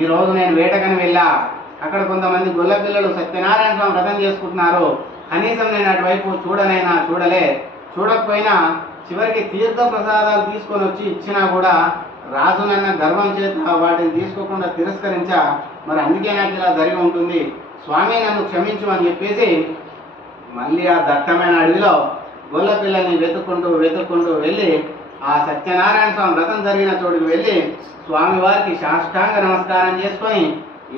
ఈ రోజు నేను వేటకని వెళ్ళా, అక్కడ కొంతమంది గొల్ల పిల్లలు సత్యనారాయణ స్వామి వ్రతం చేసుకుంటున్నారు, కనీసం నేను అటువైపు చూడకపోయినా చివరికి తీర్థ ప్రసాదాలు తీసుకొని వచ్చి ఇచ్చినా కూడా రాజునన్న గర్వం చేత వాటిని తీసుకోకుండా తిరస్కరించా, మరి అందుకే నాకు ఇలా జరిగి ఉంటుంది, స్వామి నన్ను క్షమించు అని చెప్పేసి మళ్ళీ ఆ దట్టమైన అడవిలో గొల్ల పిల్లల్ని వెతుక్కుంటూ వెళ్ళి ఆ సత్యనారాయణ స్వామి వ్రతం జరిగిన చోటుకి వెళ్ళి స్వామివారికి సాష్టాంగ నమస్కారం చేసుకొని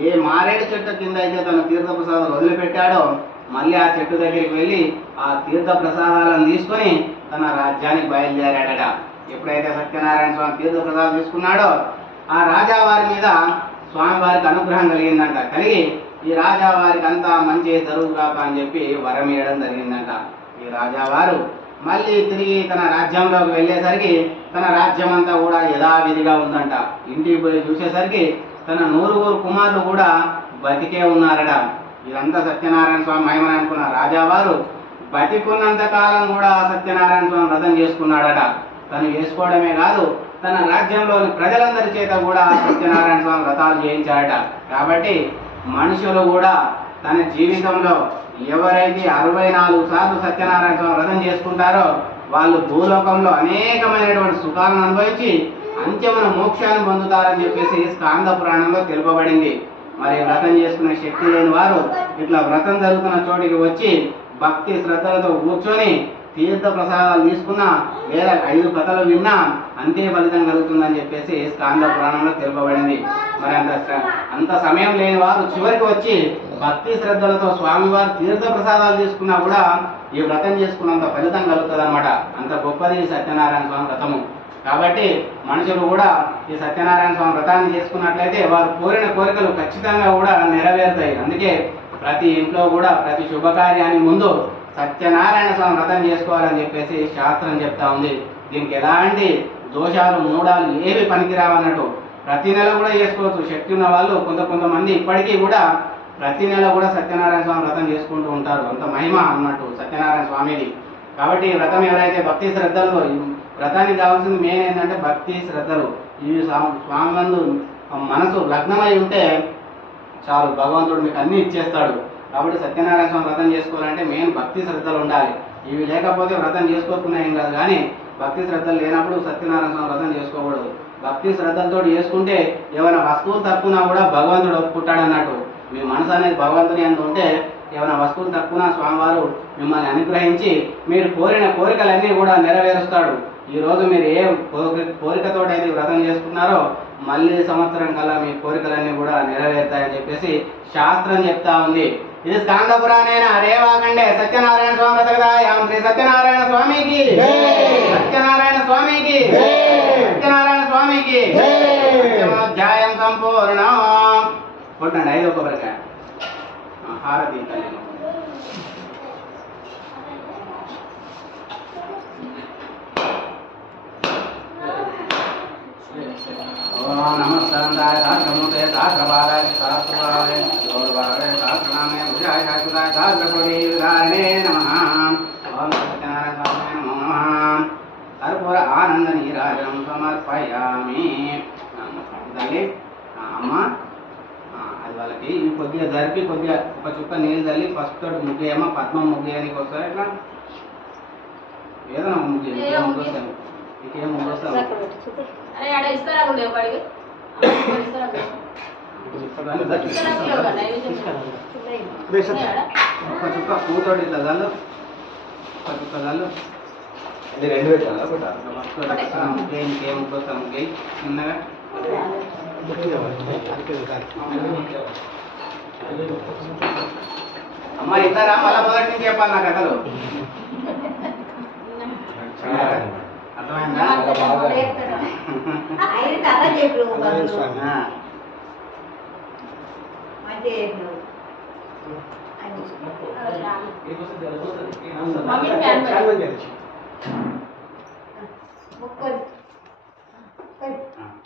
ఏ మారేడు చెట్టు కింద అయితే తన తీర్థ ప్రసాదాలు వదిలిపెట్టాడో మళ్ళీ ఆ చెట్టు దగ్గరికి వెళ్ళి ఆ తీర్థ ప్రసాదాలను తీసుకొని తన రాజ్యానికి బయలుదేరాడట. ఎప్పుడైతే సత్యనారాయణ స్వామి తీర్థ ప్రసాదం తీసుకున్నాడో ఆ రాజావారి మీద స్వామివారికి అనుగ్రహం కలిగిందంట. కలిగి ఈ రాజావారికి అంతా మంచి జరుగుగాక అని చెప్పి వరం ఇవ్వడం జరిగిందంట. ఈ రాజావారు మళ్ళీ తిరిగి తన రాజ్యంలోకి వెళ్ళేసరికి తన రాజ్యం అంతా కూడా యథావిధిగా ఉందంట. ఇంటికి పోయి చూసేసరికి తన 100 కుమారులు కూడా బతికే ఉన్నారట. ఇదంతా సత్యనారాయణ స్వామి మహిమని అనుకున్న రాజావారు బతికున్నంత కాలం కూడా సత్యనారాయణ స్వామి వ్రతం చేసుకున్నాడట. తను చేసుకోవడమే కాదు, తన రాజ్యంలోని ప్రజలందరి చేత కూడా సత్యనారాయణ స్వామి వ్రతాలు చేయించాడట. కాబట్టి మనుషులు కూడా తన జీవితంలో ఎవరైతే 64 సార్లు సత్యనారాయణ స్వామి వ్రతం చేసుకుంటారో వాళ్ళు భూలోకంలో అనేకమైనటువంటి సుఖాలను అనుభవించి అంత్యమైన మోక్షాన్ని పొందుతారని చెప్పేసి స్కాంద పురాణంలో తెలుపబడింది. మరి వ్రతం చేసుకునే శక్తి లేని వారు ఇట్లా వ్రతం జరుగుతున్న చోటికి వచ్చి భక్తి శ్రద్ధలతో కూర్చొని తీర్థ ప్రసాదాలు తీసుకున్నా లేదా 5 కథలు విన్నా అంతే ఫలితం కలుగుతుందని చెప్పేసి స్కాంద పురాణంలో తెలుపబడింది. మరి అంత సమయం లేని వారు చివరికి వచ్చి భక్తి శ్రద్ధలతో స్వామివారు తీర్థ ప్రసాదాలు తీసుకున్నా కూడా ఈ వ్రతం చేసుకున్నంత ఫలితం కలుగుతుంది అనమాట. అంత గొప్పది సత్యనారాయణ స్వామి వ్రతము. కాబట్టి మనుషులు కూడా ఈ సత్యనారాయణ స్వామి వ్రతాన్ని చేసుకున్నట్లయితే వారు కోరిన కోరికలు ఖచ్చితంగా కూడా నెరవేరుతాయి. అందుకే ప్రతి ఇంట్లో కూడా ప్రతి శుభకార్యానికి ముందు సత్యనారాయణ స్వామి వ్రతం చేసుకోవాలని చెప్పేసి శాస్త్రం చెప్తా ఉంది. దీనికి ఎలాంటి దోషాలు మూడాలు ఏవి పనికిరావన్నట్టు ప్రతి నెల కూడా చేసుకోవచ్చు. శక్తి ఉన్న వాళ్ళు కొంతమంది ఇప్పటికీ కూడా ప్రతి నెల కూడా సత్యనారాయణ స్వామి వ్రతం చేసుకుంటూ ఉంటారు. అంత మహిమ అన్నట్టు సత్యనారాయణ స్వామిది. కాబట్టి ఈ వ్రతం ఎవరైతే భక్తి శ్రద్ధలు, వ్రతానికి కావాల్సింది మెయిన్ ఏంటంటే భక్తి శ్రద్ధలు. ఈ స్వామి నందు మనసు లగ్నమై ఉంటే చాలు, భగవంతుడు మీకు అన్ని ఇచ్చేస్తాడు. కాబట్టి సత్యనారాయణ స్వామి వ్రతం చేసుకోవాలంటే మెయిన్ భక్తి శ్రద్ధలు ఉండాలి. ఇవి లేకపోతే వ్రతం చేసుకోకుండా ఏం కాదు, కానీ భక్తి శ్రద్ధలు లేనప్పుడు సత్యనారాయణ స్వామి వ్రతం చేసుకోకూడదు. భక్తి శ్రద్ధలతో చేసుకుంటే ఏమైనా వస్తువులు తక్కువనా కూడా భగవంతుడు ఒప్పుకుంటాడు అన్నట్టు. మీ మనసు అనేది భగవంతుని అంత ఉంటే ఏమైనా వస్తువులు తక్కువనా స్వామివారు మిమ్మల్ని అనుగ్రహించి మీరు కోరిన కోరికలన్నీ కూడా నెరవేరుస్తాడు. ఈ రోజు మీరు ఏ కోరికతో అయితే వ్రతం చేసుకున్నారో మళ్ళీ సంవత్సరం కల్లా మీ కోరికలన్నీ కూడా నెరవేరుతాయని చెప్పేసి శాస్త్రం చెప్తా ఉంది. ఇది స్కాంద పురాణేన హరే వాకండే సత్యనారాయణ స్వామి వ్రతకథాయాం శ్రీ సత్యనారాయణ స్వామికి, సత్యనారాయణ స్వామికి, సత్యనారాయణ స్వామికి. అధ్యాయం సంపూర్ణం. కొట్టండి 5 కొబ్బరికాయ హారతి తల్లి. నమస్తే. सहस्रानंदाय सहस्रमूर्तये सहस्रपादाय सहस्रपादाय गौरवाय सहस्रनामे भुजाय शाश्वताय सहस्रकोटिधारिणे नमः। ओम सत्यनारायण स्वामिने नमो नमः। कर्पूर आनंद नीराजनं समर्पयामि। తల్లి అమ్మ అది వాళ్ళకి కొద్దిగా జరిపి కొద్దిగా ఒక చుక్క నీళ్ళు తల్లి ఫస్ట్ తోటి ముగ్గేయమ్మ పద్మ ముగ్గేయడానికి వస్తాయి ఇట్లా ఏదో ముగ్గు వస్తాను ఇంకేం ముగ్గు వస్తాను ఒక చుక్క పూతోటి ఇట్లా చల్లు ఒక చుక్క చల్లు ఇది 2 పెట్టాలా ముగ్గు ఇంకేం ముగ్గు వస్తాను ముగ్గు చిన్నగా అమ్మ ఇద్దరా మళ్ళా మొదటి నుంచి చెప్పాలి నా కథలు అర్థమైందా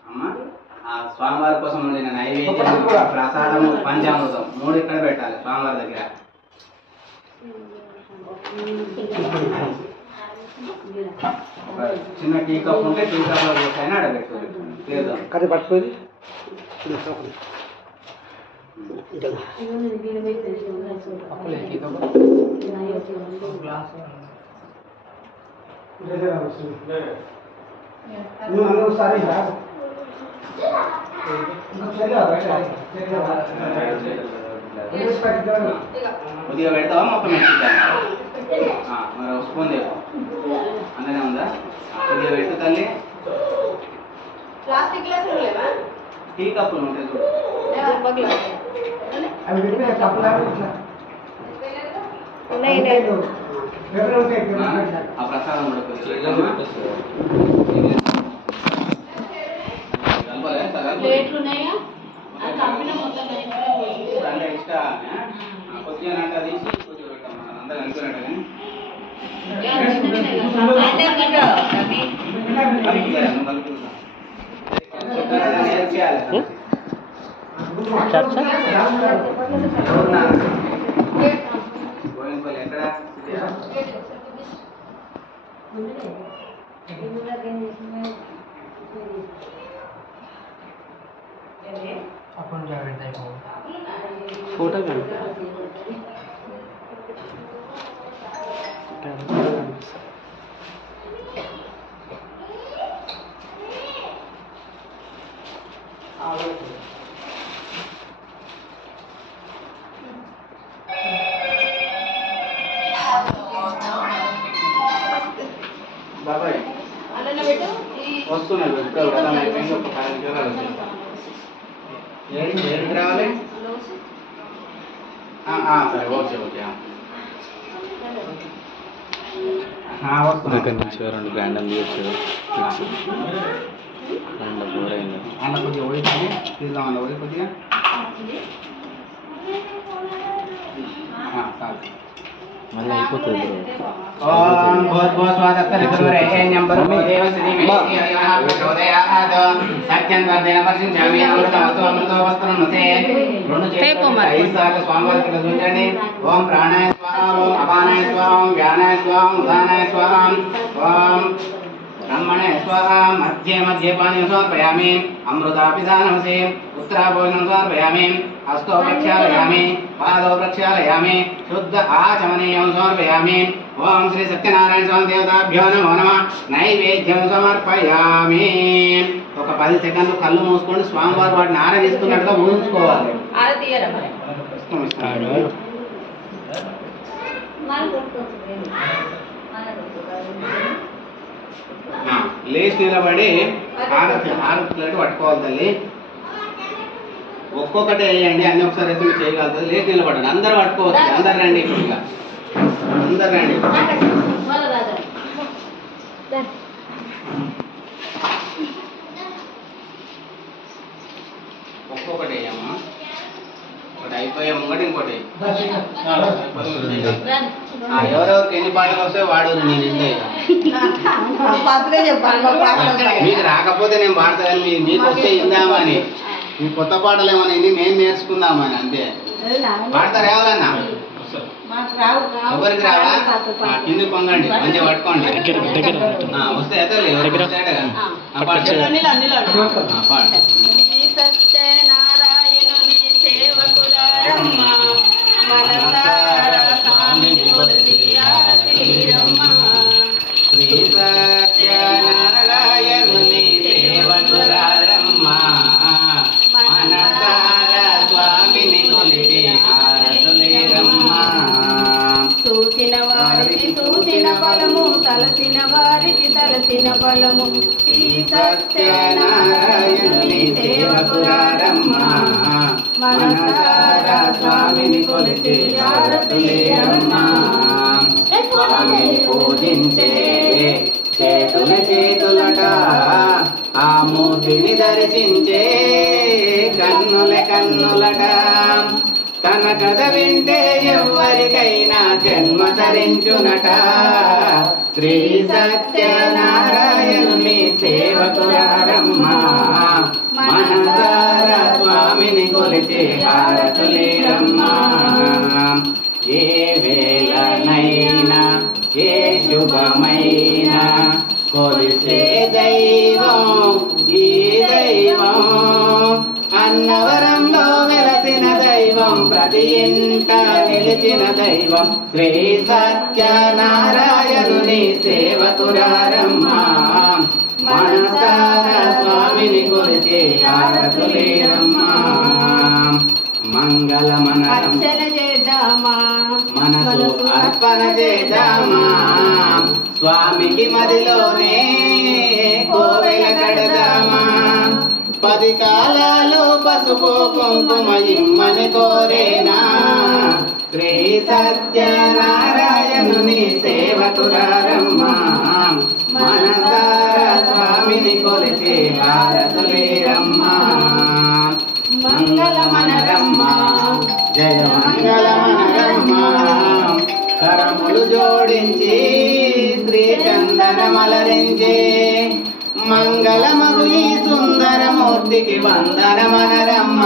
అమ్మ ఆ స్వామివారి కోసం వండిన నైవేద్యం ప్రసాదము పంచామృతం 3 ఇక్కడ పెట్టాలి స్వామివారి దగ్గర. ఒక చిన్న టీ కప్ ఉంటే టీ కప్ లో పోతాయని అడగట్టుకోవాలి లేదు కది పట్టుకొని కొద్దిగా పెడతావా మొత్తం మరి ఒక స్పూన్ తీసుకో అందులోనే ఉందా కొద్దిగా పెట్టు తల్లి టీ కప్పులు ఉంటాయి చూడు ఆ ప్రసాదం కూడా కొద్దిగా అంటే ఇష్టం కొద్దిగా నాట తీసి కొద్దిగా పెట్టాం మనం అందరూ అనుకున్నట్టు గోవిందపల్లి ఎక్కడ ఫోటో బాబాయ్ వస్తున్నాయి ఇప్పుడు వ్రతం అయిపోయింది ఒక 5 నిమిషాలు వచ్చేస్తాను ఏడుకి రావాలి సరే ఓకే ఓకే దగ్గర నుంచి 2 గ్రాండ్ తీయచ్చు అన్న కొద్దిగా ఓడిపోయి తీద్దాం అన్న ఓడి కొద్దిగా మళ్ళీ అయిపోతుంది ఓం భూర్భువస్వాదత్తరితుర్వరేణ్యం భర్గోదేవస్య ధీమహి ప్రచోదయాత్ సత్యం వర్ధేన వర్షించామి అమృతమస్తు అమృతోపస్తనమతే రెండు చేతులు 5 సార్లు స్వామివారికి ఇట్లా చూడండి ఓం ప్రాణాయ స్వాహ ఓం అపానాయ స్వాహ ఓం వ్యానాయ స్వాహ ఉదానాయ స్వాహ ఓం ब्रह्मणे स्वाहा मध्ये मध्ये पानीयं समर्पयामि अमृतापिधानमसि उत्तराभोजनं समर्पयामि हस्तो प्रक्षालयामि पादौ प्रक्षालयामि शुद्ध आचमनीयं समर्पयामि ओम श्री सत्यनारायण स्वामी देवताभ्यो नमो नमः नैवेद्యం సమర్పయామి ఒక 10 సెకండ్లు కళ్ళు మూసుకొని స్వామివారు వాటిని ఆరాధిస్తున్నట్టుగా ఊహించుకోవాలి ఆరతియరా మరి లేచి నిలబడి హారతి ప్లేట్ పట్టుకోవాలి తల్లి ఒక్కొక్కటి వేయండి అన్ని ఒకసారి అయితే మీరు చేయగలుగుతుంది లేచి నిలబడండి అందరూ పట్టుకోవచ్చు అందరు రండి ఇప్పుడు అందరు రండి ఒక్కొక్కటి వేయమ్మా ఒకటి అయిపోయింది ముంగటి ఇంకోటి ఎవరెవరికి ఎన్ని పాటలు వస్తాయో వాడు నేను ఇంతే మీకు రాకపోతే నేను పాడతాను మీకు వస్తే ఇందామని మీ కొత్త పాటలు ఏమన్నా నేను నేర్చుకుందామని అంతే పాడతారు ఎవరన్నా ఎవరికి రావా కింది పొంగండి మంచిగా పట్టుకోండి వస్తే పాడు సత్యనారాయణుని సేవకులారమ్మ మనసారా స్వామిని కొలిచి ఆరతిరమ్మ శ్రీ సత్యనారాయణుని సేవకులారమ్మ మనసారా స్వామిని కొలిచి ఆరతులేరమ్మ చూసిన వారికి చూసిన ఫలము తలసిన వారికి తలసిన ఫలము శ్రీ సత్యనారాయణుని సేవకులారమ్మ మనసారా స్వామిని కొలిచి ఆరతులేరమ్మ స్వామిని పూజించే చేతులట ఆ మూర్తిని దర్శించే కన్నులట తన కథ వింటే ఎవరికైనా జన్మ ధరించునట శ్రీ సత్యనారాయణుని సేవకులారమ్మ మనసారా స్వామిని కొలిచి హారతులేరమ్మ ఏ వేళనైనా ఏ శుభమైనా కొలిచే దైవం ఈ దైవం అన్నవరంలో వెలసిన దైవం ప్రతి ఇంట నిలిచిన దైవం శ్రీ సత్యనారాయణుని సేవకులారమ్మ మనసారా స్వామిని కొలిచి హారతులేరమ్మ మంగళమనరం చేద్దామా మనసు అర్పణ చేద్దామా స్వామికి మదిలోనే కోవెల కడదామా 10 కాలాలు పసుపు కుంకుమ ఇమ్మని కోరేనా శ్రీ సత్యనారాయణుని సేవకులారమ్మ మనసారా స్వామిని కొలిచి హారతులేరమ్మ మంగళమనరమ్మ జయ మంగళమనరమ్మ కరములు జోడించి శ్రీచందనమలరించే మంగళమగు ఈ సుందరమూర్తికి వందనమనరమ్మ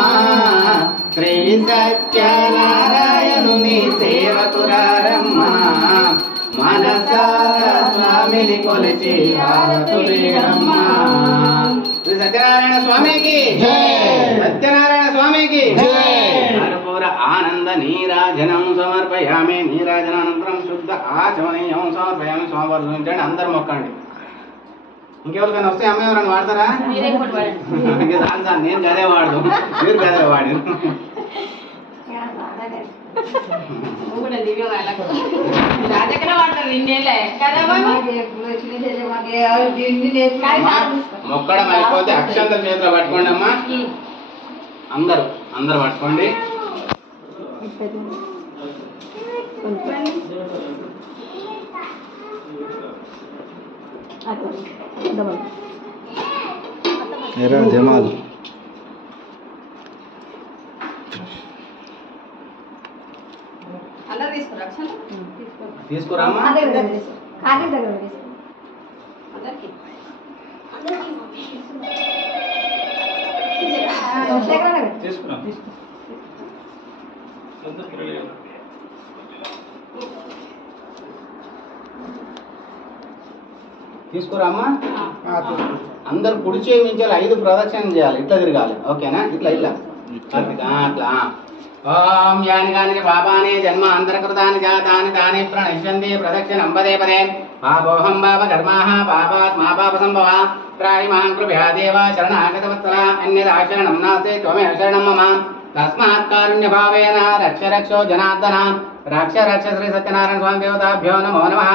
శ్రీ సత్యనారాయణుని సేవకులారమ్మ మనసారా స్వామిని కొలిచి హారతులేరమ్మ శ్రీ సత్యనారాయణ స్వామికి సత్యనారాయణ స్వామికి కర్పూర ఆనంద నీరాజనం సమర్పయామి నీరాజనానంతరం శుద్ధ ఆచమనీయం సమర్పయామి స్వామివారు చూపించండి అందరు మొక్కండి ఇంకెవరికైనా వస్తే అమ్మ ఎవరైనా వాడతారా నేను గదే వాడు మీరు గదే వాడు మొక్కడం అయిపోతే అక్షంతల చేతిలో పట్టుకోండి అమ్మా అందరు పట్టుకోండి జమాల్ తీసుకురామ్మా తీసుకురామ్మా అందరు కుడి చేయి మించాలి 5 ప్రదక్షిణలు చేయాలి ఇట్లా తిరగాలి ఓకేనా ఇట్లా అట్లా ఓం యాని కాని పాపాని జన్మ అంతర్కృతాని జాతాని తాని ప్రణశ్యంతి ప్రదక్షిణం పదే పదే పాపోహం పాప కర్మాః పాపాత్ మా పాప సంభవ త్రాయి మాం కృపయా దేవ శరణాగతవత్సల అన్యదాశరణం నాస్తి త్వమేవ శరణం మమ తస్మాత్ కారుణ్య భావేన రక్ష జనార్దన రక్ష శ్రీ సత్యనారాయణ స్వామి దేవతాభ్యో నమో నమః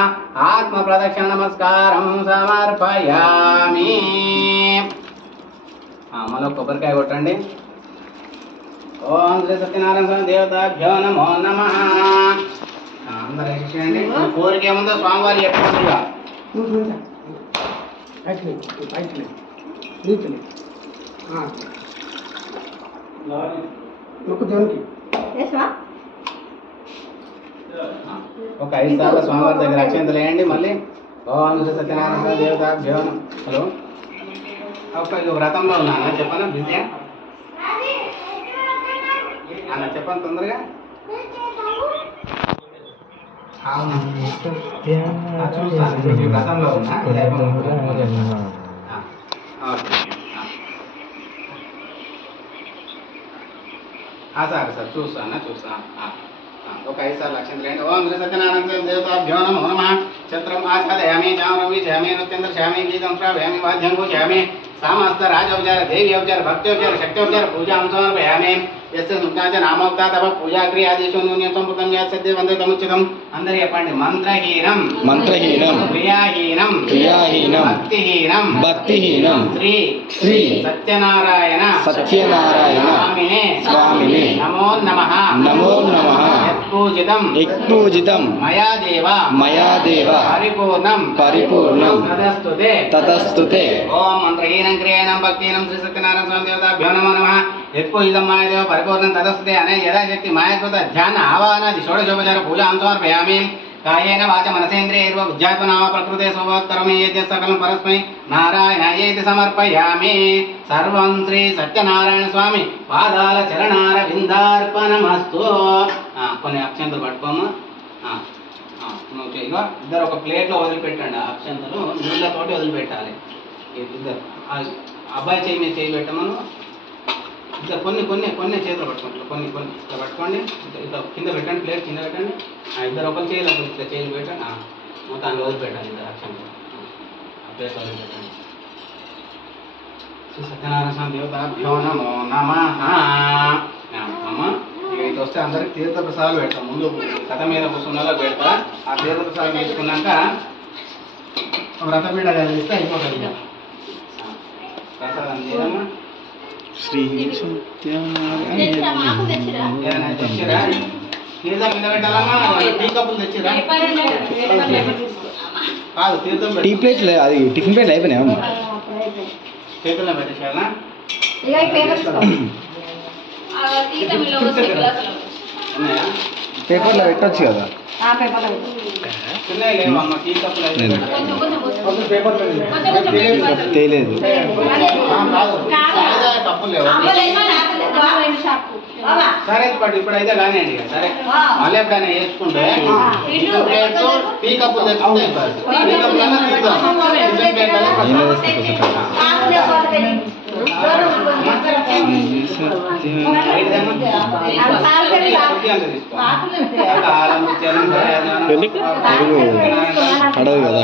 ఆత్మ ప్రదక్షిణ నమస్కారం సమర్పయామి మళ్ళీ కొబ్బరికాయ కొట్టండి ఓం శ్రీ సత్యనారాయణ స్వామి దేవతాభ్యో నమో నమః అందరూ చేయండి కోరిక ఏముందో స్వామివారి చెప్పుకుంటుగా జోన్కి ఒక 5 సార్లు స్వామివారి దగ్గర అక్షంతలు వేయండి. మళ్ళీ ఓం శ్రీ సత్యనారాయణ దేవతాభ్యో. హలో, ఒక వ్రతంలో ఉన్నా అన్న, చెప్పనా? బిజీ అన్న, చెప్పండి తొందరగా. చూస్తాను, వ్రతంలో ఉన్నా. సార్ చూస్తాను. ఒక 5 సార్లు అక్షంతలు వేయండి. ఓం శ్రీ సత్యనారాయణ దేవతాభ్యో నమో నమః. ఛత్రం ఆఛాదయామి, చామరం వీక్షయామి, నృత్యం దర్శయామి, గీతం శ్రావయామి, వాద్యం ఘోషయామి. సామస్త రాజోపచార, దేవి ఉపచార, భక్తోపచార, శక్తోపచార పూజాం సమర్పయామి. యస్య సుఖాచ నామోక్తా తవ పూజా క్రియాదేశో న్యూన్యం సంపృతం యత్ సద్య వందితముచితం. అందరూ చెప్పండి. మంత్రహీనం క్రియాహీనం భక్తిహీనం శ్రీ సత్యనారాయణ స్వామినే నమో నమః. యత్పూజితం మయా దేవ పరిపూర్ణం తతస్తుతే. ఓం మంత్రహీనం క్రియాహీనం భక్తిహీనం శ్రీ సత్యనారాయణ స్వామి దేవతాభ్యో నమో నమః. యత్పూజితం మాయాదేవ పరిపూర్ణం తదస్తుతే అనే యథాశక్తి మాయాకృత ధ్యాన ఆవాహనాది షోడశోపచార పూజాం సమర్పయామి. కాయేన వాచ మనసేంద్రియైర్వ బుద్ధ్యాత్మనా వా ప్రకృతే స్వభావకరమే యజ్ఞ సకలం పరస్మై నారాయణాయేతి సమర్పయామి. సర్వం శ్రీ సత్యనారాయణ స్వామి పాదాల చరణార విందార్పణమస్తు. కొన్ని అక్షంతలు పట్టుకోము. ఇగో ఇద్దరు ఒక ప్లేట్లో వదిలిపెట్టండి. అక్షంతలు నీళ్ళతోటి వదిలిపెట్టాలి. ఇద్దరు అబ్బాయి చేయి మీద చేయి పెట్టమను. ఇట్లా కొన్ని చేతులు పట్టుకోండి. కొన్ని ఇట్లా పట్టుకోండి. ఇట్లా కింద పెట్టండి, ప్లేట్ కింద పెట్టండి. ఇద్దరు ఒకరు చేయాలి, ఒకరు ఇట్లా చేతులు పెట్టండి. మొత్తాన్ని వదిలిపెట్టాలి. ఇద్దరు అక్షంతలు ప్లేట్ వదిలిపెట్టండి. శ్రీ సత్యనారాయణ స్వామి దేవతాభ్యో నమో నమః. అమ్మ ఇటు వస్తే అందరికి తీర్థ ప్రసాదాలు పెడతాం. ముందు కథ మీద కూర్చున్నలో పెడతా. ఆ తీర్థ ప్రసాదం తీసుకున్నాక వ్రతపీఠ కలిగిస్తే అయిపోతుంది. ప్రసాదం చేయమ్మా. శ్రీ సత్యనారాయణ తెచ్చిరా? తీర్థం మీద పెట్టాలమ్మా. టీ కప్పులు తెచ్చిరా? కాదు, తీర్థం టీ ప్లేట్లు, అది టిఫిన్ ప్లేట్లు అయిపోయినాయి. చేతుల్లో పెట్టేసారా? పేపర్లో పెట్టచ్చు కదా. తెలియదు. సరే ఇప్పుడైతే కానివ్వండి. సరే మళ్ళీ ఎప్పుడైనా వేసుకుంటే టీ కప్పులు తెచ్చుకుంటే అడవు కదా.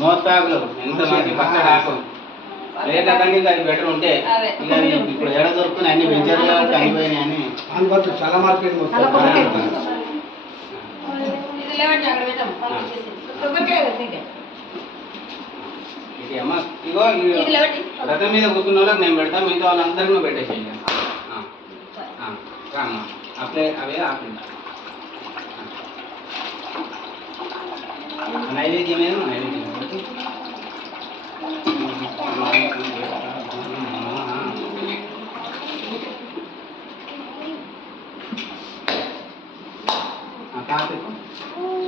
మోస్తాకులు ఎంత మంచి పచ్చడి ఆకు లేదండి. అది బెటర్ ఉంటే ఇప్పుడు ఎడ దొరుకుతున్నాయి. అన్ని వెంచర్లు అయిపోయినాయి అని చాలా మార్కెట్ ఇగో రథం మీద కూర్చున్న వాళ్ళకి నేను పెడతా. మిగతా వాళ్ళందరికీ నువ్వు పెట్టేసేయండి. రామ్మా అప్లై అవే ఆపండి. నైవేద్యమేను నైవేద్యం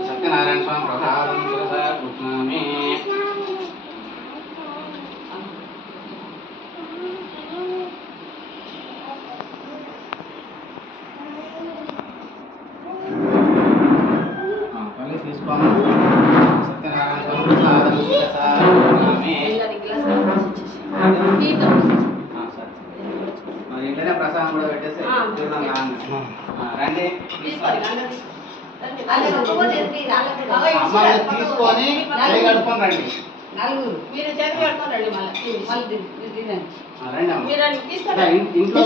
సత్యనారాయణ స్వామి ప్రసాదం కూర్చున్నామే. తీసుకోమా. సత్యనారాయణ స్వామి ప్రసాదం మరి ఇంట్లోనే ప్రసాదం కూడా పెట్టేస్తే రండి. అమ్మాయి తీసుకొని చేయి కడుక్కొని రండి. మీరు చేతి కడుక్కొని రండి. ఇంట్లో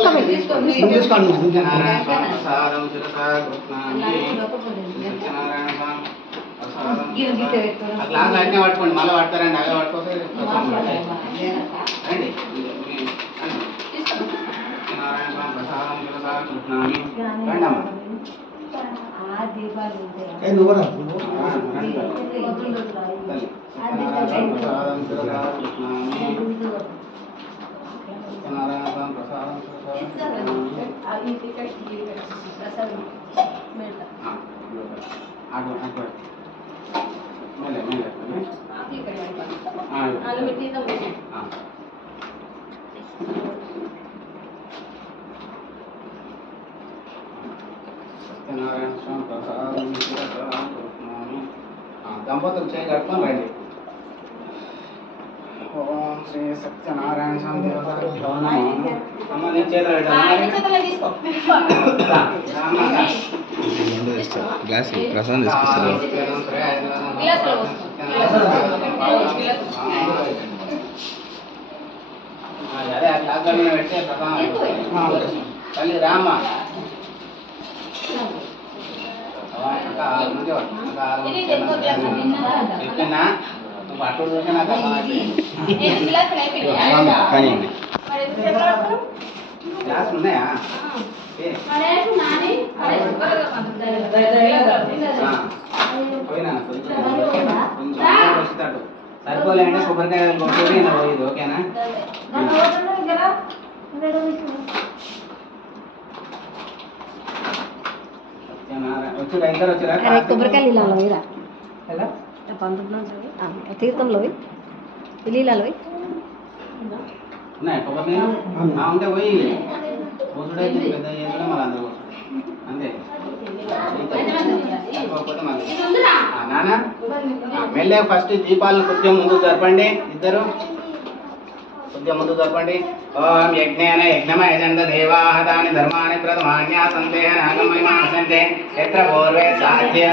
సత్యనారాయణ స్వామి ప్రసాదం సత్యనారాయణ స్వామి ప్రసాదం. ఆ గ్లాస్ అట్నే పట్టుకోండి. మళ్ళీ పడతారండి. అలా పట్టుకోతే రండి. సత్యనారాయణ స్వామి శిరసా కృష్ణామి రండమ్మ ఆ దీపాలు ఉంటాయి. సత్యనారాయణ ప్రసాదం శిరసా కృష్ణామి సత్యనారాయణ ప్రసాదం శిరసా ఆగు ఆగు మేలే మేలే సత్యనారాయణ స్వామి ప్రసాదం శిరసా కృష్ణామి దంపతులు చేయి కట్టుకొని రండి ఓం శ్రీ సత్యనారాయణ స్వామి దేవతాభ్యో నమః అమ్మ నీ చేతులు తీసుకో గ్లాస్ ప్రసాదం తీసుకొస్తారు అదే ఆ గ్లాస్ మీద పెట్టి ప్రసాదం తల్లి రామ్మ చెప్పినా నువ్వు అటు చూసి నాకు కానీ గ్లాస్ ఉన్నాయా పోయినా కొంచెం వచ్చేటట్టు సరిపోలేంటే కొబ్బరికాయ కొట్టేది ఇలా పోయేది ఓకేనా సత్యనారాయణ వచ్చి ఇద్దరు వచ్చిరా కొబ్బరికాయలు ఇలాలో వేరా తీర్థంలో లీలలో ఉన్నాయి కొబ్బరి నీళ్ళు ఉంటే పోయి కూర్చుడైతే పెద్ద చేసుకుని మళ్ళీ అందరూ కూర్చుంటారు అంతే కాకపోతే మళ్ళీ నాన్న మెల్లే ఫస్ట్ దీపాలను కొద్దిగా ముందు జరపండి ఇద్దరు కొద్దిగా ముందు జరపండి ఓం యజ్ఞేన యజ్ఞమయజంత దేవాహతాని ధర్మాని ప్రథమాన్యాసంతే నాగమయమాసంతే ఎత్ర పూర్వే సాధ్య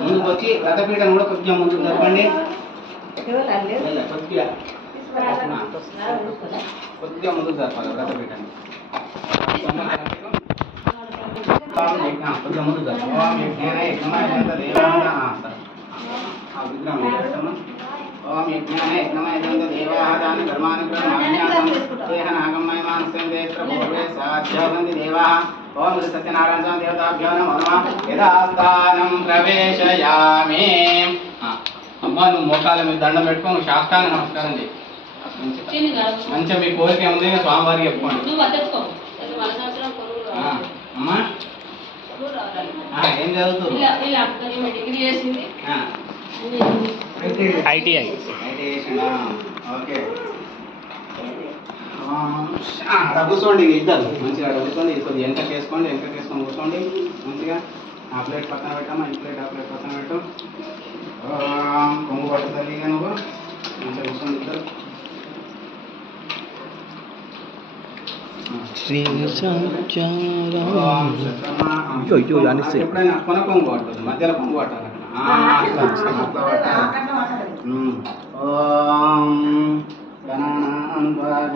ముందుకు వచ్చి రథపీఠను కూడా కొద్దిగా ముందుకు జరపండి కొద్దిగా కొద్దిగా ముందుకు జరపాలి రథపీఠాన్ని కొద్దిగా ముందుకు జరపాలి ఓం యజ్ఞేన యజ్ఞమయజంత దేవాహత విగ్రహం ఓం యజ్ఞాన యజ్ఞమయజంత దేవాహతాని ధర్మాని ప్రథమాన్యాసంతే నాగమయమాసంతే ఎత్ర పూర్వే సాధ్య దేవాః ఓం శ్రీ సత్యనారాయణ స్వామి దేవతాభ్యో నమః యథాస్థానం ప్రవేశయామి అమ్మ నువ్వు మోకాల మీద దండం పెట్టుకో నువ్వు శాస్త్రాన్ని నమస్కారం చేయి మంచిగా మీ కోరిక ఏముంది స్వామివారికి చెప్పుకోండి అమ్మా ఏం చదువుతారు ఐటీఐ ఓకే కూర్చోండి ఇద్దరు మంచిగా కూర్చోండి కొద్దిగా వెనక చేసుకోండి వెనక చేసుకొని కూర్చోండి మంచిగా ఆ ప్లేట్ పక్కన పెట్టామా ఈ ప్లేట్ ఆ ప్లేట్ పక్కన పెట్టు కొంగు పట్టు తల్లిగా నువ్వు మంచిగా కూర్చోండి ఇద్దరు శ్రీ ఎప్పుడైనా కొన కొంగు పట్టదు మధ్యలో కొంగు పట్టాలి ఓం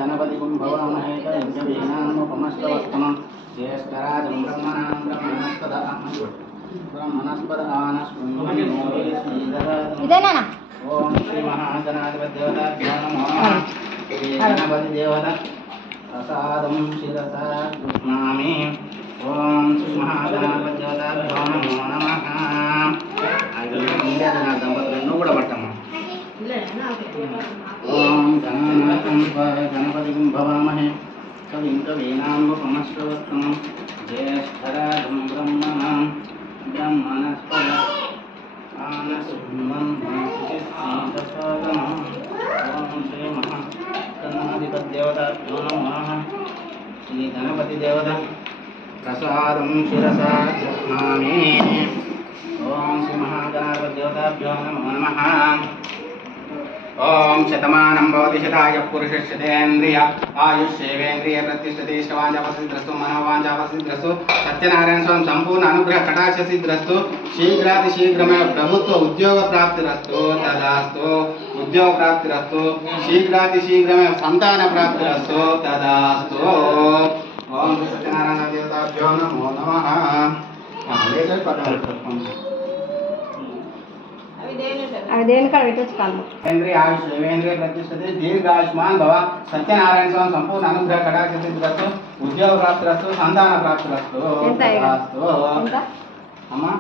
గణపతి కుంభవామహే కవినాముపమస్తవస్తమం జ్యేష్ఠరాజం బ్రహ్మణాం బ్రహ్మణస్పద ఓం శ్రీ మహాగణాధిపతి దేవతాభ్యో నమః శ్రీ గణపతి దేవత ప్రసాదం శిరసా కృష్ణామి ఓం శ్రీ మహాగణాధిపతి దేవతాభ్యో నమో నమః దంపతులు ఎన్నో కూడా పట్టమ్మా ఓం గణపతి భవామహే కవిం కవీనాముపమశ్రవస్తమం జ్యేష్ఠరాజం బ్రహ్మణాం బ్రహ్మణస్పద ఓం శ్రీ మహాగణాధిపతి దేవతాభ్యో నమః శ్రీ గణపతి దేవత ప్రసాదం శిరసా కృష్ణామి ఓం శ్రీ మహాగణాధిపతి దేవతాభ్యో నమో నమః ఓం శతమానం భవతి శతాయ పురుషశతేంద్రియ ఆయుష్యేవేంద్రియ ప్రతిష్టతి ఇష్టవాంఛాపసిద్రస్తు మనోవాంఛాపసిద్రస్తు సత్యనారాయణ స్వామి సంపూర్ణ అనుగ్రహ కటాక్షసిద్రస్తు శీఘ్రాతి శీఘ్రమే ప్రభుత్వ ఉద్యోగ ప్రాప్తిరస్తు తదాస్తు ఉద్యోగ ప్రాప్తిరస్తు శీఘ్రాతి శీఘ్రమే సంతాన ప్రాప్తిరస్తు తదాస్తు ఓం సత్యనారాయణ దేవతాభ్యో నమో నమః అవి దేవుని అవి దేని కాడ పెట్టచ్చు కాళ్ళు ఇంద్రియ ఆయుష్ ఇంద్రియ ప్రతిష్టతి దీర్ఘాయుష్మాన్ భవ సత్యనారాయణ స్వామి సంపూర్ణ అనుగ్రహ కటాక్షిస్తు ఉద్యోగ ప్రాప్తిరస్తు సంతాన ప్రాప్తిరస్తు ఎంత? అమ్మా